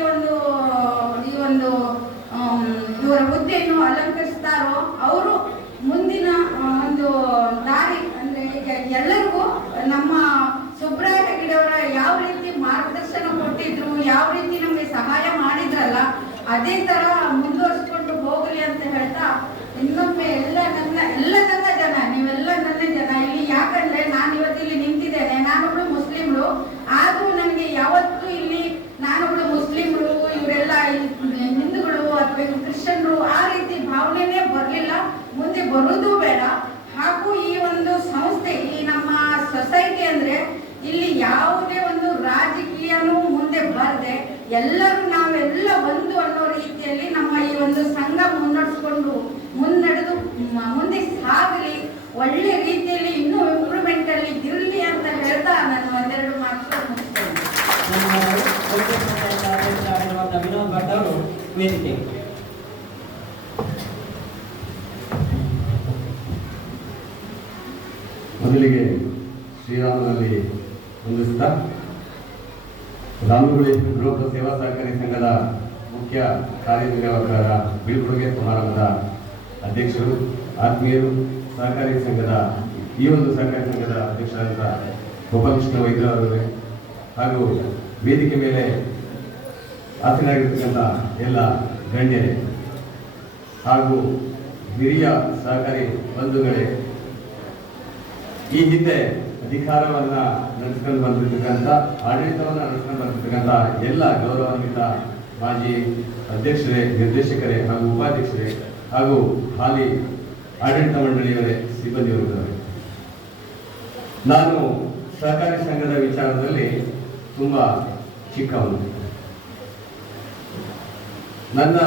ಈ ಒಂದು ಇವರ ಹುದ್ದೆಯನ್ನು ಅಲಂಕರಿಸ್ತಾರೋ ಅವರು ಮುಂದಿನ ಒಂದು ದಾರಿ ಅಂದ್ರೆ ಈಗ ಎಲ್ಲರಿಗೂ ನಮ್ಮ ಸುಬ್ರಾಯ ಹೆಗಡೆ ಅವರ ಯಾವ ರೀತಿ ಮಾರ್ಗದರ್ಶನ ಕೊಟ್ಟಿದ್ರು, ಯಾವ ರೀತಿ ನಮಗೆ ಸಹಾಯ ಮಾಡಿದ್ರಲ್ಲ, ಅದೇ ತರ ಮುಂದುವರಿಸ್ಕೊಂಡು ಹೋಗಲಿ ಅಂತ ಹೇಳ್ತಾ ಇನ್ನೊಮ್ಮೆ ಎಲ್ಲ ನನ್ನ ಜನ, ನೀವೆಲ್ಲ ನನ್ನ ಜನ ಇಲ್ಲಿ. ಯಾಕಂದ್ರೆ ನಾನು ಇವತ್ತಿಲ್ಲಿ ನಿಂತಿದ್ದೇನೆ, ನಾನೊಬ್ಳು ಮುಸ್ಲಿಮ್ರು. ಆದ್ರೂ ನನಗೆ ಯಾವತ್ತೂ ಇಲ್ಲಿ ನಾನೊಬ್ಳು ಮುಸ್ಲಿಮ್ರು, ಇವರೆಲ್ಲ ಹಿಂದೂಗಳು ಅಥವಾ ಕ್ರಿಶ್ಚಿಯನ್ರು ಆ ರೀತಿ ಭಾವನೆನೇ ಬರಲಿಲ್ಲ, ಮುಂದೆ ಬರೋದು ಬೇಡ. ಹಾಗೂ ಈ ಒಂದು ಸಂಸ್ಥೆ, ಈ ನಮ್ಮ ಸೊಸೈಟಿ ಅಂದ್ರೆ ಇಲ್ಲಿ ಯಾವುದೇ ಒಂದು ರಾಜಕೀಯನೂ ಮುಂದೆ ಬರದೆ ಎಲ್ಲರೂ ನಾವೆಲ್ಲ ಒಂದು ಅನ್ನೋ ರೀತಿಯಲ್ಲಿ ನಮ್ಮ ಈ ಒಂದು ಸಂಘ ಮುನ್ನಡೆದು ಮುಂದೆ ಸಾಗಲಿ, ಒಳ್ಳೆ ರೀತಿಯಲ್ಲಿ ಇನ್ನೂ ಇಂಪ್ರೂವ್ಮೆಂಟ್ ಅಲ್ಲಿ ಇರಲಿ ಅಂತ ಹೇಳ್ತಾ ನಾನು ಒಂದೆರಡು ಮಾತು ಮುಗಿಸ್ತೇನೆ. ವಿನೋದ್ ಭಟ್ ಅವರು ವೇದಿಕೆ. ಮೊದಲಿಗೆ ಶ್ರೀರಾಮನಲ್ಲಿ ವಂದಿಸುತ್ತಾ ರಾಮಗುಳಿ ಲೋಕ ಸೇವಾ ಸಹಕಾರಿ ಸಂಘದ ಮುಖ್ಯ ಕಾರ್ಯನಿರ್ವಾಹಕರ ಬೀಳ್ಕೊಡುಗೆ ಸಮಾರಂಭದ ಅಧ್ಯಕ್ಷರು, ಆತ್ಮೀಯರು, ಸಹಕಾರಿ ಸಂಘದ ಈ ಒಂದು ಸಹಕಾರಿ ಸಂಘದ ಅಧ್ಯಕ್ಷರಾದ ಗೋಪಾಲಕೃಷ್ಣ ವೈದ್ಯ ಅವರೇ, ಹಾಗೂ ವೇದಿಕೆ ಮೇಲೆ ಆಸೀನರಾಗಿರ್ತಕ್ಕಂಥ ಎಲ್ಲ ಗಣ್ಯರೇ ಹಾಗೂ ಹಿರಿಯ ಸಹಕಾರಿ ಬಂಧುಗಳೇ, ಈ ಹಿಂದೆ ಅಧಿಕಾರವನ್ನ ನಡೆಸ್ಕೊಂಡು ಬಂದಿರ್ತಕ್ಕಂಥ, ಆಡಳಿತವನ್ನ ನಡೆಸ್ಕೊಂಡು ಬಂದಿರ್ತಕ್ಕಂಥ ಎಲ್ಲ ಗೌರವಾನ್ವಿತ ಮಾಜಿ ಅಧ್ಯಕ್ಷರೇ, ನಿರ್ದೇಶಕರೇ ಹಾಗೂ ಉಪಾಧ್ಯಕ್ಷರೇ ಹಾಗೂ ಹಾಲಿ ಆಡಳಿತ ಮಂಡಳಿಯವರೇ, ಸಿಬ್ಬಂದಿ ಸಿಬ್ಬಂದಿ ವರ್ಗದವರೇ, ನಾನು ಸಹಕಾರಿ ಸಂಘದ ವಿಚಾರದಲ್ಲಿ ತುಂಬಾ ಚಿಕ್ಕವನು. ನನ್ನ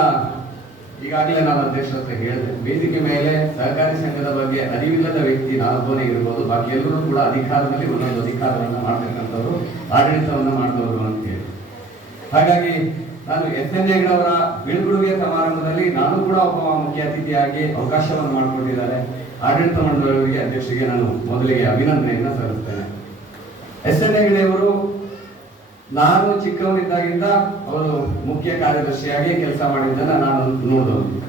ಈಗಾಗಲೇ ನಾನು ಅಧ್ಯಕ್ಷರ ಹತ್ರ ಹೇಳಿದೆ, ವೇದಿಕೆ ಮೇಲೆ ಸಹಕಾರಿ ಸಂಘದ ಬಗ್ಗೆ ಅರಿವಿಲ್ಲದ ವ್ಯಕ್ತಿ ನಾನೊಬ್ಬನೇ ಇರ್ಬೋದು, ಬಾಕಿ ಎಲ್ಲರೂ ಕೂಡ ಅಧಿಕಾರದಲ್ಲಿ ಒಂದೊಂದು ಅಧಿಕಾರವನ್ನು ಮಾಡ್ತಕ್ಕಂಥವ್ರು, ಆಡಳಿತವನ್ನು ಮಾಡಿದವರು ಅಂತ ಹೇಳಿ. ಹಾಗಾಗಿ ನಾನು SN ಹೆಗ್ಡೆಯವರ ಬೀಳ್ಕೊಡುಗೆ ಸಮಾರಂಭದಲ್ಲಿ ನಾನು ಕೂಡ ಒಬ್ಬ ಮುಖ್ಯ ಅತಿಥಿಯಾಗಿ ಅವಕಾಶವನ್ನು ಮಾಡಿಕೊಂಡಿದ್ದಾರೆ. ಆಡಳಿತ ಮಂಡಳಿಗೆ ಅಧ್ಯಕ್ಷರಿಗೆ ನಾನು ಮೊದಲಿಗೆ ಅಭಿನಂದನೆಯನ್ನ ಸಲ್ಲಿಸ್ತೇನೆ. SN ಹೆಗ್ಡೆಯವರು ನಾನು ಚಿಕ್ಕವನಿದ್ದಾಗಿಂದ ಅವರು ಮುಖ್ಯ ಕಾರ್ಯದರ್ಶಿಯಾಗಿ ಕೆಲಸ ಮಾಡಿದ್ದನ್ನ ನಾನು ನೋಡಿದವನು.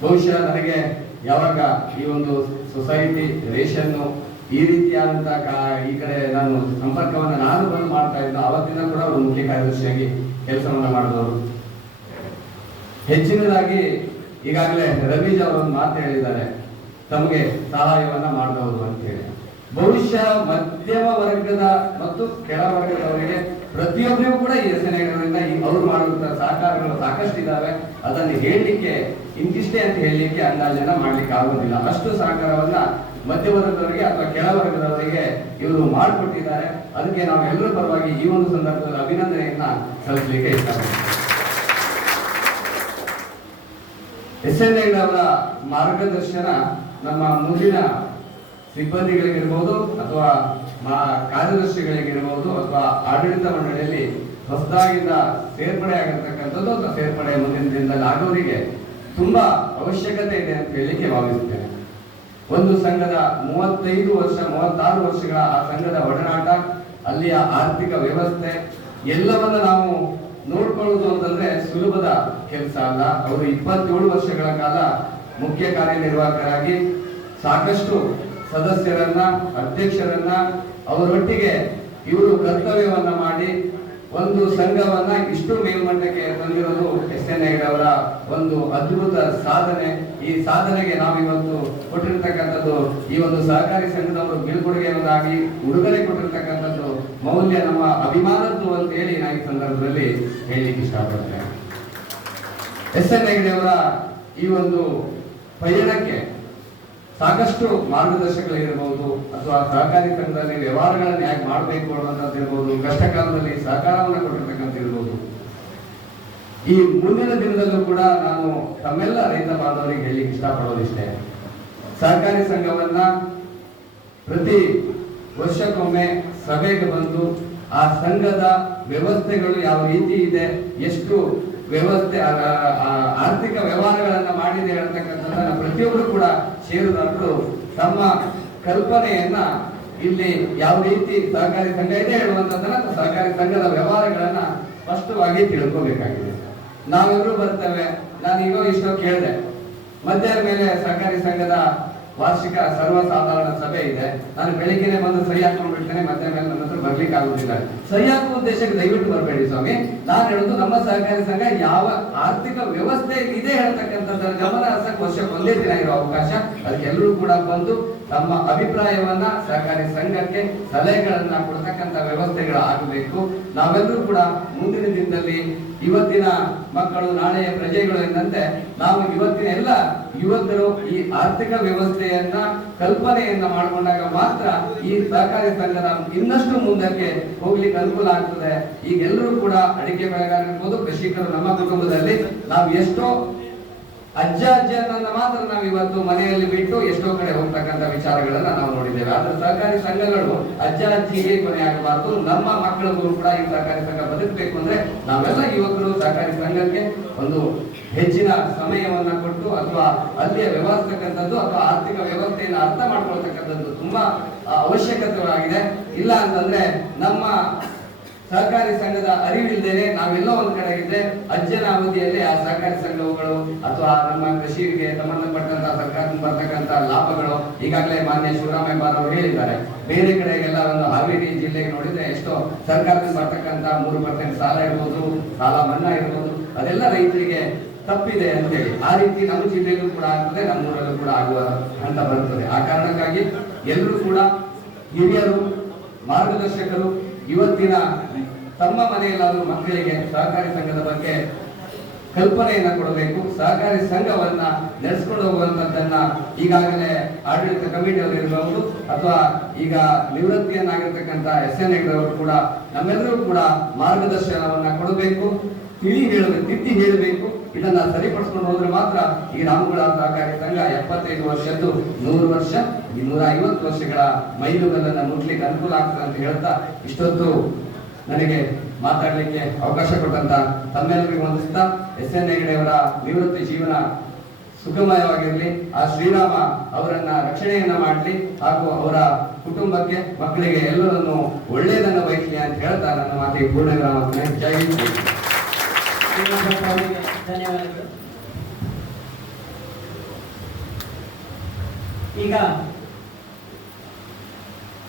ಬಹುಶಃ ನನಗೆ ಯಾವಾಗ ಈ ಒಂದು ಸೊಸೈಟಿ ರೇಷನ್ನು ಈ ರೀತಿಯಾದಂತಹ ಈ ಕಡೆ ನಾನು ಸಂಪರ್ಕವನ್ನು ನಾನು ಬಂದು ಮಾಡ್ತಾ ಇದ್ದ ಅವತ್ತಿನ ಕೂಡ ಅವರು ಮುಖ್ಯ ಕಾರ್ಯದರ್ಶಿಯಾಗಿ ಕೆಲಸವನ್ನ ಮಾಡಿದವರು. ಹೆಚ್ಚಿನದಾಗಿ ಈಗಾಗಲೇ ರವೀಜ್ ಅವರೊಂದು ಮಾತು ಹೇಳಿದ್ದಾರೆ, ತಮಗೆ ಸಹಾಯವನ್ನ ಮಾಡಿದವರು ಅಂತ ಹೇಳಿ. ಬಹುಶಃ ಮಧ್ಯಮ ವರ್ಗದ ಮತ್ತು ಕೆಳ ವರ್ಗದವರಿಗೆ ಪ್ರತಿಯೊಬ್ಬರಿಗೂ ಕೂಡ ಈ SN ಹೆಗ್ಡೆಯವರಿಂದ ಅವರು ಮಾಡುವಂತಹ ಸಹಕಾರಗಳು ಸಾಕಷ್ಟು ಇದ್ದಾವೆ. ಅದನ್ನು ಹೇಳಲಿಕ್ಕೆ ಇಂತಿಷ್ಟೇ ಅಂತ ಹೇಳಲಿಕ್ಕೆ ಅಂದಾಜನ್ನ ಮಾಡ್ಲಿಕ್ಕೆ ಆಗೋದಿಲ್ಲ. ಅಷ್ಟು ಸಹಕಾರವನ್ನ ಮಧ್ಯವರ್ಗದವರಿಗೆ ಅಥವಾ ಕೆಳ ವರ್ಗದವರಿಗೆ ಇವರು ಮಾಡಿಕೊಟ್ಟಿದ್ದಾರೆ. ಅದಕ್ಕೆ ನಾವು ಎಲ್ಲರ ಪರವಾಗಿ ಈ ಒಂದು ಸಂದರ್ಭದಲ್ಲಿ ಅಭಿನಂದನೆಯನ್ನ ಸಲ್ಲಿಸಲಿಕ್ಕೆ ಇಷ್ಟಪಡ್ತೀವಿ. SN ಹೆಗ್ಡೆಯವರ ಮಾರ್ಗದರ್ಶನ ನಮ್ಮ ಮುಂದಿನ ಸಿಬ್ಬಂದಿಗಳಿಗಿರ್ಬೋದು ಅಥವಾ ಕಾರ್ಯದರ್ಶಿಗಳಿಗಿರ್ಬೋದು ಅಥವಾ ಆಡಳಿತ ಮಂಡಳಿಯಲ್ಲಿ ಹೊಸದಾಗಿಂದ ಸೇರ್ಪಡೆ ಆಗಿರ್ತಕ್ಕಂಥದ್ದು ಅಥವಾ ಸೇರ್ಪಡೆ ಮುಂದಿನ ದಿನದಲ್ಲಿ ಆಗೋರಿಗೆ ತುಂಬಾ ಅವಶ್ಯಕತೆ ಇದೆ ಅಂತ ಹೇಳಲಿಕ್ಕೆ ಭಾವಿಸುತ್ತೇನೆ. ಒಂದು ಸಂಘದ 35 ವರ್ಷ 36 ವರ್ಷಗಳ ಆ ಸಂಘದ ಒಡನಾಟ, ಅಲ್ಲಿಯ ಆರ್ಥಿಕ ವ್ಯವಸ್ಥೆ ಎಲ್ಲವನ್ನ ನಾವು ನೋಡ್ಕೊಳ್ಳೋದು ಅಂತಂದ್ರೆ ಸುಲಭದ ಕೆಲಸ ಅಲ್ಲ. ಅವರು 27 ವರ್ಷಗಳ ಕಾಲ ಮುಖ್ಯ ಕಾರ್ಯನಿರ್ವಾಹಕರಾಗಿ ಸಾಕಷ್ಟು ಸದಸ್ಯರನ್ನ, ಅಧ್ಯಕ್ಷರನ್ನ ಅವರೊಟ್ಟಿಗೆ ಇವರು ಕರ್ತವ್ಯವನ್ನ ಮಾಡಿ ಒಂದು ಸಂಘವನ್ನ ಇಷ್ಟು ಮೇಲ್ಮಟ್ಟಕ್ಕೆ ತಂದಿರೋದು SN ಹೆಗ್ಡೆಯವರ ಒಂದು ಅದ್ಭುತ ಸಾಧನೆ. ಈ ಸಾಧನೆಗೆ ನಾವಿವತ್ತು ಕೊಟ್ಟಿರ್ತಕ್ಕಂಥದ್ದು ಈ ಒಂದು ಸಹಕಾರಿ ಸಂಘದವರು ಬೀಳ್ಕೊಡುಗೆಯನ್ನಾಗಿ ಉಡುಗೊರೆ ಕೊಟ್ಟಿರ್ತಕ್ಕಂಥದ್ದು ಮೌಲ್ಯ ನಮ್ಮ ಅಭಿಮಾನದ್ದು ಅಂತ ಹೇಳಿ ನಾನು ಈ ಸಂದರ್ಭದಲ್ಲಿ ಹೇಳಲಿಕ್ಕೆ ಇಷ್ಟಪಡ್ತೇನೆ. SN ಹೆಗ್ಡೆಯವರ ಈ ಒಂದು ಪಯಣಕ್ಕೆ ಸಾಕಷ್ಟು ಮಾರ್ಗದರ್ಶಕಗಳಿರ್ಬಹುದು ಅಥವಾ ಸಹಕಾರಿ ಸಂಘದಲ್ಲಿ ವ್ಯವಹಾರಗಳನ್ನು ಹೇಗೆ ಮಾಡಬೇಕು ಅನ್ನೋಂಥದ್ದು ಇರ್ಬೋದು, ಕಷ್ಟ ಕಾಲದಲ್ಲಿ ಸಹಕಾರವನ್ನು ಕೊಟ್ಟಿರ್ತಕ್ಕಂಥಿರ್ಬೋದು. ಈ ಮುಂದಿನ ದಿನದಲ್ಲೂ ಕೂಡ ನಾನು ತಮ್ಮೆಲ್ಲ ರೈತ ಬಾಂಧವರಿಗೆ ಹೇಳಲಿಕ್ಕೆ ಇಷ್ಟಪಡೋದಿಷ್ಟೇ, ಸಹಕಾರಿ ಸಂಘವನ್ನ ಪ್ರತಿ ವರ್ಷಕ್ಕೊಮ್ಮೆ ಸಭೆಗೆ ಬಂದು ಆ ಸಂಘದ ವ್ಯವಸ್ಥೆಗಳು ಯಾವ ರೀತಿ ಇದೆ, ಎಷ್ಟು ವ್ಯವಸ್ಥೆ ಆರ್ಥಿಕ ವ್ಯವಹಾರಗಳನ್ನ ಮಾಡಿದೆ ಹೇಳ್ತಕ್ಕಂಥದ್ದನ್ನ ಪ್ರತಿಯೊಬ್ಬರು ಕೂಡ ಷೇರುದಾರರು ತಮ್ಮ ಕಲ್ಪನೆಯನ್ನ ಇಲ್ಲಿ ಯಾವ ರೀತಿ ಸಹಕಾರಿ ಸಂಘ ಇದೆ ಹೇಳುವಂತದ್ದನ್ನ ಸಹಕಾರಿ ಸಂಘದ ವ್ಯವಹಾರಗಳನ್ನ ಸ್ಪಷ್ಟವಾಗಿ ತಿಳ್ಕೋಬೇಕಾಗಿದೆ. ನಾವೆಲ್ಲರೂ ಬರ್ತೇವೆ, ನಾನು ಈಗ ಇಷ್ಟೋ ಕೇಳಿದೆ, ಮಧ್ಯಾಹ್ನ ಮೇಲೆ ಸಹಕಾರಿ ಸಂಘದ ವಾರ್ಷಿಕ ಸರ್ವಸಾಧಾರಣ ಸಭೆ ಇದೆ, ನಾನು ಬೆಳಿಗ್ಗೆನೆ ಬಂದು ಸಹಿ ಹಾಕೊಂಡು ಬಿಡ್ತೇನೆ, ಮಧ್ಯಾಹ್ನ ಮೇಲೆ ನನ್ನ ಹತ್ರ ಬರ್ಲಿಕ್ಕೆ ಆಗುದಿಲ್ಲ. ಸಹಿ ಹಾಕುವ ಉದ್ದೇಶಕ್ಕೆ ದಯವಿಟ್ಟು ಬರಬೇಡಿ ಸ್ವಾಮಿ. ನಾನು ಹೇಳುದು ನಮ್ಮ ಸಹಕಾರಿ ಸಂಘ ಯಾವ ಆರ್ಥಿಕ ವ್ಯವಸ್ಥೆ ಇದೆ ಹೇಳ್ತಕ್ಕಂಥದ್ದರ ಗಮನ ಹರಿಸಕ್ಕೆ ವರ್ಷಕ್ಕೆ ಒಂದೇ ದಿನ ಇರೋ ಅವಕಾಶ. ಅದಕ್ಕೆ ಎಲ್ಲರೂ ಕೂಡ ಬಂದು ತಮ್ಮ ಅಭಿಪ್ರಾಯವನ್ನ ಸಹಕಾರಿ ಸಂಘಕ್ಕೆ ಸಲಹೆಗಳನ್ನ ಕೊಡ್ತಕ್ಕಂಥ ವ್ಯವಸ್ಥೆಗಳು ಆಗಬೇಕು. ನಾವೆಲ್ಲರೂ ಕೂಡ ಮುಂದಿನ ದಿನದಲ್ಲಿ ಇವತ್ತಿನ ಮಕ್ಕಳು ನಾಳೆಯ ಪ್ರಜೆಗಳು ಎಂದಂತೆ ನಾವು ಇವತ್ತಿನ ಎಲ್ಲ ಯುವಕರು ಈ ಆರ್ಥಿಕ ವ್ಯವಸ್ಥೆಯನ್ನ ಕಲ್ಪನೆಯನ್ನ ಮಾಡಿಕೊಂಡಾಗ ಮಾತ್ರ ಈ ಸಹಕಾರಿ ಸಂಘದ ಇನ್ನಷ್ಟು ಮುಂದಕ್ಕೆ ಹೋಗ್ಲಿಕ್ಕೆ ಅನುಕೂಲ ಆಗ್ತದೆ. ಈಗೆಲ್ಲರೂ ಕೂಡ ಅಡಿಕೆ ಬೆಳೆಗಾರರಿರ್ಬೋದು, ಕೃಷಿಕರು ನಮ್ಮ ಕುಟುಂಬದಲ್ಲಿ ನಾವು ಎಷ್ಟೋ ಅಜ್ಜನನ್ನ ಮಾತ್ರ ನಾವು ಇವತ್ತು ಮನೆಯಲ್ಲಿ ಬಿಟ್ಟು ಎಷ್ಟೋ ಕಡೆ ಹೋಗ್ತಕ್ಕಂಥ ವಿಚಾರಗಳನ್ನ ನಾವು ನೋಡಿದ್ದೇವೆ. ಆದ್ರೆ ಸಹಕಾರಿ ಸಂಘಗಳು ಅಜ್ಜಿಗೆ ಕೊನೆ ಆಗಬಾರದು. ನಮ್ಮ ಮಕ್ಕಳಿಗೂ ಕೂಡ ಈ ಸಹಕಾರಿ ಸಂಘ ಬದುಕಬೇಕು ಅಂದ್ರೆ ನಾವೆಲ್ಲ ಯುವಕರು ಸಹಕಾರಿ ಸಂಘಕ್ಕೆ ಒಂದು ಹೆಚ್ಚಿನ ಸಮಯವನ್ನ ಕೊಟ್ಟು ಅಥವಾ ಅಲ್ಲಿಯ ವ್ಯವಸ್ಥಕ್ಕಂಥದ್ದು ಅಥವಾ ಆರ್ಥಿಕ ವ್ಯವಸ್ಥೆಯನ್ನು ಅರ್ಥ ಮಾಡ್ಕೊಳ್ತಕ್ಕಂಥದ್ದು ತುಂಬಾ ಅವಶ್ಯಕತೆಯಾಗಿದೆ. ಇಲ್ಲ ಅಂತಂದ್ರೆ ನಮ್ಮ ಸಹಕಾರಿ ಸಂಘದ ಅರಿವಿಲ್ಲದೇನೆ ನಾವೆಲ್ಲೋ ಒಂದ್ ಕಡೆ ಇದ್ರೆ ಅಜ್ಜನ ಅವಧಿಯಲ್ಲಿ ಆ ಸಹಕಾರಿ ಸಂಘಗಳು ಅಥವಾ ನಮ್ಮ ಕೃಷಿಗೆ ಸಂಬಂಧಪಟ್ಟಂತ ಸರ್ಕಾರದಿಂದ ಬರ್ತಕ್ಕಂಥ ಲಾಭಗಳು ಈಗಾಗಲೇ ಮಾನ್ಯ ಶಿವರಾಮಯ್ಯ ಬಾರ್ ಅವರು ಹೇಳಿದ್ದಾರೆ. ಬೇರೆ ಕಡೆಗೆಲ್ಲ ಒಂದು ಹಾವೇರಿ ಜಿಲ್ಲೆಗೆ ನೋಡಿದ್ರೆ ಎಷ್ಟೋ ಸರ್ಕಾರದಿಂದ ಬರ್ತಕ್ಕಂಥ 3% ಸಾಲ ಇರ್ಬೋದು, ಸಾಲ ಮನ್ನಾ ಇರ್ಬೋದು, ಅದೆಲ್ಲ ರೈತರಿಗೆ ತಪ್ಪಿದೆ ಅಂತೇಳಿ ಆ ರೀತಿ ನಮ್ಮ ಜಿಲ್ಲೆಯಲ್ಲೂ ಕೂಡ ಆಗ್ತದೆ, ನಮ್ಮೂರಲ್ಲೂ ಕೂಡ ಆಗುವ ಹಂತ ಬರ್ತದೆ. ಆ ಕಾರಣಕ್ಕಾಗಿ ಎಲ್ಲರೂ ಕೂಡ ಹಿರಿಯರು, ಮಾರ್ಗದರ್ಶಕರು ಇವತ್ತಿನ ತಮ್ಮ ಮನೆಯಲ್ಲಾದರೂ ಮಕ್ಕಳಿಗೆ ಸಹಕಾರಿ ಸಂಘದ ಬಗ್ಗೆ ಕಲ್ಪನೆಯನ್ನ ಕೊಡಬೇಕು. ಸಹಕಾರಿ ಸಂಘವನ್ನ ನಡೆಸ್ಕೊಂಡು ಹೋಗುವಂತದ್ದನ್ನ ಈಗಾಗಲೇ ಆಡಳಿತ ಕಮಿಟಿ ಅವರು ಇರಬಹುದು ಅಥವಾ ಈಗ ನಿವೃತ್ತಿಯನ್ನಾಗಿರ್ತಕ್ಕಂಥ SN ಹೆಗ್ಡೆ ಅವರು ಕೂಡ ನಮ್ಮೆಲ್ಲರೂ ಕೂಡ ಮಾರ್ಗದರ್ಶನವನ್ನ ಕೊಡಬೇಕು, ತಿದ್ದಿ ಹೇಳಬೇಕು. ಇದನ್ನ ಸರಿಪಡಿಸ್ಕೊಂಡು ಹೋದ್ರೆ ಮಾತ್ರ ಈ ರಾಮಗುಳ ಸಹಕಾರಿ ಸಂಘ 75 ವರ್ಷದ್ದು 100 ವರ್ಷ, 150 ವರ್ಷಗಳ ಮೈಲುಗಲ್ಲನ್ನ ಮುಟ್ಲಿಕ್ಕೆ ಅನುಕೂಲ ಆಗ್ತದೆ ಅಂತ ಹೇಳ್ತಾ ಇಷ್ಟೊತ್ತು ನನಗೆ ಮಾತಾಡಲಿಕ್ಕೆ ಅವಕಾಶ ಕೊಟ್ಟಂತ ತಮ್ಮೆಲ್ಲರಿಗೂ ವಂದಿಸ್ತಾ SN ಹೆಗ್ಡೆ ಅವರ ನಿವೃತ್ತಿ ಜೀವನ ಸುಖಮಯವಾಗಿರಲಿ, ಆ ಶ್ರೀರಾಮ ಅವರನ್ನ ರಕ್ಷಣೆಯನ್ನ ಮಾಡಲಿ ಹಾಗೂ ಅವರ ಕುಟುಂಬಕ್ಕೆ ಮಕ್ಕಳಿಗೆ ಎಲ್ಲರನ್ನು ಒಳ್ಳೆಯದನ್ನು ಬಯಸಲಿ ಅಂತ ಹೇಳ್ತಾ ನನ್ನ ಮಾತಿಗೆ ಪೂರ್ಣ ವಿರಾಮ. ಜೈ ಹಿಂದ್. ಧನ್ಯವಾದಗಳು. ಈಗ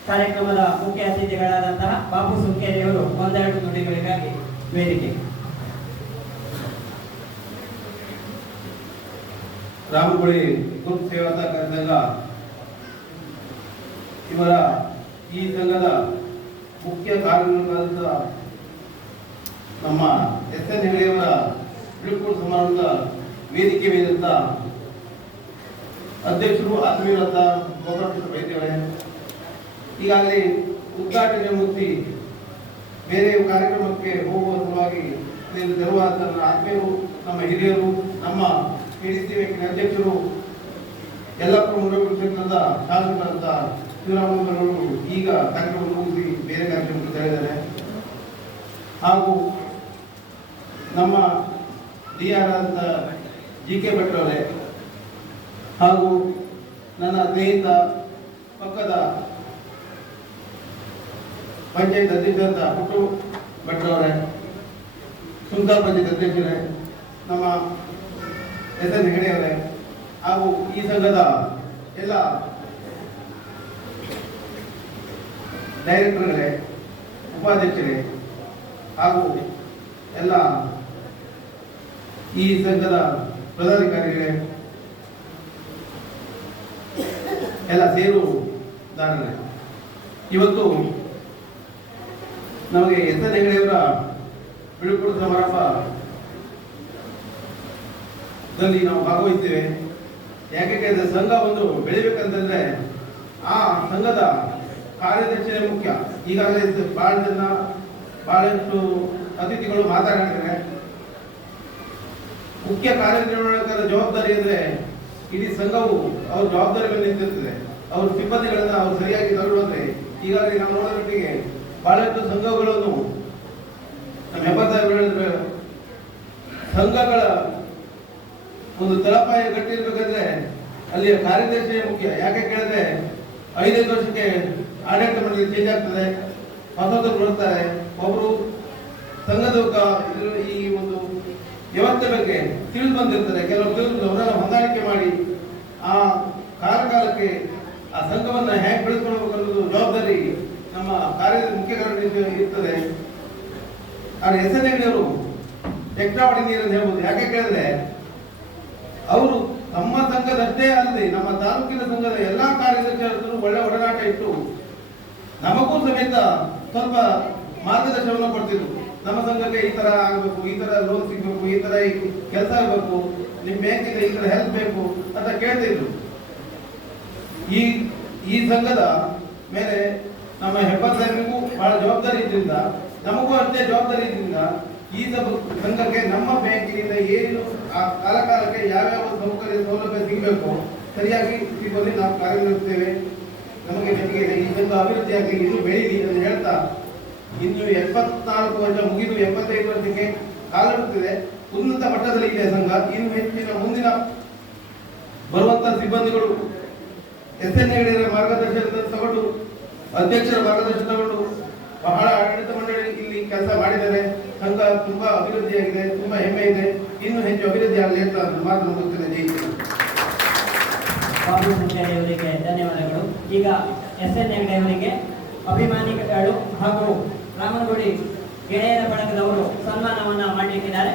ಕಾರ್ಯಕ್ರಮದ ಮುಖ್ಯ ಅತಿಥಿಗಳಾದಂತಹ ಬಾಬು ಸುಂಕೇರಿಯವರು ಒಂದೆರಡು ನುಡಿಗಳಿಗಾಗಿ ವೇದಿಕೆ. ರಾಮಗುಳಿ ಗ್ರೂಪ್ ಸೇವಾ ಸಹಕಾರಿ ಸಂಘ ಇವರ ಈ ಸಂಘದ ಮುಖ್ಯ ಕಾರ್ಯನಿರ್ವಹಿಸಿದ ನಮ್ಮ SN ಹೆಗ್ಡೆಯವರ ಬೀಳ್ಕೊಡುಗೆ ಸಮಾರಂಭದ ವೇದಿಕೆ ಮೇಲಿದ್ದ ಅಧ್ಯಕ್ಷರು ಆತ್ಮೀಯರಾದ ಗೋಪಾಲಕೃಷ್ಣ ವೈದ್ಯವರೇ, ಈಗಾಗಲೇ ಉದ್ಘಾಟನೆ ಮುಗಿಸಿ ಬೇರೆ ಕಾರ್ಯಕ್ರಮಕ್ಕೆ ಹೋಗುವ ಸಲುವಾಗಿ ತೆರವಾದ ನನ್ನ ಆತ್ಮೀಯರು, ನಮ್ಮ ಹಿರಿಯರು, ನಮ್ಮ PDC ಬ್ಯಾಂಕಿನ ಅಧ್ಯಕ್ಷರು, ಯಲ್ಲಪ್ಪ ಮುರುಘಾ ಕ್ಷೇತ್ರದ ಶಾಸಕರಾದ ಶಿವರಾಮನವರು ಈಗ ಕಾರ್ಯಕ್ರಮ ಮುಗಿಸಿ ಬೇರೆ ಕಾರ್ಯಕ್ರಮಕ್ಕೆ ತೆರಳಿದ್ದಾರೆ. ಹಾಗೂ ನಮ್ಮ DR ಆದ GK ಭಟ್ ಅವರೇ ಹಾಗೂ ನನ್ನ ಸ್ನೇಹಿತ ಪಕ್ಕದ ಪಂಚಾಯತ್ ಅಧ್ಯಕ್ಷರಾದ ಪುಟ್ಟು ಭಟ್ ಅವರೇ, ಸುಂದರ ಪಂಚಾಯತ್ ಅಧ್ಯಕ್ಷರೇ, ನಮ್ಮ SN ಹೆಗ್ಡೆ ಅವರೇ ಹಾಗೂ ಈ ಸಂಘದ ಎಲ್ಲ ಡೈರೆಕ್ಟರ್ಗಳೇ, ಉಪಾಧ್ಯಕ್ಷರೇ ಹಾಗೂ ಎಲ್ಲ ಈ ಸಂಘದ ಪದಾಧಿಕಾರಿಗಳೇ, ಎಲ್ಲ ಷೇರುದಾರರೇ, ಇವತ್ತು ನಮಗೆ SN ಹೆಗ್ಡೆಯವರ ಬೀಳ್ಕೊಡುಗೆ ಸಮಾರಂಭದಲ್ಲಿ ನಾವು ಭಾಗವಹಿಸ್ತೇವೆ. ಯಾಕೆಂದ್ರೆ ಸಂಘ ಒಂದು ಬೆಳಿಬೇಕಂತಂದ್ರೆ ಆ ಸಂಘದ ಕಾರ್ಯದರ್ಶಿಯೇ ಮುಖ್ಯ. ಈಗಾಗಲೇ ಬಹಳಷ್ಟು ಅತಿಥಿಗಳು ಮಾತನಾಡಿದ್ದಾರೆ. ಮುಖ್ಯ ಕಾರ್ಯನಿರ್ವಹಣೆಗಳ ಜವಾಬ್ದಾರಿ ಅಂದ್ರೆ ಇಡೀ ಸಂಘವು ಅವ್ರ ಜವಾಬ್ದಾರಿ ಮೇಲೆ ನಿಂತಿರ್ತದೆ. ಅವ್ರ ಸಿಬ್ಬಂದಿಗಳನ್ನ ಅವ್ರು ಸರಿಯಾಗಿ ತಗೊಳ್ಳುವಂದ್ರೆ ಈಗಾಗಲೇ ನಾವು ನೋಡೋ ಮಟ್ಟಿಗೆ ಬಹಳಷ್ಟು ಸಂಘಗಳನ್ನು ನಮ್ಮ ಹೆಬ್ಬಾರ್ ಸಂಘಗಳ ಒಂದು ತಳಪಾಯ ಗಟ್ಟಿರ್ಬೇಕಂದ್ರೆ ಅಲ್ಲಿಯ ಕಾರ್ಯದರ್ಶಿಯೇ ಮುಖ್ಯ. ಯಾಕೆ ಕೇಳಿದ್ರೆ 5 ವರ್ಷಕ್ಕೆ ಆಡಳಿತ ಮಂಡಳಿ ಚೇಂಜ್ ಆಗ್ತದೆ, ಹೊಸದು ಬರ್ತಾರೆ. ಒಬ್ರು ಸಂಘದ ಈ ಒಂದು ವ್ಯವಸ್ಥೆ ಬಗ್ಗೆ ತಿಳಿದು ಬಂದಿರ್ತಾರೆ, ಕೆಲವರು ತಿಳಿದು ಅವರೆಲ್ಲ ಹೊಂದಾಣಿಕೆ ಮಾಡಿ ಆ ಕಾಲಕಾಲಕ್ಕೆ ಆ ಸಂಘವನ್ನ ಹೇಗೆ ಬೆಳೆಸ್ಕೊಳ್ಬೇಕು ಅನ್ನೋದು ಜವಾಬ್ದಾರಿ ನಮ್ಮ ಮುಖ್ಯ ಕಾರ್ಯದರ್ಶಿ ಇರ್ತದೆ. ಆದರೆ SN ಹೆಗ್ಡೆಯವರು ಎಕ್ಸ್ಟ್ರಾಆರ್ಡಿನರಿ ಅಂತ ಹೇಳ್ಬೋದು. ಯಾಕೆ ಕೇಳಿದ್ರೆ ಅವರು ನಮ್ಮ ಸಂಘದಷ್ಟೇ ಅಲ್ಲದೆ ನಮ್ಮ ತಾಲೂಕಿನ ಸಂಘದ ಎಲ್ಲಾ ಕಾರ್ಯದರ್ಶಿಗಳು ಒಳ್ಳೆ ಒಡನಾಟ ಇಟ್ಟು ನಮಗೂ ಸಮೇತ ಸ್ವಲ್ಪ ಮಾರ್ಗದರ್ಶನವನ್ನು ಕೊಡ್ತಿದ್ರು. ನಮ್ಮ ಸಂಘಕ್ಕೆ ಈ ತರ ಆಗಬೇಕು, ಈ ತರ ಲೋನ್ ಸಿಗಬೇಕು, ಈ ತರ ಕೆಲಸ ಆಗಬೇಕು, ನಿಮ್ ಬ್ಯಾಂಕಿಂದ ಈ ತರ ಹೆಲ್ಪ್ ಬೇಕು ಅಂತ ಕೇಳ್ತಿದ್ರು. ಈ ಸಂಘದ ಮೇಲೆ ನಮ್ಮ ಹೆಬ್ಬಾರ್ ಸಾಹೇಬರಿಗೂ ಬಹಳ ಜವಾಬ್ದಾರಿ ಇದ್ರಿಂದ, ನಮಗೂ ಅಷ್ಟೇ ಜವಾಬ್ದಾರಿ ಇದ್ರಿಂದ ಈ ಸಂಘಕ್ಕೆ ನಮ್ಮ ಬ್ಯಾಂಕಿನಿಂದ ಏನು ಆ ಕಾಲಕಾಲಕ್ಕೆ ಯಾವ್ಯಾವ ಸೌಕರ್ಯ ಸೌಲಭ್ಯ ಸಿಗಬೇಕು ಸರಿಯಾಗಿ ಸಿಗುವಲ್ಲಿ ನಾವು ಕಾರ್ಯನಿರ್ವಹಿಸ್ತೇವೆ. ನಮಗೆ ನಂಬಿಕೆ ಇದೆ ಈ ಸಂಘ ಅಭಿವೃದ್ಧಿ ಆಗಲಿ, ಇನ್ನೂ ಬೆಳೀಲಿ ಅಂತ ಹೇಳ್ತಾ ಇನ್ನು 74 ವರ್ಷ ಮುಗಿದು 75 ವರ್ಷಕ್ಕೆ ಕಾಲಿಡುತ್ತಿದೆ. ಉನ್ನತ ಮಟ್ಟದಲ್ಲಿ ಇದೆ ಸಂಘ. ಇನ್ನು ಹೆಚ್ಚಿನ ಮುಂದಿನ ಬರುವಂತ ಸಿಬ್ಬಂದಿಗಳು SN ಹೆಗ್ಡೆಯವರ ಮಾರ್ಗದರ್ಶನ ತಗೊಂಡು, ಅಧ್ಯಕ್ಷರ ಮಾರ್ಗದರ್ಶನ ತಗೊಂಡು ಬಹಳ ಆಡಳಿತ ಮಂಡಳಿ ಇಲ್ಲಿ ಕೆಲಸ ಮಾಡಿದ್ದಾರೆ. ಸಂಘ ತುಂಬಾ ಅಭಿವೃದ್ಧಿಯಾಗಿದೆ, ತುಂಬಾ ಹೆಮ್ಮೆ ಇದೆ. ಇನ್ನು ಹೆಚ್ಚು ಅಭಿವೃದ್ಧಿ ಆಗಲಿ ಅಂತ ಮಾತು ಮುಗಿಸ್ತೇನೆ. ಜೈ ಬಾಬು ಸುಂಕೇರಿ ಅವರಿಗೆ ಧನ್ಯವಾದಗಳು. ಈಗ SN ಹೆಗ್ಡೆ ಅವರಿಗೆ ಅಭಿಮಾನಿಗಳು ಹಾಗೂ ರಾಮನಗುಡಿ ಗೆಳೆಯರ ಬಳಗದವರು ಸನ್ಮಾನವನ್ನ ಮಾಡಲಿಕ್ಕಿದ್ದಾರೆ.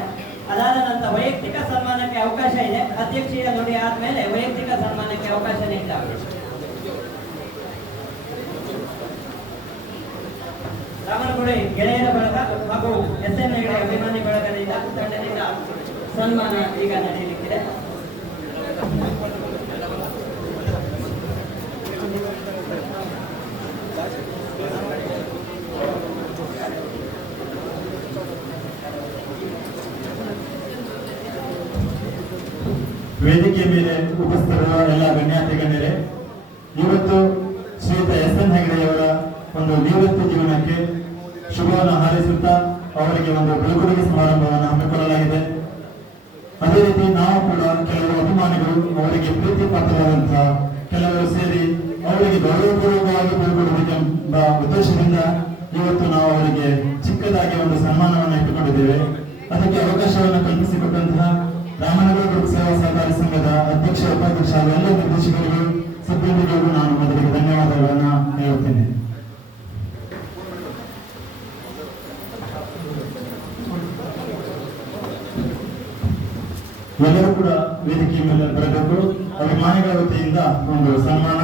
ಅದಾದ ನಂತರ ವೈಯಕ್ತಿಕ ಸನ್ಮಾನಕ್ಕೆ ಅವಕಾಶ ಇದೆ. ಅಧ್ಯಕ್ಷೀಯ ನುಡಿ ಆದ್ಮೇಲೆ ವೈಯಕ್ತಿಕ ಸನ್ಮಾನಕ್ಕೆ ಅವಕಾಶ ನೀಡಿದ್ದಾರೆ. ರಾಮನಗುಡಿ ಗೆಳೆಯರ ಬಳಗ ಹಾಗೂ SN ಹೆಗ್ಡೆ ಅಭಿಮಾನಿ ಬಳಗದಿಂದ ತಂಡದಿಂದ ಸನ್ಮಾನ ಈಗ ನಡೆಯಲಿಕ್ಕಿದೆ. ವೇದಿಕೆ ಮೇಲೆ ಉಪಸ್ಥಿತರಿರುವ ಎಲ್ಲ ಗಣ್ಯಾತಿ ಗಣ್ಯರೇ, ಇವತ್ತು ಶ್ರೀಯುತ ಎಸ್ ಎನ್ ಹೆಗಡೆಯವರ ಒಂದು ನಿವೃತ್ತಿ ಜೀವನಕ್ಕೆ ಶುಭವನ್ನು ಹಾರೈಸುತ್ತಾ ಅವರಿಗೆ ಒಂದು ಬೀಳ್ಕೊಡುಗೆ ಸಮಾರಂಭವನ್ನು ಹಮ್ಮಿಕೊಳ್ಳಲಾಗಿದೆ. ಅದೇ ರೀತಿ ನಾವು ಕೂಡ ಕೆಲವರು ಅಭಿಮಾನಿಗಳು ಅವರಿಗೆ ಪ್ರೀತಿ ಪಾತ್ರರಾದಂತಹ ಕೆಲವರು ಸೇರಿ ಅವರಿಗೆ ಗೌರವಪೂರ್ವಕವಾಗಿ ಬೀಳ್ಕೊಡಬೇಕೆಂಬ ಉದ್ದೇಶದಿಂದ ಇವತ್ತು ನಾವು ಅವರಿಗೆ ಚಿಕ್ಕದಾಗಿ ಒಂದು ಸನ್ಮಾನವನ್ನು ಇಟ್ಟುಕೊಂಡಿದ್ದೇವೆ. ಅದಕ್ಕೆ ಅವಕಾಶವನ್ನು ಕಲ್ಪಿಸಿಕೊಟ್ಟಂತಹ ರಾಮನಗರ ಗ್ರೂಪ್ ಸೇವಾ ಸಹಕಾರಿ ಸಂಘದ ಅಧ್ಯಕ್ಷ ಉಪಾಧ್ಯಕ್ಷ ಹಾಗೂ ಎಲ್ಲ ನಿರ್ದೇಶಕರಿಗೂ ಸಿಬ್ಬಂದಿಗಳಿಗೂ ನಾನು ಮೊದಲಿಗೆ ಧನ್ಯವಾದಗಳನ್ನು ಹೇಳುತ್ತೇನೆ. ಎಲ್ಲರೂ ಕೂಡ ವೇದಿಕೆಯ ಮೇಲೆ ಬರಬೇಕು. ಅಭಿಮಾನಿಗಳ ವತಿಯಿಂದ ಒಂದು ಸನ್ಮಾನ.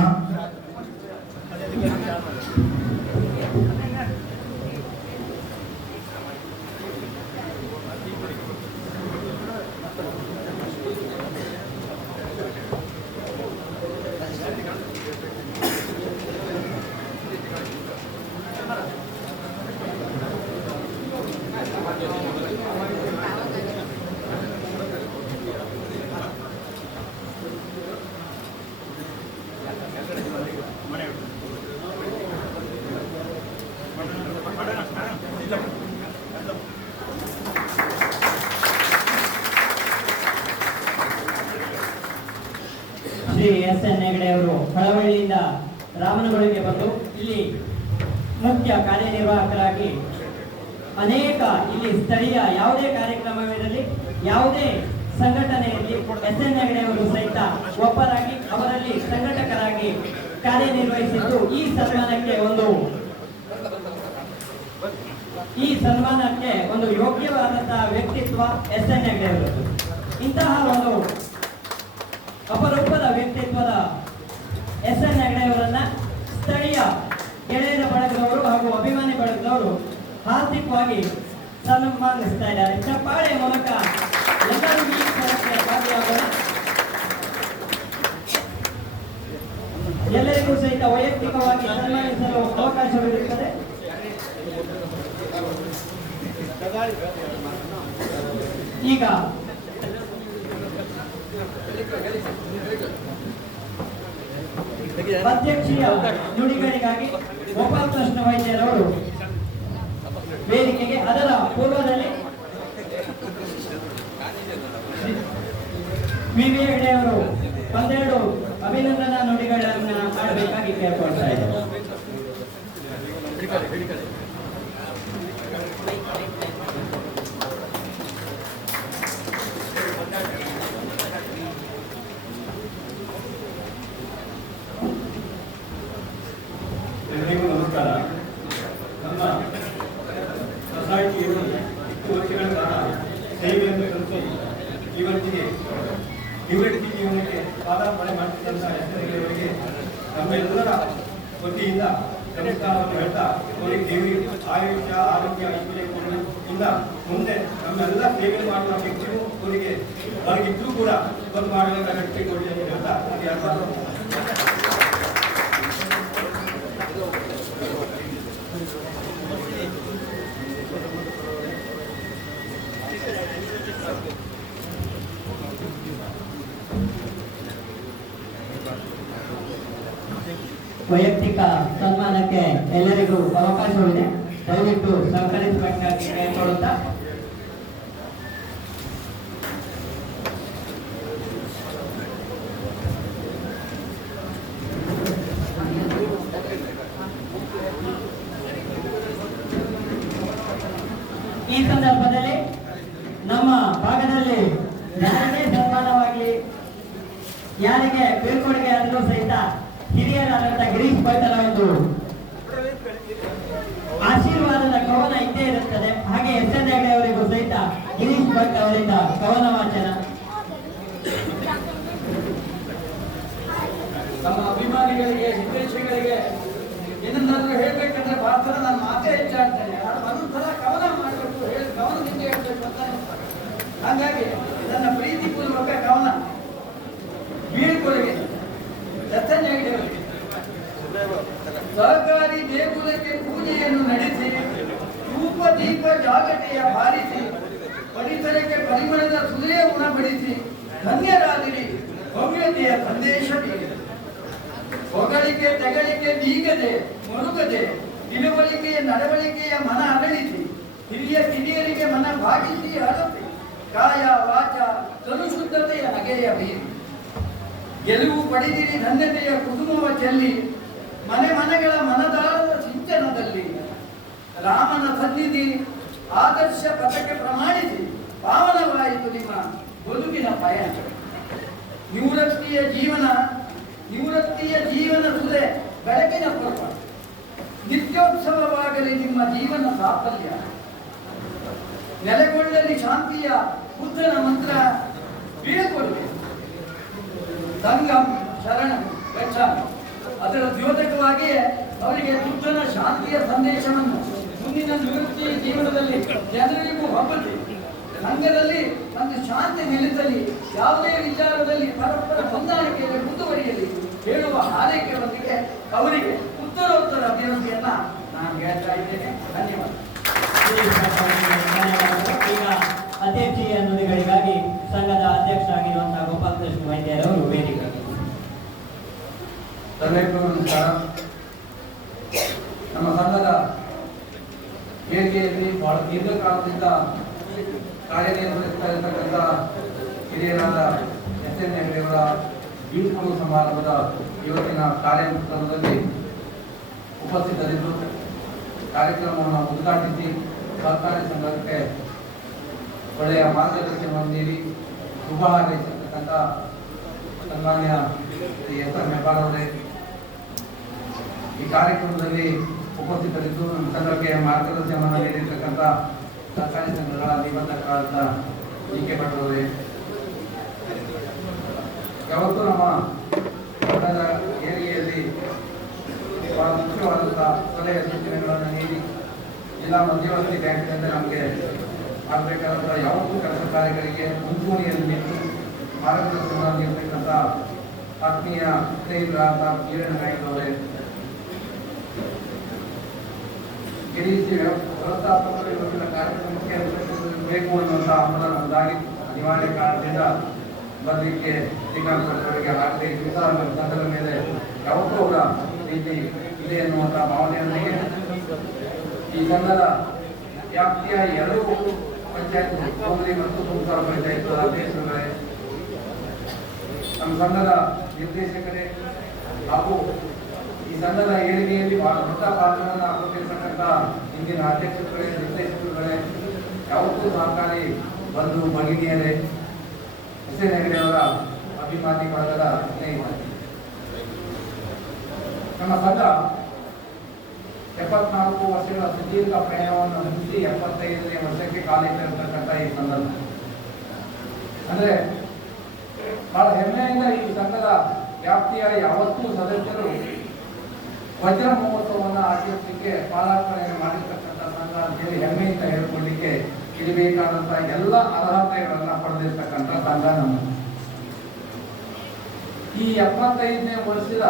ಶ್ರೀ ಎಸ್ ಎನ್ ಹೆಗಡೆ ಅವರು ಕಳವಳ್ಳಿಯಿಂದ ರಾಮನಗರಕ್ಕೆ ಬಂದು ಇಲ್ಲಿ ಮುಖ್ಯ ಕಾರ್ಯನಿರ್ವಾಹಕರಾಗಿ ಅನೇಕ ಇಲ್ಲಿ ಸ್ಥಳೀಯ ಯಾವುದೇ ಕಾರ್ಯಕ್ರಮವಿರಲಿ, ಯಾವುದೇ ಸಂಘಟನೆಯಲ್ಲಿ ಎಸ್ ಎನ್ ಹೆಗಡೆ ಅವರು ಸಹಿತ ಒಬ್ಬರಾಗಿ ಅವರಲ್ಲಿ ಸಂಘಟಕರಾಗಿ ಕಾರ್ಯನಿರ್ವಹಿಸಿದ್ದು ಈ ಸನ್ಮಾನಕ್ಕೆ ಒಂದು ಯೋಗ್ಯವಾದಂತಹ ವ್ಯಕ್ತಿತ್ವ ಎಸ್ ಎನ್ ಹೆಗಡೆ ಅವರು. ಇಂತಹ ಒಂದು ಅಪರೂಪದ ವ್ಯಕ್ತಿತ್ವದ ಎಸ್ ಎನ್ ಹೆಗಡೆ ಅವರನ್ನ ಸ್ಥಳೀಯ ಗೆಳೆಯರ ಬಳಗದವರು ಹಾಗೂ ಅಭಿಮಾನಿ ಬಳಗದವರು ಆರ್ಥಿಕವಾಗಿ ಸನ್ಮಾನಿಸ್ತಾ ಇದ್ದಾರೆ. ಚಪ್ಪಾಳೆ ಮೂಲಕ ಎಲ್ಲರೂ ಈ ಸ್ಥಳಕ್ಕೆ ಭಾಗಿಯಾಗೋಣ. ಎಲ್ಲರಿಗೂ ಸಹಿತ ವೈಯಕ್ತಿಕವಾಗಿ ಸನ್ಮಾನಿಸಲು ಅವಕಾಶವಿರುತ್ತದೆ. ಈಗ ಅಧ್ಯಕ್ಷೀಯ ನುಡಿಗಳಿಗಾಗಿ ಗೋಪಾಲ್ ಕೃಷ್ಣ ವೈದ್ಯರವರು ವೇದಿಕೆಗೆ, ಅದರ ಪೂರ್ವದಲ್ಲಿ ವಿ.ವಿ. ಹೆಗಡೆ ಅವರು ಒಂದೆರಡು ಅಭಿನಂದನಾ ನುಡಿಗಳನ್ನ ಆಡಬೇಕಾಗಿ ಕೇಳ್ಕೊಳ್ತಾ ಇದ್ದಾರೆ. ಎಲ್ಲರಿಗೂ ನಮಸ್ಕಾರ. ನಮ್ಮ ಸೊಸೈಟಿಯು 10 ವರ್ಷಗಳ ಕಾಲ ಸೇವೆಯನ್ನು ಸಲ್ಲಿಸಿ ಇವತ್ತಿಗೆ ನಿವೃತ್ತಿ ಜೀವನಕ್ಕೆ ಪಾದಾರ್ಪಣೆ ಮಾಡುತ್ತಿದ್ದಂಥ ಹೆಸರುಗಳಿಗೆ ನಮ್ಮೆಲ್ಲರ ವತಿಯಿಂದ ನಮಸ್ಕಾರವನ್ನು ಹೇಳ್ತಾ ಅವರಿಗೆ ದೇವರಿಗೆ ಆಯುಷ್ಯ, ಆರೋಗ್ಯ, ಐಶ್ವರ್ಯದಿಂದ ಮುಂದೆ ನಮ್ಮೆಲ್ಲ ಸೇವೆ ಮಾಡುವ ವ್ಯಕ್ತಿಗೂ ಅವರಿಗೆ ಹೊರಗಿದ್ರೂ ಕೂಡ ಬಂದು ಮಾಡಬೇಕಾದ ವ್ಯಕ್ತಿ ಕೊಡಿ ಅಂತ ಹೇಳ್ತಾ ವೈಯಕ್ತಿಕ ಸನ್ಮಾನಕ್ಕೆ ಎಲ್ಲರಿಗೂ ಅವಕಾಶವಿದೆ. ದಯವಿಟ್ಟು ಸಹಕರಿಸಬೇಕಾಗಿ ಕೇಳಿಕೊಳ್ಳುತ್ತಾ ಈ ಸಂದರ್ಭದಲ್ಲಿ ನಮ್ಮ ಭಾಗದಲ್ಲಿ ಯಾರಿಗೆ ಸನ್ಮಾನವಾಗಿ ಯಾರಿಗೆ ಬೀಳ್ಕೊಡುಗೆ ಆದರೂ ಸಹಿತ ಹಿರಿಯರಾದಂತಹ ಗಿರೀಶ್ ಭಟ್ಟರ ಒಂದು ಆಶೀರ್ವಾದದ ಕವನ ಇದ್ದೇ ಇರುತ್ತದೆ. ಹಾಗೆ ಎಸ್ ಎನ್ ಹೆಗಡೆ ಅವರಿಗೂ ಸಹಿತ ಗಿರೀಶ್ ಭಟ್ ಅವರಿಂದ ಕವನ ವಾಚನ. ನಮ್ಮ ಅಭಿಮಾನಿಗಳಿಗೆ, ಹಿತೈಷಿಗಳಿಗೆ ಏನನ್ನಾದ್ರೂ ಹೇಳ್ಬೇಕಂದ್ರೆ ಭಾರತದ ನಾನು ಮಾತೇ ಹೆಚ್ಚಾಡ್ತೇನೆ. ಒಂದೊಂದ್ಸಲ ಕವನ ಮಾಡಬೇಕು, ಕವನದಿಂದ ಹೇಳ್ಬೇಕು ಅಂತ. ಹಾಗಾಗಿ ಬೀಳ್ಕೊಡುಗೆ ಎಸ್.ಎನ್. ಹೆಗ್ಡೆ ಅವರಿಗೆ ಸಹಕಾರಿ ದೇಗುಲಕ್ಕೆ ಪೂಜೆಯನ್ನು ನಡೆಸಿ ಧೂಪ ದೀಪ ಜಾಗಟೆಯ ಬಾರಿಸಿ ಪರಿಸರಕ್ಕೆ ಪರಿಮಳದ ಸುಧೆಯ ಉಣಬಡಿಸಿ ಧನ್ಯರಾದಿರಿ ಭವ್ಯತೆಯ ಸಂದೇಶ ನೀಡಿದೆ. ಹೊಗಳಿಕೆ ತೆಗಳಿಕೆ ಬೀಗದೆ ಮುರುಗದೆ ತಿಳುವಳಿಕೆಯ ನಡವಳಿಕೆಯ ಮನ ಅರಳಿಸಿ ಹಿರಿಯ ಕಿರಿಯರಿಗೆ ಮನ ಭಾಗಿಸಿ ಹರಸಿ ಕಾಯ ವಾಚ ತನುಶುದ್ಧತೆಯ ನಗೆಯ ಬೀರಿ ಗೆಲುವು ಪಡೆದಿರಿ ಧನ್ಯತೆಯ ಕುಟುಂಬವ ಚೆಲ್ಲಿ ಮನೆ ಮನೆಗಳ ಮನದಾಳದ ಸಿಂಚನದಲ್ಲಿ ರಾಮನ ಸನ್ನಿಧಿ ಆದರ್ಶ ಪಥಕ್ಕೆ ಪ್ರಮಾಣಿಸಿ ಪಾವನವಾಯಿತು ನಿಮ್ಮ ಬದುಕಿನ ಪಯಣ. ನಿವೃತ್ತಿಯ ಜೀವನ ಸುದೆ ಬೆಳಕಿನ ಪರ್ವ ನಿತ್ಯೋತ್ಸವವಾಗಲಿ ನಿಮ್ಮ ಜೀವನ ಸಾಫಲ್ಯ. ನೆಲೆಗೊಳ್ಳಲಿ ಶಾಂತಿಯ ಬುದ್ಧನ ಮಂತ್ರ ಬೀಳ್ಕೊಡುಗೆ ಸಂಗಂ ಶರಣ ಗಚ್ಚಾಮಿ. ಅದರ ದ್ಯೋತಕವಾಗಿಯೇ ಅವರಿಗೆ ಬುದ್ಧನ ಶಾಂತಿಯ ಸಂದೇಶವನ್ನು ಮುಂದಿನ ನಿವೃತ್ತಿ ಜೀವನದಲ್ಲಿ ಜನರಿಗೂ ಹಬ್ಬಲಿ, ಸಂಘದಲ್ಲಿ ಒಂದು ಶಾಂತಿ ನೆಲೆಸಲಿ, ಯಾವುದೇ ವಿಚಾರದಲ್ಲಿ ಪರಸ್ಪರ ಹೊಂದಾಣಿಕೆಯಲ್ಲಿ ಮುಂದುವರಿಯಲಿ ಹೇಳುವ ಹಾರೈಕೆಯೊಂದಿಗೆ ಅವರಿಗೆ ಉತ್ತರೋತ್ತರ ಅಭಿವೃದ್ಧಿಯನ್ನ ನಾನು ಹೇಳ್ತಾ ಇದ್ದೇನೆ. ಧನ್ಯವಾದ. ಈಗ ಅಧ್ಯಕ್ಷೀಯ ನುಡಿಗಳಿಗಾಗಿ ಸಂಘದ ಅಧ್ಯಕ್ಷರಾಗಿರುವಂತಹ ಗೋಪಾಲಕೃಷ್ಣ ವೈದ್ಯರವರು ವೇದಿಕೆ. ಎಲ್ಲರಿಗೂ ನಮಸ್ಕಾರ. ನಮ್ಮ ಸಂಘದ ವೇದಿಕೆಯಲ್ಲಿ ಬಹಳ ದೀರ್ಘಕಾಲದಿಂದ ಕಾರ್ಯನಿರ್ವಹಿಸ್ತಾ ಇರತಕ್ಕಂಥ ಹಿರಿಯರಾದ ಎಸ್.ಎನ್. ಹೆಗ್ಡೆಯವರ ಬೀಳ್ಕೊಡುಗೆ ಸಮಾರಂಭದ ಇವತ್ತಿನ ಕಾರ್ಯಕ್ರಮದಲ್ಲಿ ಉಪಸ್ಥಿತರಿದ್ದು ಕಾರ್ಯಕ್ರಮವನ್ನು ಉದ್ಘಾಟಿಸಿ ಸಹಕಾರಿ ಸಂಘಕ್ಕೆ ಒಳ್ಳೆಯ ಮಾರ್ಗದರ್ಶನವನ್ನು ನೀಡಿ ಶುಭ ಹಾರೈಸಿರ್ತಕ್ಕಂಥ ಸನ್ಮಾನ್ಯ ಶ್ರೀ ಎಸ್.ಎನ್. ಹೆಬ್ಬಾರ್ ಅವರೇ, ಈ ಕಾರ್ಯಕ್ರಮದಲ್ಲಿ ಉಪಸ್ಥಿತರಿದ್ದು ನಮ್ಮ ಸಂಘಕ್ಕೆ ಮಾರ್ಗದರ್ಶನವನ್ನು ನೀಡಿರ್ತಕ್ಕಂಥ ಸಹಕಾರಿ ಸಂಘಗಳ ನಿಬಂಧಕರಾದ ಡಿ.ಕೆ. ಭಟ್ ಅವರೇ, ಯಾವತ್ತೂ ನಮ್ಮ ಸಂಘದ ಏರಿಗೆಯಲ್ಲಿ ಬಹಳ ಮುಖ್ಯವಾದಂತಹ ಸಲಹೆ ಸೂಚನೆಗಳನ್ನು ನೀಡಿ ಜಿಲ್ಲಾ ಮಧ್ಯವರ್ತಿ ಬ್ಯಾಂಕ್ನಿಂದ ನಮಗೆ ಆಗಬೇಕಾದಂತಹ ಯಾವತ್ತೂ ಕೆಲಸ ಕಾರ್ಯಗಳಿಗೆ ಮುಂಚೂಣಿಯಲ್ಲಿ ನಿಂತು ಮಾರ್ಗದರ್ಶನ ನೀಡತಕ್ಕಂಥ ಆತ್ಮೀಯ ಸ್ನೇಹಿತರಾದ ವೀರಣ್ಣ ನಾಯ್ಕ ಅವರೇ, ಕೆಡಿಸಿ ವ್ಯವಸ್ಥಾಪಕರು ಇವತ್ತಿನ ಕಾರ್ಯಕ್ರಮಕ್ಕೆ ಬೇಕು ಅನ್ನುವಂಥ ಹಂಬಲ ನಮ್ಮದಾಗಿ ಅನಿವಾರ್ಯ ಕಾರಣದಿಂದ ಬರಲಿಕ್ಕೆ ಶ್ರೀಕಾಂತವರಿಗೆ ಆಗದೆ ಈ ಸಂಘದ ಮೇಲೆ ಯಾವತ್ತೂ ಅವರ ರೀತಿ ಇದೆ ಎನ್ನುವಂಥ ಭಾವನೆಯೊಂದಿಗೆ ಈ ಸಂಘದ ವ್ಯಾಪ್ತಿಯ 2 ಪಂಚಾಯತ್ ಕೋಮಲಿ ಮತ್ತು ತುಮಕೂರು ಪಂಚಾಯತ್ ಅಧ್ಯಕ್ಷರುಗಳೇ, ನಮ್ಮ ಸಂಘದ ನಿರ್ದೇಶಕರೇ ಹಾಗೂ ಈ ಸಂಘದ ಏಳಿಗೆಯಲ್ಲಿ ಬಹಳ ದೊಡ್ಡ ಪಾತ್ರವನ್ನು ಹಾಕುತ್ತಿರ್ತಕ್ಕಂಥ ಇಂದಿನ ಅಧ್ಯಕ್ಷರುಗಳೇ, ನಿರ್ದೇಶಕರುಗಳೇ, ಯಾವತ್ತೂ ಸಹಕಾರಿ ಬಂಧು ಭಗಿನಿಯರೇ, ಎಸ್.ಎನ್. ಹೆಗ್ಡೆ ಅವರ ಅಭಿಮಾನಿ ಬಳಗದ ಸ್ನೇಹಿತರೆ, ನಮ್ಮ ಸಂಘ 74 ವರ್ಷಗಳ ಸುದೀರ್ಘ ಪ್ರಯಾಣವನ್ನು ಮುಗಿಸಿ 75ನೇ ವರ್ಷಕ್ಕೆ ಕಾಲಿಟ್ಟಿರತಕ್ಕಂಥ ಈ ಸಂದರ್ಭ ಅಂದ್ರೆ ಬಹಳ ಹೆಮ್ಮೆಯಿಂದ ಈ ಸಂಘದ ವ್ಯಾಪ್ತಿಯ ಯಾವತ್ತೂ ಸದಸ್ಯರು ವಜ್ರ ಮಹೋತ್ಸವವನ್ನು ಆಚರಿಸಲಿಕ್ಕೆ ಪಾದಾರ್ಪಣೆಯನ್ನು ಮಾಡಿರ್ತಕ್ಕಂಥ ಸಂಘ ಅಂತೇಳಿ ಹೆಮ್ಮೆಯಿಂದ ಹೇಳಿಕೊಳ್ಳಿಕ್ಕೆ ಇರಬೇಕಾದಂತಹ ಎಲ್ಲ ಅರ್ಹತೆಗಳನ್ನ ಪಡೆದಿರ್ತಕ್ಕಂಥ ಸಂಘ ನಮ್ಮ. ಈ 75ನೇ ವರ್ಷದ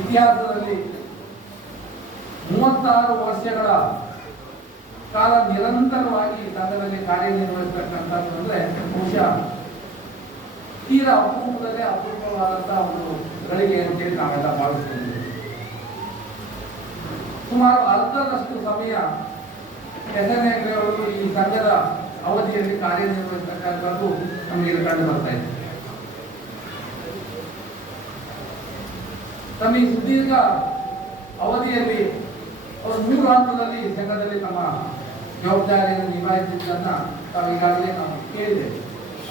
ಇತಿಹಾಸದಲ್ಲಿ 36 ವರ್ಷಗಳ ಕಾಲ ನಿರಂತರವಾಗಿ ಈ ಸಂಘದಲ್ಲಿ ಕಾರ್ಯನಿರ್ವಹಿಸತಕ್ಕಂಥದ್ದು ಅಂದ್ರೆ ಬಹುಶಃ ತೀರಾ ಅಪರೂಪದಲ್ಲೇ ಅಪೂರ್ವವಾದಂತಹ ಒಂದು ಗಳಿಗೆ ಅಂತೇಳಿ ನಾವೆಲ್ಲ ಭಾವಿಸ್ತೀವಿ. ಸುಮಾರು ಅರ್ಧದಷ್ಟು ಸಮಯ ಎಸ್.ಎನ್. ಹೆಗ್ಡೆ ಅವರು ಈ ಸಂಘದ ಅವಧಿಯಲ್ಲಿ ಕಾರ್ಯನಿರ್ವಹಿಸತಕ್ಕಂಥದ್ದು ನಮಗೆ ಕಂಡು ಬರ್ತಾ ಇದೆ. ತಮ್ಮ ಈ ಸುದೀರ್ಘ ಅವಧಿಯಲ್ಲಿ ಅವರು 3 ಹಂತದಲ್ಲಿ ಸಂಘದಲ್ಲಿ ತಮ್ಮ ಜವಾಬ್ದಾರಿಯನ್ನು ನಿಭಾಯಿಸಿದ್ದನ್ನ ತಾವು ಈಗಾಗಲೇ ನಾವು ಕೇಳಿದ್ದೇವೆ.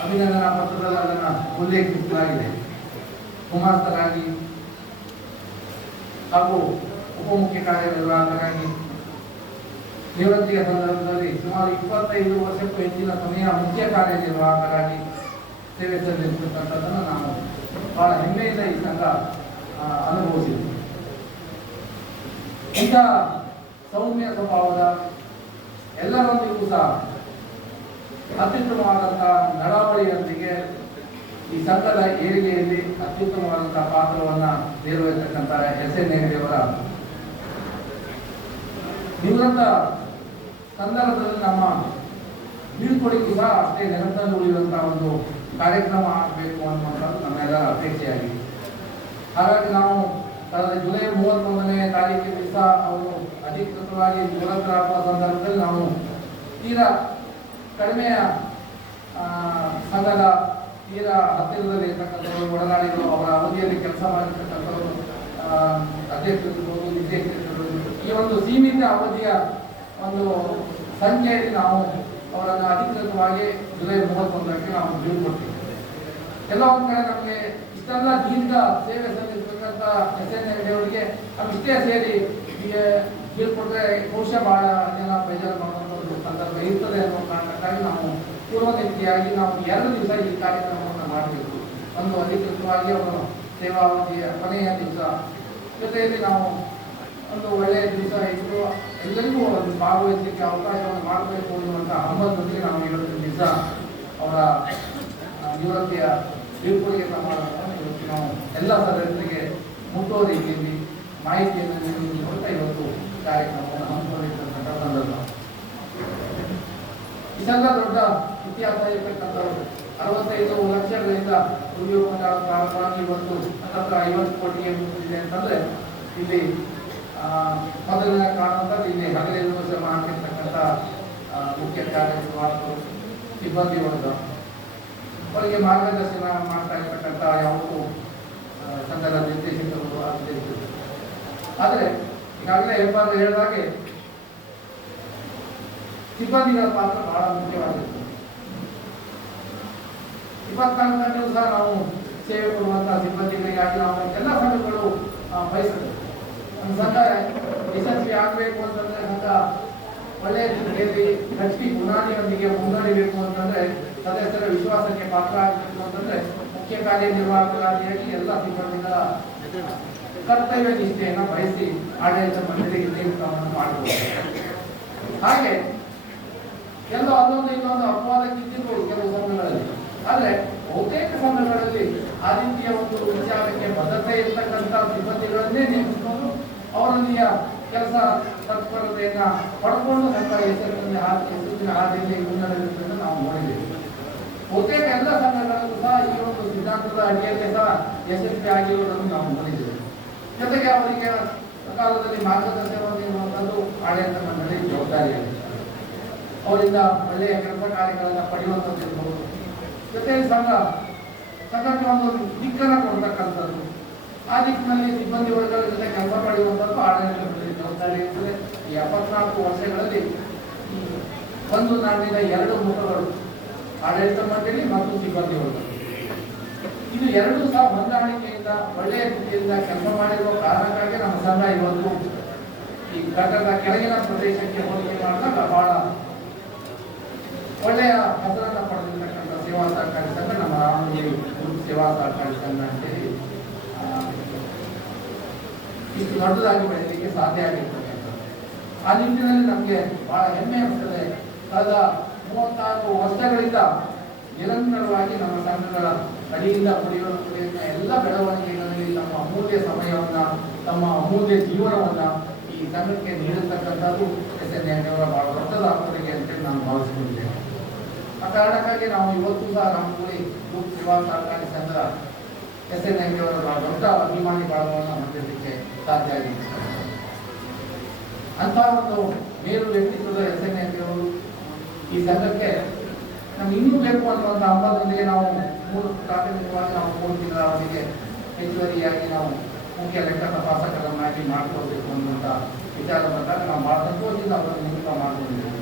ಅಭಿನಂದನಾ ಪತ್ರದಲ್ಲಿ ಅದನ್ನು ಉಲ್ಲೇಖಿಸಲಾಗಿದೆ. ಗುಮಾಸ್ತರಾಗಿ ಹಾಗೂ ಉಪಮುಖ್ಯ ಕಾರ್ಯನಿರ್ವಾಹಕರಾಗಿ ನಿವೃತ್ತಿಯ ಸಂದರ್ಭದಲ್ಲಿ ಸುಮಾರು 25 ವರ್ಷಕ್ಕೂ ಹೆಚ್ಚಿನ ಸಮಯ ಮುಖ್ಯ ಕಾರ್ಯನಿರ್ವಾಹಕರಾಗಿ ಸೇವೆ ಸಲ್ಲಿಸತಕ್ಕಂಥದ್ದನ್ನು ನಾವು ಬಹಳ ಹೆಮ್ಮೆಯಿಂದ ಈ ಸಂಘ ಅನುಭವಿಸಿದೆ. ಇಂಥ ಸೌಮ್ಯ ಸ್ವಭಾವದ ಎಲ್ಲರೊಂದಿಗೂ ಸಹ ಅತ್ಯುತ್ತಮವಾದಂತಹ ನಡಾವಳಿಯೊಂದಿಗೆ ಈ ಸಂಘದ ಏರಿಗೆಯಲ್ಲಿ ಅತ್ಯುತ್ತಮವಾದಂತಹ ಪಾತ್ರವನ್ನು ನಿರ್ವಹಿಸತಕ್ಕಂಥ ಎಸ್.ಎನ್. ಹೆಗಡೆಯವರ ನಿವೃತ್ತ ಸಂದರ್ಭದಲ್ಲಿ ನಮ್ಮ ಬೀಳ್ಕೊಡುಗೆ ಸಹ ಅಷ್ಟೇ ನೆನಪಲ್ಲಿ ಉಳಿಯುವಂತಹ ಒಂದು ಕಾರ್ಯಕ್ರಮ ಆಗಬೇಕು ಅನ್ನುವಂಥದ್ದು ನಮ್ಮೆಲ್ಲರ ಅಪೇಕ್ಷೆಯಾಗಿದೆ. ಹಾಗಾಗಿ ನಾವು ಕಳೆದ ಜುಲೈ 31ನೇ ತಾರೀಕಿನ ದಿವಸ ಅವರು ಅಧಿಕೃತವಾಗಿ ನಿವೃತ್ತರಾಗುವ ಸಂದರ್ಭದಲ್ಲಿ ನಾವು ತೀರಾ ಕಡಿಮೆಯ ಸಂಘದ ತೀರಾ ಹತ್ತಿರದಲ್ಲಿ ಇರ್ತಕ್ಕಂಥವರು, ಒಡನಾಡಿಗಳು, ಅವರ ಅವಧಿಯಲ್ಲಿ ಕೆಲಸ ಮಾಡಿರ್ತಕ್ಕಂಥವರು, ಅಧ್ಯಕ್ಷರಿರ್ಬೋದು, ನಿರ್ದೇಶಕರಿರ್ಬೋದು, ಈ ಒಂದು ಸೀಮಿತ ಅವಧಿಯ ಒಂದು ಸಂಖ್ಯೆಯಲ್ಲಿ ನಾವು ಅವರನ್ನು ಅಧಿಕೃತವಾಗಿ ಜುಲೈ 31ಕ್ಕೆ ನಾವು ಬೀಳ್ಕೊಡ್ತೀವಿ. ಎಲ್ಲ ಒಂದು ಕಡೆ ನಮಗೆ ಇಷ್ಟೆಲ್ಲ ದೀರ್ಘ ಸೇವೆ ಸಲ್ಲಿಸತಕ್ಕಂಥ ಎಸ್.ಎನ್. ಹೆಗಡೆಯವರಿಗೆ ನಾವು ಇಷ್ಟೇ ಸೇರಿ ಬೀಳ್ಕೊಟ್ರೆ ಬಹುಶಃ ಬಹಳ ಜನ ಬೇಜಾರು ಮಾಡುವಂಥ ಒಂದು ಸಂದರ್ಭ ಇರ್ತದೆ ಅನ್ನೋ ಕಾರಣಕ್ಕಾಗಿ ನಾವು ಪೂರ್ವನಿಷ್ಠೆಯಾಗಿ ನಾವು 2 ದಿವಸ ಈ ಕಾರ್ಯಕ್ರಮವನ್ನು ಮಾಡಬೇಕು. ಒಂದು ಅಧಿಕೃತವಾಗಿ ಅವರು ಸೇವಾವಧಿಯ ಕೊನೆಯ ದಿವಸ, ಜೊತೆಯಲ್ಲಿ ನಾವು ಒಂದು ಒಳ್ಳೆಯ ದಿವಸ ಇಟ್ಟು ಎಲ್ಲರಿಗೂ ಒಂದು ಭಾಗವಹಿಸಲಿಕ್ಕೆ ಅವಕಾಶವನ್ನು ಮಾಡಬೇಕು ಅನ್ನುವಂಥ ಹಂಬಲದೊಂದಿಗೆ ನಾವು ಇವತ್ತಿನ ದಿವಸ ಅವರ ನಿವೃತ್ತಿಯ ಬೀಳ್ಕೊಡುಗೆ ಸಮಾರಂಭವನ್ನು ಇವತ್ತು ನಾವು ಎಲ್ಲ ಸದಸ್ಯರಿಗೆ ಮುಟ್ಟುವ ರೀತಿಯಲ್ಲಿ ಮಾಹಿತಿಯನ್ನು ನೀಡುತ್ತಾ ಇವತ್ತು ಕಾರ್ಯಕ್ರಮವನ್ನು ಹಮ್ಮಿಕೊಂಡಿರ್ತಕ್ಕಂಥ ಸಂದರ್ಭ. ಇಷ್ಟೆಲ್ಲ ದೊಡ್ಡ ಇತಿಹಾಸ ಇರ್ತಕ್ಕಂಥವ್ರು 65 ಲಕ್ಷಗಳಿಂದ ದುಡಿಯುವಂಥ ಪ್ರಾರಂಭವಾಗಿ ಇವತ್ತು 50 ಕೋಟಿಗೆ ಮುಗಿದಿದೆ ಅಂತಂದ್ರೆ ಇಲ್ಲಿ ಮೊದಲನೇ ಕಾರಣದಲ್ಲಿ ಇಲ್ಲಿ ಹಗಲಿರುಳು ಶ್ರಮ ಹಾಕಿರ್ತಕ್ಕಂಥ ಮುಖ್ಯ ಕಾರ್ಯನಿರ್ವಾಹಕರು, ಸಿಬ್ಬಂದಿ ವರ್ಗ, ಅವರಿಗೆ ಮಾರ್ಗದರ್ಶನ ಮಾಡ್ತಾ ಇರ್ತಕ್ಕಂಥ ಯಾವತ್ತು ಸಂಘದ ನಿರ್ದೇಶಕರು ಆಗ್ತಿರ್ತಾರೆ. ಆದರೆ ಈಗಾಗಲೇ ಹೇಳಿದಾಗೆ ಸಿಬ್ಬಂದಿಗಳ ಪಾತ್ರ ಬಹಳ ಮುಖ್ಯವಾಗಿರ್ತದೆ. 24 ಗಂಟೆಯೂ ಸಹ ನಾವು ಸೇವೆ ಕೊಡುವಂತಹ ಸಿಬ್ಬಂದಿಗಳಿಗಾಗಿ ನಾವು ಎಲ್ಲ ಸಂಘಗಳು ಬಯಸ್ತದೆ. ನಮ್ಮ ಸಂಘ ಯಶಸ್ವಿ ಆಗಬೇಕು ಅಂತಂದ್ರೆ ಸಂಘ ಒಳ್ಳೆಯ ರೀತಿಯಲ್ಲಿ ಗಟ್ಟಿ ಬುನಾದಿಯೊಂದಿಗೆ ಮುನ್ನಡೆಯಬೇಕು ಅಂತಂದ್ರೆ ಸದಸ್ಯರ ವಿಶ್ವಾಸಕ್ಕೆ ಪಾತ್ರ ಆಗಬೇಕು ಅಂತಂದ್ರೆ ಮುಖ್ಯ ಕಾರ್ಯನಿರ್ವಾಹಕರಾಗಿಯಾಗಿ ಎಲ್ಲ ಸಿಬ್ಬಂದಿಗಳ ಕರ್ತವ್ಯ ನಿಷ್ಠೆಯನ್ನು ಬಯಸಿ ಆಡಳಿತ ಮಂಡಳಿಗೆ ನೇಮಕವನ್ನು ಮಾಡಬಹುದು. ಹಾಗೆ ಎಲ್ಲ ಅಲ್ಲೊಂದು ಇನ್ನೊಂದು ಅಪವಾದಕ್ಕಿದ್ದಿರ್ಬೋದು ಕೆಲವು ಸಂಘಗಳಲ್ಲಿ, ಆದರೆ ಬಹುತೇಕ ಸಂಘಗಳಲ್ಲಿ ಆ ರೀತಿಯ ಒಂದು ವಿಚಾರಕ್ಕೆ ಬದ್ಧತೆ ಇರ್ತಕ್ಕಂಥ ಸಿಬ್ಬಂದಿಗಳನ್ನೇ ನೇಮಿಸಿಕೊಂಡು ಅವರಲ್ಲಿಯ ಕೆಲಸ ತತ್ಪರತೆಯನ್ನ ಪಡ್ಕೊಂಡು ಸಂಘ ಯಶಸ್ಸಿನ ಹಾದಿಯಲ್ಲಿ ಮುನ್ನಡೆಯುವುದನ್ನು ನಾವು ನೋಡಿದ್ದೇವೆ. ಬಹುತೇಕ ಎಲ್ಲ ಸಂಘಗಳಲ್ಲೂ ಸಹ ಈ ಒಂದು ಸಿದ್ಧಾಂತದ ಅಡಿಯಲ್ಲಿ ಸಹ ಯಶಸ್ವಿ ಆಗಿರುವುದನ್ನು ನಾವು ನೋಡಿದ್ದೇವೆ. ಜೊತೆಗೆ ಅವರಿಗೆ ಸಕಾಲದಲ್ಲಿ ಮಾರ್ಗದರ್ಶನ ನೀಡುವಂಥದ್ದು ಆಡಳಿತ ಮಂಡಳಿ ಜವಾಬ್ದಾರಿಯಾಗಿದೆ. ಅವರಿಂದ ಒಳ್ಳೆಯ ಕೆಲಸ ಕಾರ್ಯಗಳನ್ನು ಪಡೆಯುವಂಥದ್ದು, ಜೊತೆಗೆ ಸಂಘಕ್ಕೆ ಒಂದು ದಿಕ್ಕನ್ನು ಕೊಡ್ತಕ್ಕಂಥದ್ದು, ಆ ದಿಕ್ಕಿನಲ್ಲಿ ಸಿಬ್ಬಂದಿ ವರ್ಗದ ಜೊತೆ ಕೆಲಸ ಪಡೆಯುವಂಥದ್ದು ಆಡಳಿತ ಮಂಡಳಿ ಜವಾಬ್ದಾರಿ ಇರ್ತದೆ. ಈ 74 ವರ್ಷಗಳಲ್ಲಿ ಒಂದು ನಾಡಿನ 2 ಮುಖಗಳು, ಆಡಳಿತ ಮಂಡಳಿ ಮತ್ತು ಸಿಬ್ಬಂದಿ ವರ್ಗ, ಇದು ಎರಡೂ ಸಹ ಹೊಂದಾಣಿಕೆಯಿಂದ ಒಳ್ಳೆಯ ರೀತಿಯಿಂದ ಕೆಲಸ ಮಾಡಿರುವ ಕಾರಣಕ್ಕಾಗಿ ನಮ್ಮ ಸಂಘ ಇವತ್ತು ಈ ಘಟಕದ ಕೆಳಗಿನ ಪ್ರದೇಶಕ್ಕೆ ಹೋಲಿಕೆ ಮಾಡಿದಾಗ ಬಹಳ ಒಳ್ಳೆಯ ಹೆಸರನ್ನು ಪಡೆದಿರ್ತಕ್ಕಂಥ ಸೇವಾ ಸಹಕಾರಿ ಸಂಘ ನಮ್ಮ ರಾಮಗಿರಿ ಸೇವಾ ಸಹಕಾರಿ ಸಂಘ ಅಂತೇಳಿ ಇಷ್ಟು ದೊಡ್ಡದಾಗಿ ಬೆಳೆಯಲಿಕ್ಕೆ ಸಾಧ್ಯ ಆಗಿರ್ತಕ್ಕಂಥದ್ದು. ಆ ನಿಟ್ಟಿನಲ್ಲಿ ನಮಗೆ ಬಹಳ ಹೆಮ್ಮೆ ಅನಿಸ್ತದೆ. ಕಳೆದ 34 ವರ್ಷಗಳಿಂದ ನಿರಂತರವಾಗಿ ನಮ್ಮ ಸಂಘಗಳ ಅಡಿಯಿಂದ ಪಡೆಯುವ ಎಲ್ಲ ಬೆಳವಣಿಗೆಗಳಲ್ಲಿ ತಮ್ಮ ಅಮೂಲ್ಯ ಸಮಯವನ್ನ, ತಮ್ಮ ಅಮೂಲ್ಯ ಜೀವನವನ್ನ ಈ ಸಂಘಕ್ಕೆ ನೀಡತಕ್ಕಂಥದ್ದು ಎಸ್.ಎನ್. ಹೆಗಡೆಯವರ ಬಹಳ ದೊಡ್ಡದ ಕೊಡುಗೆ ಅಂತೇಳಿ ನಾನು ಭಾವಿಸಿಕೊಂಡಿದ್ದೇನೆ. ಆ ಕಾರಣಕ್ಕಾಗಿ ನಾವು ಇವತ್ತು ಸಹ ರಾಮಗುಡಿ ಗ್ರೂಪ್ ಸೇವಾ ಸಹಕಾರಿ ಸಂಘ ಎಸ್.ಎನ್. ಹೆಗಡೆಯವರ ಬಹಳ ದೊಡ್ಡ ಅಭಿಮಾನಿ ಬಳಗವನ್ನು ಹೊಂದಿರಲಿಕ್ಕೆ ಸಾಧ್ಯ ಆಗಿದೆ. ಅಂತಹ ಒಂದು ಮೇರು ವ್ಯಕ್ತಿತ್ವದ ಎಸ್.ಎನ್. ಹೆಗಡೆಯವರು ಈ ಸಂಘಕ್ಕೆ ನಮ್ಗೆ ಇನ್ನೂ ಬೇಕು ಅನ್ನುವಂಥ ಹಂಬಲದೊಂದಿಗೆ ನಾವು ಪ್ರಾಥಮಿಕವಾಗಿ ನಾವು 3 ತಿಂಗಳ ಅವಧಿಗೆ ಹೆಚ್ಚುವರಿಯಾಗಿ ನಾವು ಮುಖ್ಯ ಲೆಕ್ಕ ತಪಾಸಕರನ್ನಾಗಿ ಮಾಡಿಕೊಳ್ಬೇಕು ಅನ್ನುವಂಥ ವಿಚಾರ ಬಂದಾಗ ನಾವು ಬಹಳ ಸಂತೋಷದಿಂದ ಅವರನ್ನು ನೇಮಕ ಮಾಡಿಕೊಂಡಿದ್ದೇವೆ.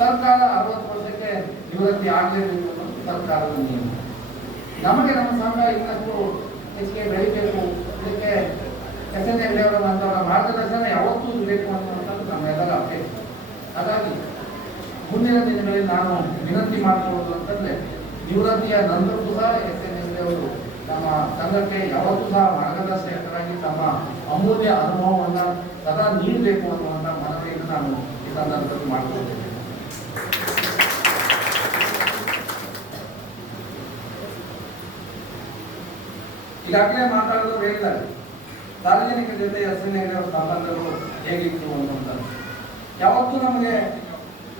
ಸರ್ಕಾರ 60 ವರ್ಷಕ್ಕೆ ನಿವೃತ್ತಿ ಆಗಲೇಬೇಕು ಅನ್ನೋದು ಸರ್ಕಾರದ ನಿಯಮ. ನಮಗೆ ನಮ್ಮ ಸಂಘ ಇನ್ನಷ್ಟು ಹೆಚ್ಚಿಗೆ ಬೆಳಿಬೇಕು, ಇದಕ್ಕೆ ಎಸ್.ಎನ್. ಹೆಗಡೆಯವರ ಮಾರ್ಗದರ್ಶನ ಯಾವತ್ತೂ ಇರಬೇಕು ಅನ್ನುವಂಥದ್ದು ನಮ್ಮೆಲ್ಲರ ಅಪೇಕ್ಷೆ. ಹಾಗಾಗಿ ಮುಂದಿನ ದಿನಗಳಲ್ಲಿ ನಾನು ವಿನಂತಿ ಮಾಡಿಕೊಳ್ಳೋದು ಅಂತಂದ್ರೆ ನಿವೃತ್ತಿಯ ನಂತರವೂ ಸಹ ಎಸ್.ಎನ್. ಹೆಗಡೆಯವರು ನಮ್ಮ ಸಂಘಕ್ಕೆ ಯಾವತ್ತೂ ಸಹ ಮಾರ್ಗದರ್ಶಕರಾಗಿ ತಮ್ಮ ಅಮೂಲ್ಯ ಅನುಭವವನ್ನು ಸದಾ ನೀಡಬೇಕು ಅನ್ನುವಂಥ ಮನವಿಯನ್ನು ನಾನು ಈ ಸಂದರ್ಭದಲ್ಲಿ ಮಾಡಿಕೊಳ್ತೇನೆ. ಈಗಾಗಲೇ ಮಾತಾಡೋದು ಹೇಳಿದ್ದಾರೆ, ಸಾರ್ವಜನಿಕ ಜೊತೆ SN ಅವರ ಸಂಬಂಧಗಳು ಹೇಗಿತ್ತು ಅನ್ನುವಂಥದ್ದು. ಯಾವತ್ತೂ ನಮಗೆ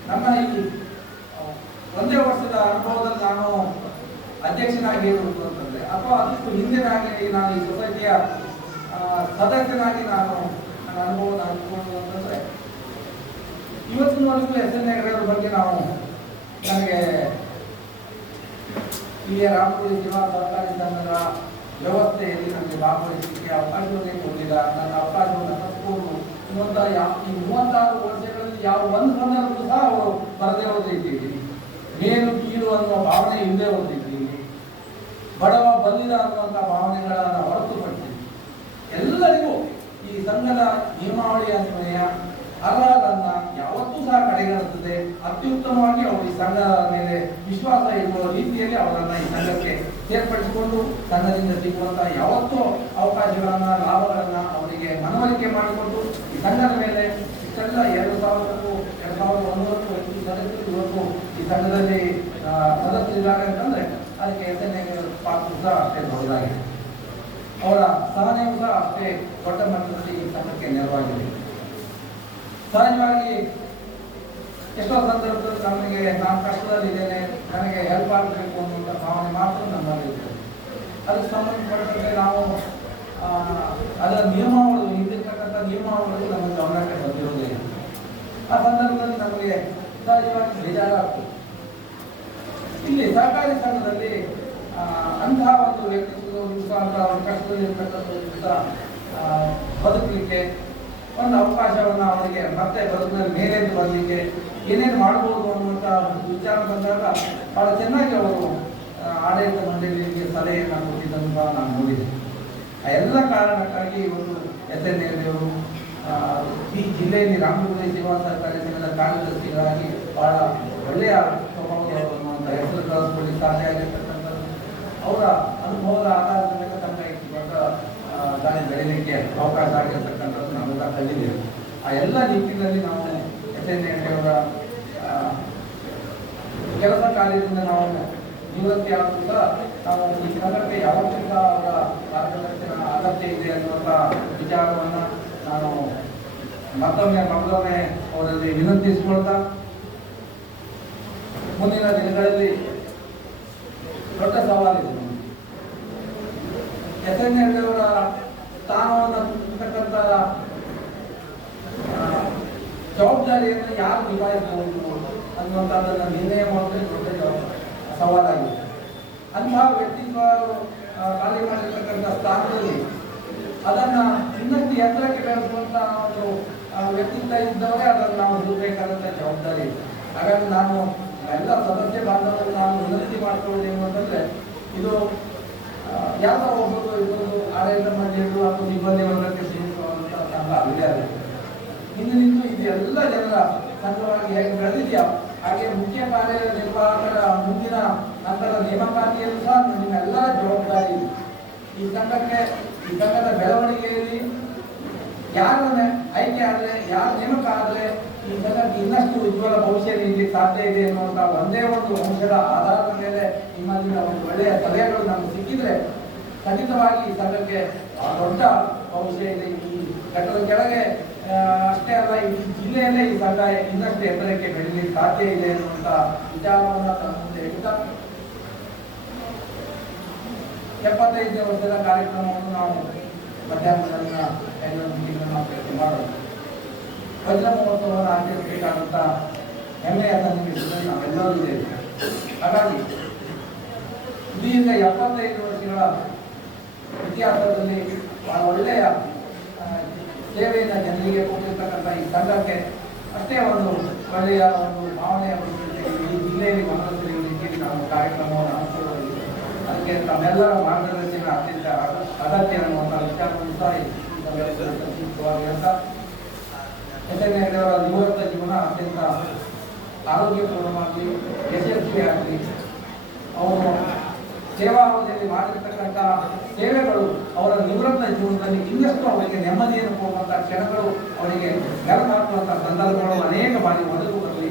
ನಮ್ಮ ಈ ಒಂದೇ ವರ್ಷದ ಅನುಭವದಲ್ಲಿ ನಾನು ಅಧ್ಯಕ್ಷನಾಗಿ ಇರುವುದು ಅಂತಂದ್ರೆ, ಅಥವಾ ಅದಕ್ಕೂ ಹಿಂದಿನಾಗಿ ನಾನು ಈ ಸೊಸೈಟಿಯ ಸದಸ್ಯನಾಗಿ ನಾನು ನನ್ನ ಅನುಭವನ ಅನುಭವ ಅಂತಂದ್ರೆ, ಇವತ್ತಿನವರೆಗೂ SN ಅವರ ಬಗ್ಗೆ ನಾವು ನನಗೆ ಇಲ್ಲಿಯ ರಾಮಗುಡಿ ಜಿಲ್ಲಾ ಸಹಕಾರಿ ಸಂಘದ ವ್ಯವಸ್ಥೆಯಲ್ಲಿ ನನಗೆ ಭಾಗವಹಿಸಲಿಕ್ಕೆ ಅವಕಾಶವನ್ನೇ ಕೊಡಲಿಲ್ಲ. ನನ್ನ ಅವಕಾಶವನ್ನು ತಪ್ಪಿಕೊಂಡು ಈ 36 ವರ್ಷಗಳಲ್ಲಿ ಯಾವ ಒಂದು ಸಂದರ್ಭಕ್ಕೂ ಸಹ ಅವರು ಬರದೇ ಹೋದಿದ್ದೀವಿ. ಮೇಲು ಕೀಳು ಅನ್ನುವ ಭಾವನೆ ಇಲ್ಲದೆ ಹೋದಿದ್ದೀವಿ. ಬಡವ ಬಲ್ಲಿದ ಅನ್ನುವಂಥ ಭಾವನೆಗಳನ್ನು ಹೊರತುಪಡಿಸಿ ಎಲ್ಲರಿಗೂ ಈ ಸಂಘದ ನಿಯಮಾವಳಿ ಅನ್ವಯ ಅರ್ಹರನ್ನ ಯಾವತ್ತೂ ಸಹ ಕಡೆಗಣಿಸದೆ ಅತ್ಯುತ್ತಮವಾಗಿ ಅವರು ಈ ಸಂಘದ ಮೇಲೆ ವಿಶ್ವಾಸ ಇರುವ ರೀತಿಯಲ್ಲಿ ಅವರನ್ನ ಈ ಸಂಘಕ್ಕೆ ಸೇರ್ಪಡಿಸಿಕೊಂಡು ಸಂಘದಿಂದ ಸಿಗುವಂತಹ ಯಾವತ್ತೂ ಅವಕಾಶಗಳನ್ನ ಲಾಭಗಳನ್ನ ಅವರಿಗೆ ಮನವರಿಕೆ ಮಾಡಿಕೊಂಡು ಈ ಸಂಘದ ಮೇಲೆ ಇಷ್ಟೆಲ್ಲ 2100 ಸದಸ್ಯರು ಇವತ್ತು ಈ ಸಂಘದಲ್ಲಿ ಸದಸ್ಯರಿದ್ದಾರೆ ಅಂತಂದ್ರೆ ಅದಕ್ಕೆ SN ಪಾತ್ರ ಸಹ ಅಷ್ಟೇ ದೊಡ್ಡದಾಗಿದೆ. ಅವರ ಸಹನೆಯೂ ಸಹ ಅಷ್ಟೇ ದೊಡ್ಡ ಮಟ್ಟದಲ್ಲಿ ಈ ಸಂಘಕ್ಕೆ ನೆರವಾಗಿದೆ. ಸಹಜವಾಗಿ ಎಷ್ಟೋ ಸಂದರ್ಭದಲ್ಲಿ ನಮಗೆ ನಾನು ಕಷ್ಟದಲ್ಲಿದ್ದೇನೆ, ನನಗೆ ಹೆಲ್ಪ್ ಆಗಬೇಕು ಅನ್ನುವಂಥ ಭಾವನೆ ಮಾತ್ರ ನಮ್ಮಲ್ಲಿರ್ತದೆ. ಅದಕ್ಕೆ ಸಂಬಂಧಪಟ್ಟಂತೆ ನಾವು ಅದರ ನಿಯಮಾವಳಿ ಹಿಂದಿರ್ತಕ್ಕಂಥ ನಿಯಮಾವಳಿ ನಮ್ಮ ಗಮನಕ್ಕೆ ಬಂದಿರೋದಿಲ್ಲ. ಆ ಸಂದರ್ಭದಲ್ಲಿ ನಮಗೆ ಸಹಜವಾಗಿ ಬೇಜಾರಾಗ್ತದೆ. ಇಲ್ಲಿ ಸಹಕಾರಿ ಸಂಘದಲ್ಲಿ ಅಂತಹ ಒಂದು ವ್ಯಕ್ತಿತ್ವ ವಿಶ್ವಾಸ ಕಷ್ಟದಲ್ಲಿರ್ತಕ್ಕಂಥ ಬದುಕಲಿಕ್ಕೆ ಒಂದು ಅವಕಾಶವನ್ನು ಅವರಿಗೆ ಮತ್ತೆ ಬದುಕಿನಲ್ಲಿ ಮೇಲೆದ್ದು ಬರಲಿಕ್ಕೆ ಏನೇನು ಮಾಡ್ಬೋದು ಅನ್ನುವಂಥ ವಿಚಾರ ಬಂದಾಗ ಬಹಳ ಚೆನ್ನಾಗಿ ಅವರು ಆಡಳಿತ ಮಂಡಳಿಗೆ ಸಲಹೆಯನ್ನು ಕೊಟ್ಟಿದ್ದನ್ನು ನಾನು ನೋಡಿದೆ. ಆ ಎಲ್ಲ ಕಾರಣಕ್ಕಾಗಿ ಇವತ್ತು SN ಅವರು ಈ ಜಿಲ್ಲೆಯಲ್ಲಿ ರಾಮಗುಡಿ ಸೇವಾ ಸಹಕಾರಿ ಸಂಘದ ಕಾರ್ಯದರ್ಶಿಗಳಾಗಿ ಬಹಳ ಒಳ್ಳೆಯ ಸ್ವಭಾವದವರು ಅನ್ನುವಂಥ ಹೆಸರು ಕಳಿಸ್ಕೊಳ್ಳಿ ಸಾಧ್ಯ ಆಗಿರ್ತಕ್ಕಂಥದ್ದು. ಅವರ ಅನುಭವದ ಆಧಾರದ ಮೇಲೆ ತಮ್ಮ ದೊಡ್ಡ ದಾರಿ ಬೆಳೀಲಿಕ್ಕೆ ಅವಕಾಶ ಆಗಿರ್ತಕ್ಕಂಥದ್ದು ನಾವೆಲ್ಲ ಕಲಿದ್ದೇವೆ. ಆ ಎಲ್ಲ ನಿಟ್ಟಿನಲ್ಲಿ ನಾವು SN ಅವರ ಕೆಲಸ ಕಾರ್ಯದಿಂದ ನಾವು ನಿವೃತ್ತಿ ಆದರೂ ಸಹ ನಾವು ಈ ಸಂಘಕ್ಕೆ ಯಾವತ್ತೂ ಸಹ ಅವರ ಮಾರ್ಗದರ್ಶನ ಅಗತ್ಯ ಇದೆ ಅನ್ನುವಂಥ ವಿಚಾರವನ್ನು ನಾನು ಮತ್ತೊಮ್ಮೆ ಅವರಲ್ಲಿ ವಿನಂತಿಸಿಕೊಳ್ತಾ, ಮುಂದಿನ ದಿನಗಳಲ್ಲಿ ದೊಡ್ಡ ಸವಾಲಿದೆ. SN ಅವರ ಸ್ಥಾನವನ್ನು ತುಂಬತಕ್ಕಂಥ ಜವಾಬ್ದಾರಿಯನ್ನು ಯಾರು ನಿಭಾಯಿಸಬಹುದು ಅನ್ನುವಂಥದ್ದನ್ನು ನಿರ್ಣಯ ಮಾಡೋದೇ ದೊಡ್ಡ ಸವಾಲಾಗಿದೆ. ಅಂತಹ ವ್ಯಕ್ತಿತ್ವ ಖಾಲಿ ಮಾಡಿರ್ತಕ್ಕಂಥ ಸ್ಥಾನದಲ್ಲಿ ಅದನ್ನು ಇನ್ನಷ್ಟು ಎತ್ತರಕ್ಕೆ ಬೆಳೆಸುವಂಥ ಒಂದು ವ್ಯಕ್ತಿತ್ವ ಇದ್ದವರೇ ಅದನ್ನು ನಾವು ಇರಬೇಕಾದಂಥ ಜವಾಬ್ದಾರಿ ಇದೆ. ಹಾಗಾಗಿ ನಾನು ಎಲ್ಲ ಸದಸ್ಯ ಬಾಂಧವರು ನಾನು ವಿನಂತಿ ಮಾಡ್ಕೊಳ್ಳೋದು ಏನು ಅಂತಂದರೆ, ಇದು ಯಾವುದೋ ಒಬ್ಬರು ಇದೊಂದು ಆಡಳಿತ ಮಂಡಳಿಗಳು ಅಥವಾ ಸಿಬ್ಬಂದಿ ವರ್ಗಕ್ಕೆ ಸೀಮಿತವಾದಂಥ ಸಂಘ ಅಲ್ಲೇ ಆಗುತ್ತೆ. ಇನ್ನು ನಿಂತು ಇದು ಎಲ್ಲ ಜನರ ಸಂಘವಾಗಿ ಹೇಗೆ ಬೆಳೆದಿದೆಯಾ ಹಾಗೆ ಮುಖ್ಯ ಕಾರ್ಯನಿರ್ವಾಹಕರ ಮುಂದಿನ ನಂತರ ನೇಮಕಾತಿಯಲ್ಲೂ ಸಹ ನಿಮ್ಮೆಲ್ಲ ಜವಾಬ್ದಾರಿ ಇದೆ. ಈ ಸಂಘದ ಬೆಳವಣಿಗೆಯಲ್ಲಿ ಯಾರು ಆಯ್ಕೆ ಆದರೆ, ಯಾರು ನೇಮಕ ಆದರೆ ಈ ಸಂಘಕ್ಕೆ ಇನ್ನಷ್ಟು ಉಜ್ವಲ ಭವಿಷ್ಯ ನೀಡಲಿಕ್ಕೆ ಸಾಧ್ಯ ಇದೆ ಎನ್ನುವಂಥ ಒಂದೇ ಒಂದು ಅಂಶದ ಆಧಾರದ ಮೇಲೆ ನಿಮ್ಮಲ್ಲಿನ ಒಂದು ಒಳ್ಳೆಯ ಸಲಹೆಗಳು ನಮಗೆ ಸಿಕ್ಕಿದ್ರೆ ಖಂಡಿತವಾಗಿ ಈ ಸಂಘಕ್ಕೆ ದೊಡ್ಡ ಭವಿಷ್ಯ ಇದೆ. ಈ ಘಟ್ಟದ ಕೆಳಗೆ ಅಷ್ಟೇ ಅಲ್ಲ, ಈ ಜಿಲ್ಲೆಯಲ್ಲೇ ಈ ಸಂಘ ಇನ್ನಷ್ಟು ಎತ್ತರಕ್ಕೆ ಬೆಳೀಲಿಕ್ಕೆ ಸಾಧ್ಯ ಇದೆ ಎನ್ನುವಂಥ ವಿಚಾರವನ್ನು ತಮ್ಮ ಮುಂದೆ ಇಡ್ತಾ 75ನೇ ವರ್ಷದ ಕಾರ್ಯಕ್ರಮವನ್ನು ನಾವು ಮಧ್ಯಾಹ್ನದಲ್ಲಿ ಪ್ರಯತ್ನ ಮಾಡೋದು. ವಜ್ರ ಮಹೋತ್ಸವವನ್ನು ಆಚರಿಸಬೇಕಾದಂಥ ಹೆಮ್ಮೆಯ ಸನ್ನಿವೇಶದಲ್ಲಿ ನಾವೆಲ್ಲರೂ ಇದ್ದೇವೆ. ಹಾಗಾಗಿ ಇದೀಗ 75 ವರ್ಷಗಳ ಇತಿಹಾಸದಲ್ಲಿ ಬಹಳ ಒಳ್ಳೆಯ ಸೇವೆಯನ್ನು ಜನರಿಗೆ ಕೊಟ್ಟಿರ್ತಕ್ಕಂಥ ಈ ಸಂಘಕ್ಕೆ ಅಷ್ಟೇ ಒಂದು ಒಳ್ಳೆಯ ಒಂದು ಭಾವನೆಯ ಈ ಜಿಲ್ಲೆಯಲ್ಲಿ ಗಮನಿಸಲಿಕ್ಕೆ ನಾವು ಕಾರ್ಯಕ್ರಮವನ್ನು ಹಮ್ಮಿಕೊಳ್ಳೋದಿದೆ. ಅದಕ್ಕೆ ತಮ್ಮೆಲ್ಲರ ಮಾರ್ಗದರ್ಶನ ಅತ್ಯಂತ ಅಗತ್ಯ ಅನ್ನುವಂಥ ವಿಚಾರವನ್ನು ಸಹ ಅಂತ SN ಅವರ ನಿವೃತ್ತ ಜೀವನ ಅತ್ಯಂತ ಆರೋಗ್ಯಪೂರ್ಣವಾಗಿ ಯಶಸ್ವಿಯಾಗಲಿ, ಅವರು ಸೇವಾವಧಿಯಲ್ಲಿ ಮಾಡಿರ್ತಕ್ಕಂಥ ಸೇವೆಗಳು ಅವರ ನಿವೃತ್ತ ಜೀವನದಲ್ಲಿ ಇನ್ನಷ್ಟು ಅವರಿಗೆ ನೆಮ್ಮದಿಯನ್ನು ಕೊಡುವಂಥ ಕ್ಷಣಗಳು, ಅವರಿಗೆ ನೆರವಾಗುವಂಥ ಸಂದರ್ಭಗಳು ಅನೇಕ ಬಾರಿ ಒದಗಿ ಬರಲಿ.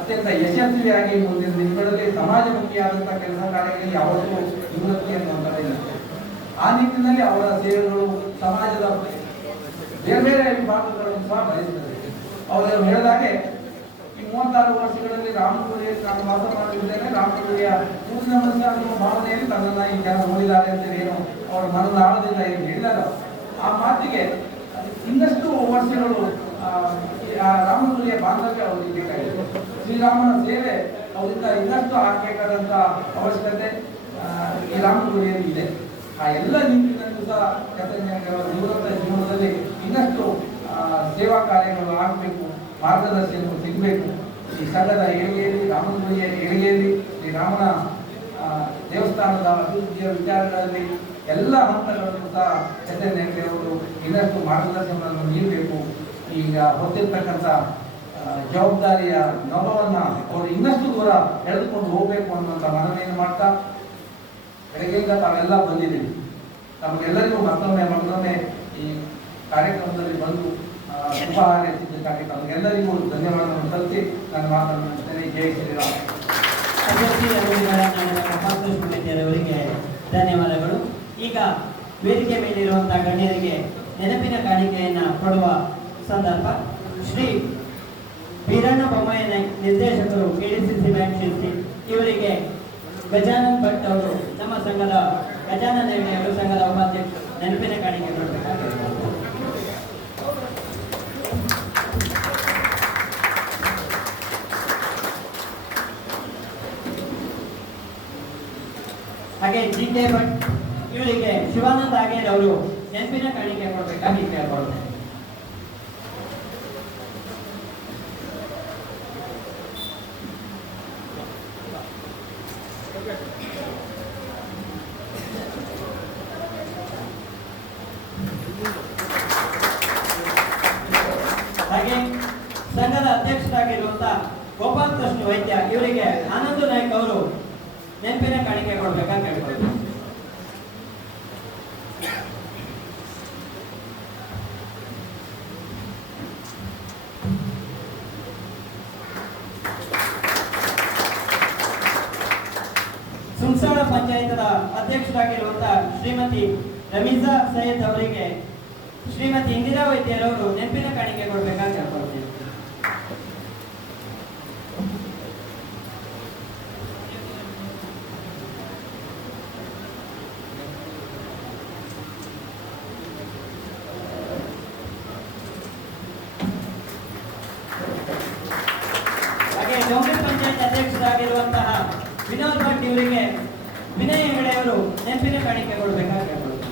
ಅತ್ಯಂತ ಯಶಸ್ವಿಯಾಗಿ ಮುಂದಿನ ದಿನಗಳಲ್ಲಿ ಸಮಾಜಮುಖಿಯಾದಂಥ ಕೆಲಸ ಕಾರ್ಯಗಳಲ್ಲಿ ಯಾವತ್ತೂ ನಿವೃತ್ತಿ ಅನ್ನುವಂಥದ್ದಿಲ್ಲ. ಆ ನಿಟ್ಟಿನಲ್ಲಿ ಅವರ ಸೇವೆಗಳು ಸಮಾಜದ ಬೇರೆ ಬೇರೆ ವಿಭಾಗಗಳನ್ನು ಸಹ ಬಯಸುತ್ತದೆ. ಅವರು ಹೇಳಿದಾಗೆ ಈ 36 ವರ್ಷಗಳಲ್ಲಿ ರಾಮನಗುಡಿಯಲ್ಲಿ ನಾನು ವಾಸ ಮಾಡುತ್ತಿದ್ದೇನೆ, ರಾಮನಗುಡಿಯ ಸೂರ್ಯ ನಮಸ್ಕಾರ ಅನ್ನುವ ಭಾವನೆಯಲ್ಲಿ ತನ್ನನ್ನು ಈ ಜನ ನೋಡಿದ್ದಾರೆ ಅಂತ ಏನು ಅವರ ಮನದ ಆಳದಿಂದ ಏನು ಹೇಳಿದಾಗ ಆ ಮಾತಿಗೆ ಇನ್ನಷ್ಟು ವರ್ಷಗಳು ಆ ರಾಮನಗುಡಿಯ ಬಾಂಧವ್ಯ ಅವರಿಗೆ ಬೇಕಾಗಿದೆ. ಶ್ರೀರಾಮನ ಸೇವೆ ಅವರಿಂದ ಇನ್ನಷ್ಟು ಆಗಬೇಕಾದಂಥ ಅವಶ್ಯಕತೆ ಈ ರಾಮನಗುಡಿಯಲ್ಲಿ ಇದೆ. ಆ ಎಲ್ಲ ನಿಟ್ಟಿನಲ್ಲೂ ಸಹ ನಿವೃತ್ತ ಜೀವನದಲ್ಲಿ ಇನ್ನಷ್ಟು ಸೇವಾ ಕಾರ್ಯಗಳು ಆಗಬೇಕು, ಮಾರ್ಗದರ್ಶನಗಳು ಸಿಗಬೇಕು. ಈ ಸಂಘದ ಏಳಿಗೆಯಲ್ಲಿ, ರಾಮನಗುಡಿಯ ಏಳಿಗೆಯಲ್ಲಿ, ಶ್ರೀರಾಮನ ದೇವಸ್ಥಾನದ ಅಭಿವೃದ್ಧಿಯ ವಿಚಾರಗಳಲ್ಲಿ ಎಲ್ಲ ಹಂತಗಳನ್ನು ಸಹ ಎಸ್.ಎನ್. ಹೆಗ್ಡೆ ಅವರು ಇನ್ನಷ್ಟು ಮಾರ್ಗದರ್ಶನವನ್ನು ನೀಡಬೇಕು. ಈಗ ಹೊತ್ತಿರ್ತಕ್ಕಂಥ ಜವಾಬ್ದಾರಿಯ ನಭವನ್ನು ಅವರು ಇನ್ನಷ್ಟು ದೂರ ಎಳೆದುಕೊಂಡು ಹೋಗಬೇಕು ಅನ್ನುವಂಥ ಮನವಿಯನ್ನು ಮಾಡ್ತಾ, ಬೆಳಗ್ಗೆಯಿಂದ ತಾವೆಲ್ಲ ಬಂದಿದ್ದೀವಿ. ತಮಗೆಲ್ಲರಿಗೂ ಮತ್ತೊಮ್ಮೆ ಈ ಕಾರ್ಯಕ್ರಮದಲ್ಲಿ ಬಂದು ಶುಭ ಹಾರೈಸಿದ್ದಕ್ಕಾಗಿ ತಮಗೆಲ್ಲರಿಗೂ ಧನ್ಯವಾದಗಳನ್ನು ಸಲ್ಲಿಸಿ ನನ್ನ ಮಾತನ್ನು ಮುಗಿಸ್ತೇನೆ. ಜೈ ಶ್ರೀರಾಮ್. ಅವರಿಗೆ ಧನ್ಯವಾದಗಳು. ಈಗ ವೇದಿಕೆ ಮೇಲಿರುವಂತಹ ಗಣ್ಯರಿಗೆ ನೆನಪಿನ ಕಾಣಿಕೆಯನ್ನ ಕೊಡುವ ಸಂದರ್ಭ. ಶ್ರೀ ವೀರಣ್ಣ ಬೊಮ್ಮಾಯಿ ನಿರ್ದೇಶಕರು ಕೆಡಿಸಿಸಿ ಬ್ಯಾಂಕ್ ಶಿರ್ಸಿ ಇವರಿಗೆ ಗಜಾನನ್ ಭಟ್ ಅವರು ನಮ್ಮ ಸಂಘದ ಗಜಾನನ್ ಹೆಗ್ಡೆ ಅವರು ಸಂಘದ ಉಪಾಧ್ಯಕ್ಷರು ನೆನಪಿನ ಕಾಣಿಕೆ ಕೊಡಬೇಕಾಗಿದೆ. ಹಾಗೆ ಜಿ.ಕೆ. ಭಟ್ ಇವರಿಗೆ ಶಿವಾನಂದ ಆಗೇರ್ ಅವರು ನೆನಪಿನ ಕಾಣಿಕೆ ಕೊಡಬೇಕಾಗಿ ಕೇಳ್ಕೊಳ್ತೇನೆ. ಹಾಗೆ ಸಂಘದ ಅಧ್ಯಕ್ಷರಾಗಿರುವಂತಹ ಗೋಪಾಲ್ ಕೃಷ್ಣ ವೈದ್ಯ ಇವರಿಗೆ ಆನಂದ ನಾಯ್ಕ ಅವರು ನೆನಪಿನ ಕಾಣಿಕೆ ಕೊಡ್ಬೇಕಾ ಕೇಳ್ಕೊಳ್ತೀವಿ. ಸುಂಸಾಳ ಪಂಚಾಯತದ ಅಧ್ಯಕ್ಷರಾಗಿರುವಂತಹ ಶ್ರೀಮತಿ ರಮೀಜಾ ಸೈಯದ್ ಅವರಿಗೆ ಶ್ರೀಮತಿ ಇಂದಿರಾ ವೈದ್ಯರವರು ನೆನಪಿನ ಕಾಣಿಕೆ ಕೊಡ್ಬೇಕಾ ಕೇಳ್ಕೊಳ್ತೀವಿ. ಹಾಗೆ ಡೋಂಗ್ರಿ ಪಂಚಾಯತ್ ಅಧ್ಯಕ್ಷರಾಗಿರುವಂತಹ ವಿನೋದ್ ಭಟ್ ಇವರಿಗೆ ವಿನಯ್ ಹೆಗಡೆ ಅವರು ನೆನಪಿನ ಕಾಣಿಕೆ ಕೊಡಬೇಕಾ ಕೇಳ್ಕೊಳ್ತೀವಿ.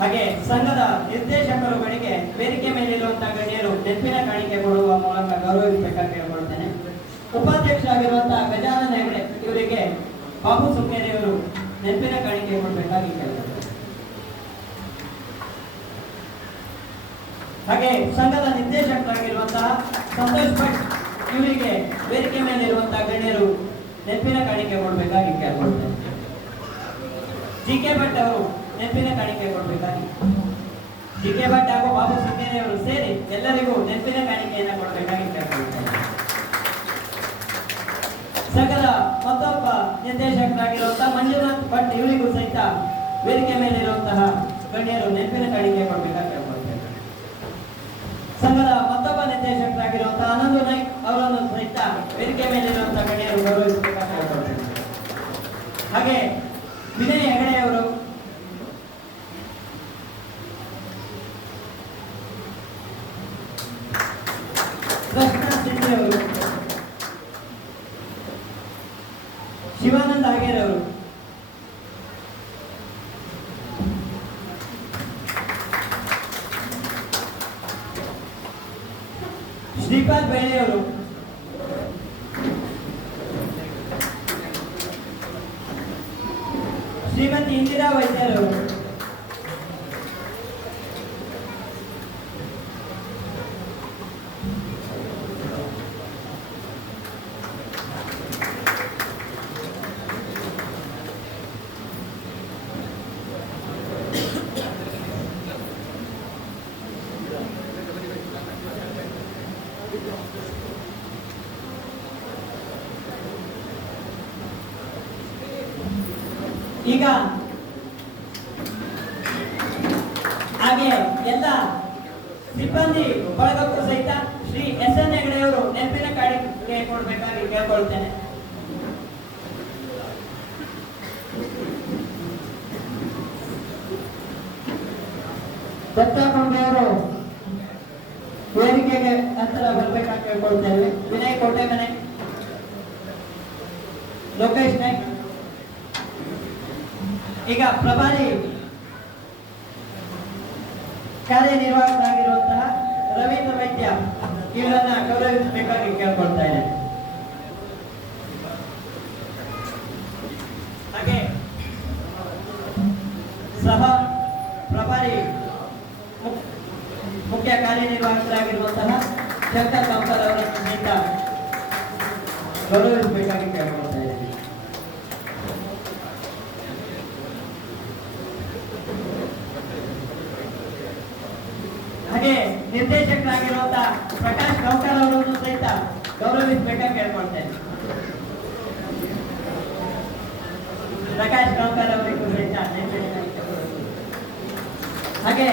ಹಾಗೆ ಸಂಘದ ನಿರ್ದೇಶಕರುಗಳಿಗೆ ವೇದಿಕೆ ಮೇಲಿರುವಂತಹ ಗಣ್ಯರು ನೆನಪಿನ ಕಾಣಿಕೆ ಕೊಡುವ ಮೂಲಕ ಗೌರವಿಸಬೇಕಾಗಿ ಕೇಳಿಕೊಳ್ತೇನೆ. ಉಪಾಧ್ಯಕ್ಷರಾಗಿರುವಂತಹ ಗಜಾನನ್ ಹೆಗ್ಡೆ ಇವರಿಗೆ ಬಾಬು ಸುಂಕೇರಿ ಅವರು ನೆನಪಿನ ಕಾಣಿಕೆ ಕೊಡಬೇಕಾಗಿ ಕೇಳಿಕೊಳ್ತೇನೆ. ಹಾಗೆ ಸಂಘದ ನಿರ್ದೇಶಕರಾಗಿರುವಂತಹ ಸಂತೋಷ್ ಭಟ್ ಇವರಿಗೆ ವೇದಿಕೆ ಮೇಲಿರುವಂತಹ ಗಣ್ಯರು ನೆನಪಿನ ಕಾಣಿಕೆ ಕೊಡಬೇಕಾಗಿ ಕೇಳಿಕೊಳ್ತೇನೆ. ಜಿ.ಕೆ. ಭಟ್ ಅವರು ನೆನಪಿನ ಕಾಣಿಕೆ ಕೊಡಬೇಕಾಗಿ, ಜಿ.ಕೆ. ಭಟ್ ಹಾಗೂ ಬಾಬು ಸುಂಕೇರಿ ಅವರು ಸೇರಿ ಎಲ್ಲರಿಗೂ ನೆನಪಿನ ಕಾಣಿಕೆಯನ್ನು ಕೊಡಬೇಕಾಗಿ ಕೇಳಿಕೊಳ್ತೇನೆ. ಸಂಘದ ಮತ್ತೊಬ್ಬ ನಿರ್ದೇಶಕರಾಗಿರುವಂತಹ ಮಂಜುನಾಥ್ ಭಟ್ ಇವರಿಗೂ ಸಹಿತ ವೇದಿಕೆ ಮೇಲಿರುವಂತಹ ಗಣ್ಯರು ನೆನಪಿನ ಕಾಣಿಕೆ ಕೊಡಬೇಕಾಗಿ ಕೇಳ್ಕೊಳ್ತೇನೆ. ಸಂಘದ ಮತ್ತೊಬ್ಬ ನಿರ್ದೇಶಕರಾಗಿರುವಂತಹ ಆನಂದ ನಾಯ್ಕ್ ಅವರನ್ನು ಸಹಿತ ವೇದಿಕೆ ಮೇಲಿರುವಂತಹ ಗಣ್ಯರು ಗೌರವಿಸಬೇಕಾಗಿ ಕೇಳ್ಕೊಳ್ತೇನೆ. ಹಾಗೆ ವಿನಯ್ ಹೆಗಡೆ ಅವರು, ಕೃಷ್ಣ ಸಿಂಧಿ ಅವರು, ಶಿವಾನಂದ ಆಗೇರ್ ಅವರು, ಶ್ರೀಪಾದ್ ಬೇಳೆ ಅವರು, ಶ್ರೀಮತಿ ಇಂದಿರಾ ವೈದ್ಯರವರು, ಈಗ ಹಾಗೆ ಎಲ್ಲ ಸಿಬ್ಬಂದಿ ಬಳಗಕ್ಕೂ ಸಹಿತ ಶ್ರೀ SN ಹೆಗಡೆಯವರು ನೆನಪಿನ ಕಾಣಿಕೆ ಕೊಡಬೇಕಾಗಿ ಕೇಳ್ಕೊಳ್ತೇನೆ. ದತ್ತಾಕೊಂಡೆಯವರು ವೇದಿಕೆಗೆ ಹತ್ತಿರ ಬರಬೇಕಾಗಿ ಕೇಳ್ಕೊಳ್ತೇವೆ. ವಿನಯ್ ಕೋಟೆಮನೆ, ಲೋಕೇಶ್ ನಾಯ್ಕ್, ಈಗ ಪ್ರಭಾರಿ ಕಾರ್ಯನಿರ್ವಾಹಕರಾಗಿರುವಂತಹ ರವೀಂದ್ರ ವೈದ್ಯ ಇವರನ್ನ ಗೌರವಿಸಬೇಕಾಗಿ ಕೇಳ್ಕೊಳ್ತಾ ಇದ್ದೇನೆ. ಹಾಗೆ ಸಹ ಪ್ರಭಾರಿ ಮುಖ್ಯ ಕಾರ್ಯನಿರ್ವಾಹಕರಾಗಿರುವಂತಹ ಶಂಕರ್ ಕಾಂಕರ್ ಅವರನ್ನು ಸಹಿತ ಗೌರವಿಸಬೇಕಾಗಿ ಕೇಳ್ಕೊಳ್ತಾ ಇದ್ದೇನೆ. ಹಾಗೆ ನಿರ್ದೇಶಕರಾಗಿರುವಂತಹ ಪ್ರಕಾಶ್ ಕಾಂಕರ್ ಅವರನ್ನು ಸಹಿತ ಗೌರವಿಸಬೇಕಾಗಿ ಕೇಳ್ಕೊಳ್ತೇನೆ. ಪ್ರಕಾಶ್ ಕಾಂಕರ್ ಅವರಿಗೂ ಸಹಿತ ಹಾಗೆ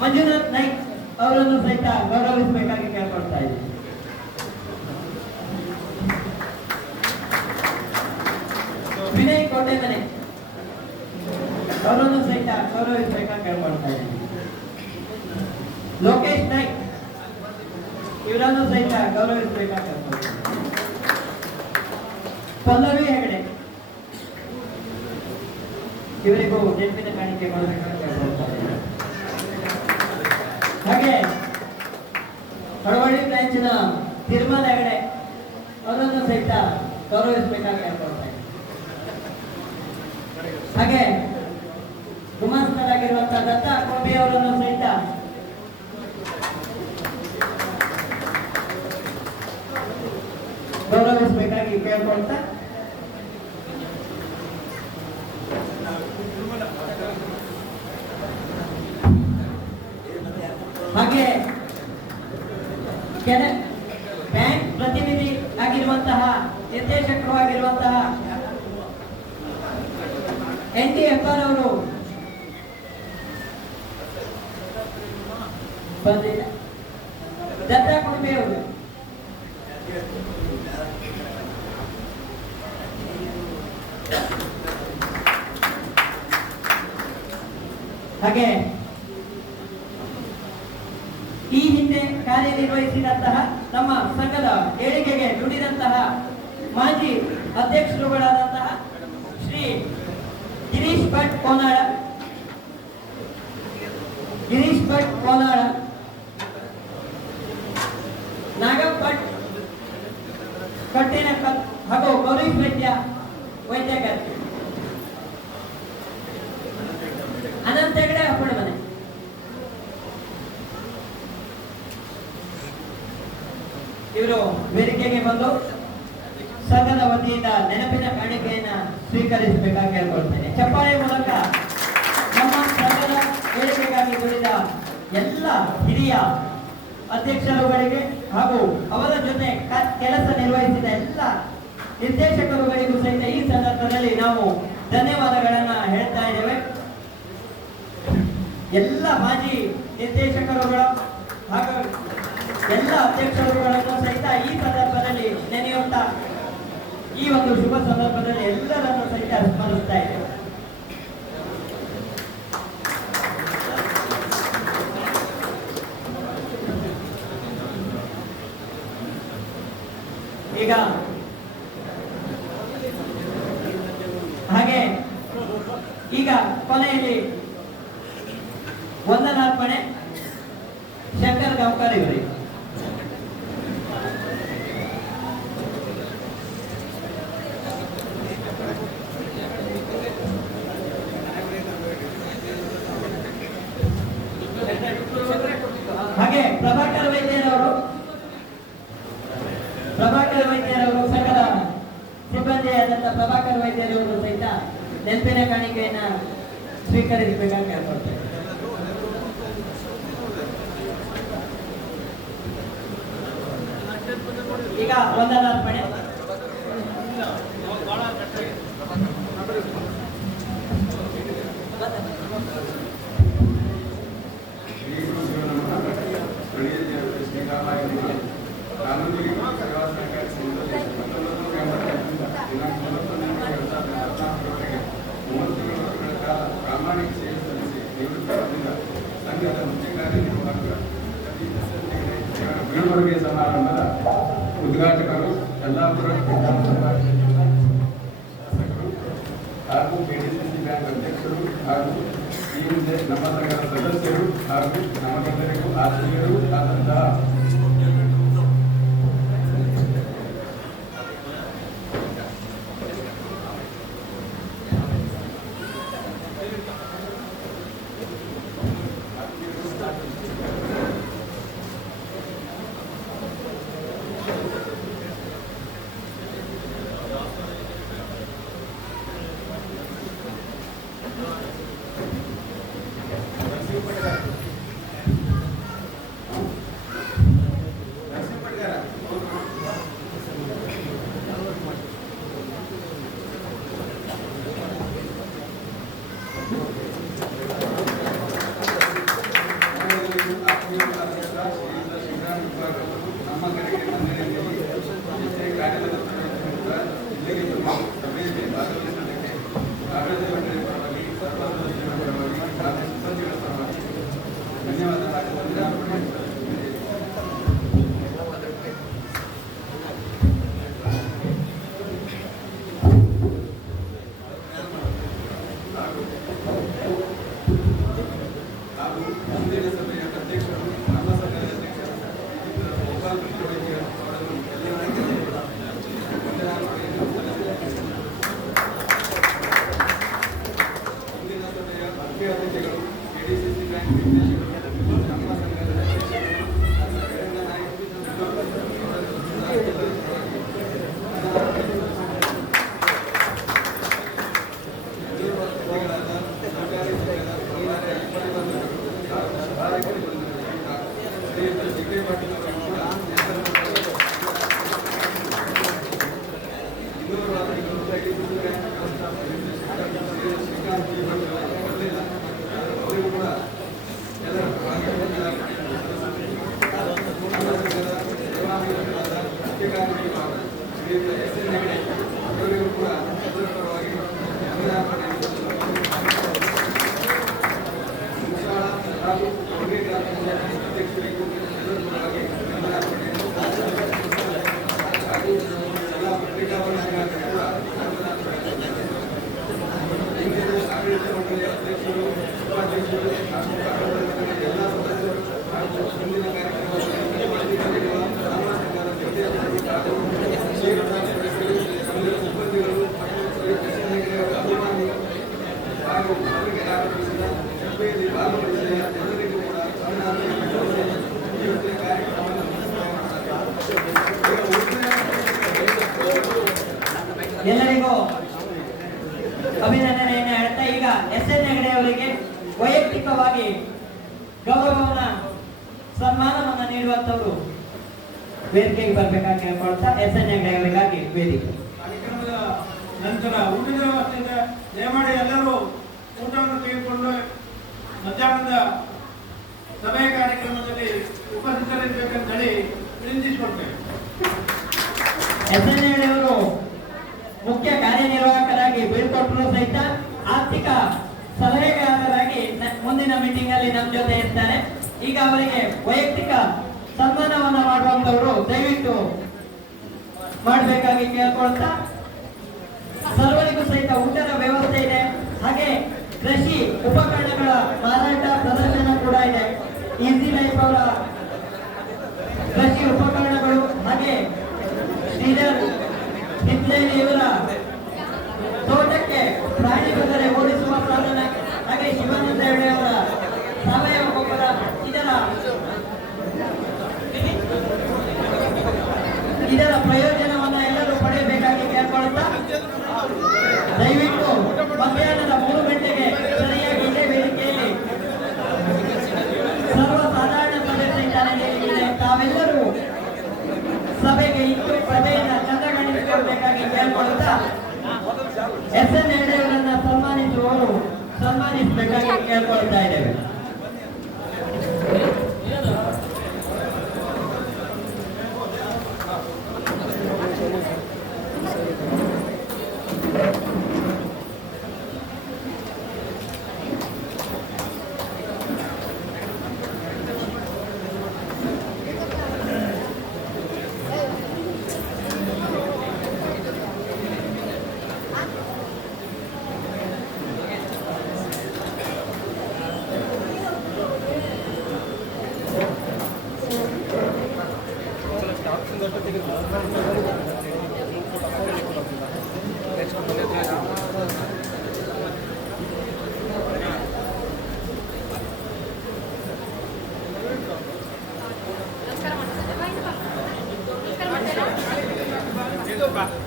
ಮಂಜುನಾಥ್ ನಾಯ್ಕ್ ಅವರನ್ನು ಸಹಿತ ಗೌರವಿಸಬೇಕಾಗಿ ಕೇಳ್ಕೊಳ್ತಾ ಇದ್ದೀನಿ. ವಿನಯ್ ಕೋಟೆಮನೆ ಅವರನ್ನು ಸಹಿತ ಗೌರವಿಸಬೇಕಾಗಿ ಕೇಳ್ಕೊಳ್ತಾ ಇದ್ದೀನಿ. ಲೋಕೇಶ್ ನಾಯ್ಕ್ ಇವರನ್ನು ಸಹಿತ ಗೌರವಿಸಬೇಕಾಗಿ ಕೇಳ್ಕೊಳ್ತಾ ಇದ್ದೀನಿ. ಪಲ್ಲವಿ ಹೆಗಡೆ ಇವರಿಗೂ ನೆನಪಿನ ಕಾಣಿಕೆ ಕೊಡಬೇಕಾಗಿ ಕೇಳ್ಕೊಳ್ತಾ ಇದ್ದೀನಿ. ಹಾಗೆ ಕಳವಳ್ಳಿ ಬ್ರಾಂಚಿನ ತಿರುಮಲ ಹೆಗಡೆ ಅವರನ್ನು ಸಹಿತ ಗೌರವಿಸಬೇಕಾಗಿ ಕೇಳ್ಕೊಳ್ತಾ ಇದ್ದೀನಿ. ಹಾಗೆ ಗುಮಾಸ್ತರಾಗಿರುವಂತಹ ದತ್ತ ಕೋಬಿ ಅವರನ್ನು ಸಹಿತ ಗೌರವಿಸಬೇಕಾಗಿ ಕೇಳ್ಕೊಳ್ತಾ ಹಾಗೆ ಬ್ಯಾಂಕ್ ಪ್ರತಿನಿಧಿ ಆಗಿರುವಂತಹ ನಿರ್ದೇಶಕರು ಆಗಿರುವಂತಹ NT ಹೆಬ್ಬಾರ್ ಅವರು ಬಂದಿಲ್ಲ. ದತ್ತ ಕುಟುಂಬಿ ಅವರು ಹಾಗೆ ಈ ಹಿಂದೆ ಕಾರ್ಯನಿರ್ವಹಿಸಿದಂತಹ ನಮ್ಮ ಸಂಘದ ಏಳಿಗೆಗೆ ದುಡಿದಂತಹ ಮಾಜಿ ಅಧ್ಯಕ್ಷರುಗಳಾದಂತಹ ಶ್ರೀ ಗಿರೀಶ್ ಭಟ್ ಕೋನಾಳ, ನಾಗಪ್ಪ ಭಟ್ ಕಟ್ಟಿನಕಲ್ ಹಾಗೂ ಗೌರೀಶ್ ವೈದ್ಯಕರ್, ಅನಂತ ಹೆಗಡೆ ಅಪ್ಪಣಮನೆ, ಇವರು ವೇದಿಕೆಗೆ ಬಂದು ಸಂಘದ ವತಿಯಿಂದ ನೆನಪಿನ ಕಾಣಿಕೆಯನ್ನ ಸ್ವೀಕರಿಸಬೇಕಾಗಿ ಕೇಳ್ಕೊಳ್ತೇನೆ. ಚಪ್ಪಾಳೆ ಮೂಲಕ ನಮ್ಮ ಸಂಘದ ವೇದಿಕೆಗಾಗಿ ದುಡಿದ ಎಲ್ಲ ಹಿರಿಯ ಅಧ್ಯಕ್ಷರುಗಳಿಗೆ ಹಾಗೂ ಅವರ ಜೊತೆ ಕೆಲಸ ನಿರ್ವಹಿಸಿದ ಎಲ್ಲ ನಿರ್ದೇಶಕರುಗಳಿಗೂ ಸಹಿತ ಈ ಸಂದರ್ಭದಲ್ಲಿ ನಾವು ಧನ್ಯವಾದಗಳನ್ನ ಹೇಳ್ತಾ ಇದ್ದೇವೆ. ಎಲ್ಲ ಮಾಜಿ ನಿರ್ದೇಶಕರುಗಳ ಹಾಗೂ ಎಲ್ಲ ಅಧ್ಯಕ್ಷರುಗಳನ್ನು ಸಹಿತ ಈ ಸಂದರ್ಭದಲ್ಲಿ ನೆನೆಯುತ್ತಾ ಈ ಒಂದು ಶುಭ ಸಂದರ್ಭದಲ್ಲಿ ಎಲ್ಲರನ್ನು ಸಹಿತ ಸ್ಮರಿಸ್ತಾ ಇದ್ದೇವೆ. ಈಗ ಹಾಗೆ ಈಗ ಕೊನೆಯಲ್ಲಿ ವಂದನಾರ್ಪಣೆ ಶಂಕರ್ ಗಾಂವ್ಕರ್ ಇವರಿಗೆ. ಹಾಗೆ ಪ್ರಭಾಕರ್ ವೈದ್ಯರವರು ಸಂಘದ ಸಿಬ್ಬಂದಿಯಾದಂತಹ ಪ್ರಭಾಕರ್ ವೈದ್ಯರವರು ಸಹಿತ ನೆನಪಿನ ಕಾಣಿಕೆಯನ್ನ ಸ್ವೀಕರಿಸಬೇಕಾಗಿ ಕೇಳ್ಕೊಳ್ತೇವೆ. ಈಗ ವಂದನಾರ್ಪಣೆ. ಪ್ರಾಮಾಣಿಕ ಸೇವೆ ಸಲ್ಲಿಸಿ ನಿವೃತ್ತರಾದ ಸಂಘದ ಮುಖ್ಯ ಕಾರ್ಯನಿರ್ವಾಹಕ ಬೀಳ್ಕೊಡುಗೆ ಸಮಾರಂಭದ ಉದ್ಘಾಟಕರು ಯಲ್ಲಾಪುರ ವಿಧಾನಸಭಾ ಶಾಸಕರು ಹಾಗೂ ಕೆಡಿಸಿಸಿ ಬ್ಯಾಂಕ್ ಅಧ್ಯಕ್ಷರು ಹಾಗೂ ಈ ಹಿಂದೆ ನಮ್ಮ ಸಂಘದ ಸದಸ್ಯರು ಹಾಗೂ ನಮಗೆಲ್ಲರಿಗೂ ಆತ್ಮೀಯರು ಆದಂತಹ ಎಲ್ಲರಿಗೂ ಅಭಿನಂದನೆಯನ್ನು ಹೇಳ್ತಾ ಈಗ SN ಹೆಗಡೆ ಅವರಿಗೆ ವೈಯಕ್ತಿಕವಾಗಿ ಗೌರವವನ್ನ ಸನ್ಮಾನವನ್ನ ನೀಡುವಂತವರು ವೇದಿಕೆಗೆ ಬರಬೇಕಾಗಿ ಕೇಳ್ಕೊಳ್ತಾ SN ಹೆಗಡೆ ಅವರಿಗಾಗಿ ವೇದಿಕೆ. ಕಾರ್ಯಕ್ರಮದ ನಂತರ ಊಟದ ವ್ಯವಸ್ಥೆಯಿಂದ ದಯಮಾಡಿ ಎಲ್ಲರೂ ಊಟವನ್ನು ತೆಗೆದುಕೊಂಡು ಮಧ್ಯಾಹ್ನದ ಸಭೆಯ ಕಾರ್ಯಕ್ರಮದಲ್ಲಿ ಉಪಸ್ಥಿತರಿರಬೇಕಂತ ಹೇಳಿ ವಿನಂತಿಸಿಕೊಡ್ತೇವೆ. SN ಹೆಗಡೆ ಅವರು ಮುಖ್ಯ ಕಾರ್ಯನಿರ್ವಾಹಕರಾಗಿ ಬೀಳ್ಕೊಟ್ಟರು ಸಹಿತ ಆರ್ಥಿಕ ಸಲಹೆಗಾರರಾಗಿ ಮುಂದಿನ ಮೀಟಿಂಗ್ ಅಲ್ಲಿ ನಮ್ಮ ಜೊತೆ ಇರ್ತಾರೆ. ಈಗ ಅವರಿಗೆ ವೈಯಕ್ತಿಕ ಸನ್ಮಾನವನ್ನ ಮಾಡುವಂತವರು ದಯವಿಟ್ಟು ಮಾಡಬೇಕಾಗಿ ಕೇಳ್ಕೊಳ್ತಾ, ಸರ್ವರಿಗೂ ಸಹಿತ ಊಟದ ವ್ಯವಸ್ಥೆ ಇದೆ, ಹಾಗೆ ಕೃಷಿ ಉಪಕರಣಗಳ ಮಾರಾಟ ಪ್ರದರ್ಶನ ಕೂಡ ಇದೆ. ಈಸಿ ಲೈಫ್ ಅವರ ಕೃಷಿ ಉಪಕರಣಗಳು ಹಾಗೆ ಶ್ರೀಧರ್ ಹಿತ್ಲೇಲಿ ಇವರ ತೋಟಕ್ಕೆ ಪ್ರಾಣಿ ಬೆದರಿ ಓಡಿಸುವ ಸಾಧನ, ಹಾಗೆ ಶಿವಾನಂದ ಹೆಗಡೆ ಅವರ ಸಾವಯವ ಗೊಬ್ಬರ, ಇದರ ಪ್ರಯೋಜನವನ್ನ ಎಲ್ಲರೂ ಪಡೆಯಬೇಕಾಗಿ ಕೇಳ್ಕೊಳ್ತಾ, ದಯವಿಟ್ಟು ಮಧ್ಯಾಹ್ನದ 3 ಗಂಟೆಗೆ ಸರಿಯಾಗಿ ಇದೇ ವೇದಿಕೆಯಲ್ಲಿ ಸರ್ವಸಾಧಾರಣ ಸಭೆ ಸಹಿತ ನಡೆಯಲಿದೆ. ತಾವೆಲ್ಲರೂ ಸಭೆಗೆ ಇದ್ದು ಆಹ್ವಾನಿಸಬೇಕಾಗಿ ಕೇಳ್ಕೊಳ್ತಾ ಇದ್ದೇವೆ. ನಮಸ್ಕಾರ ಮಾಡ್ತೇನೆ.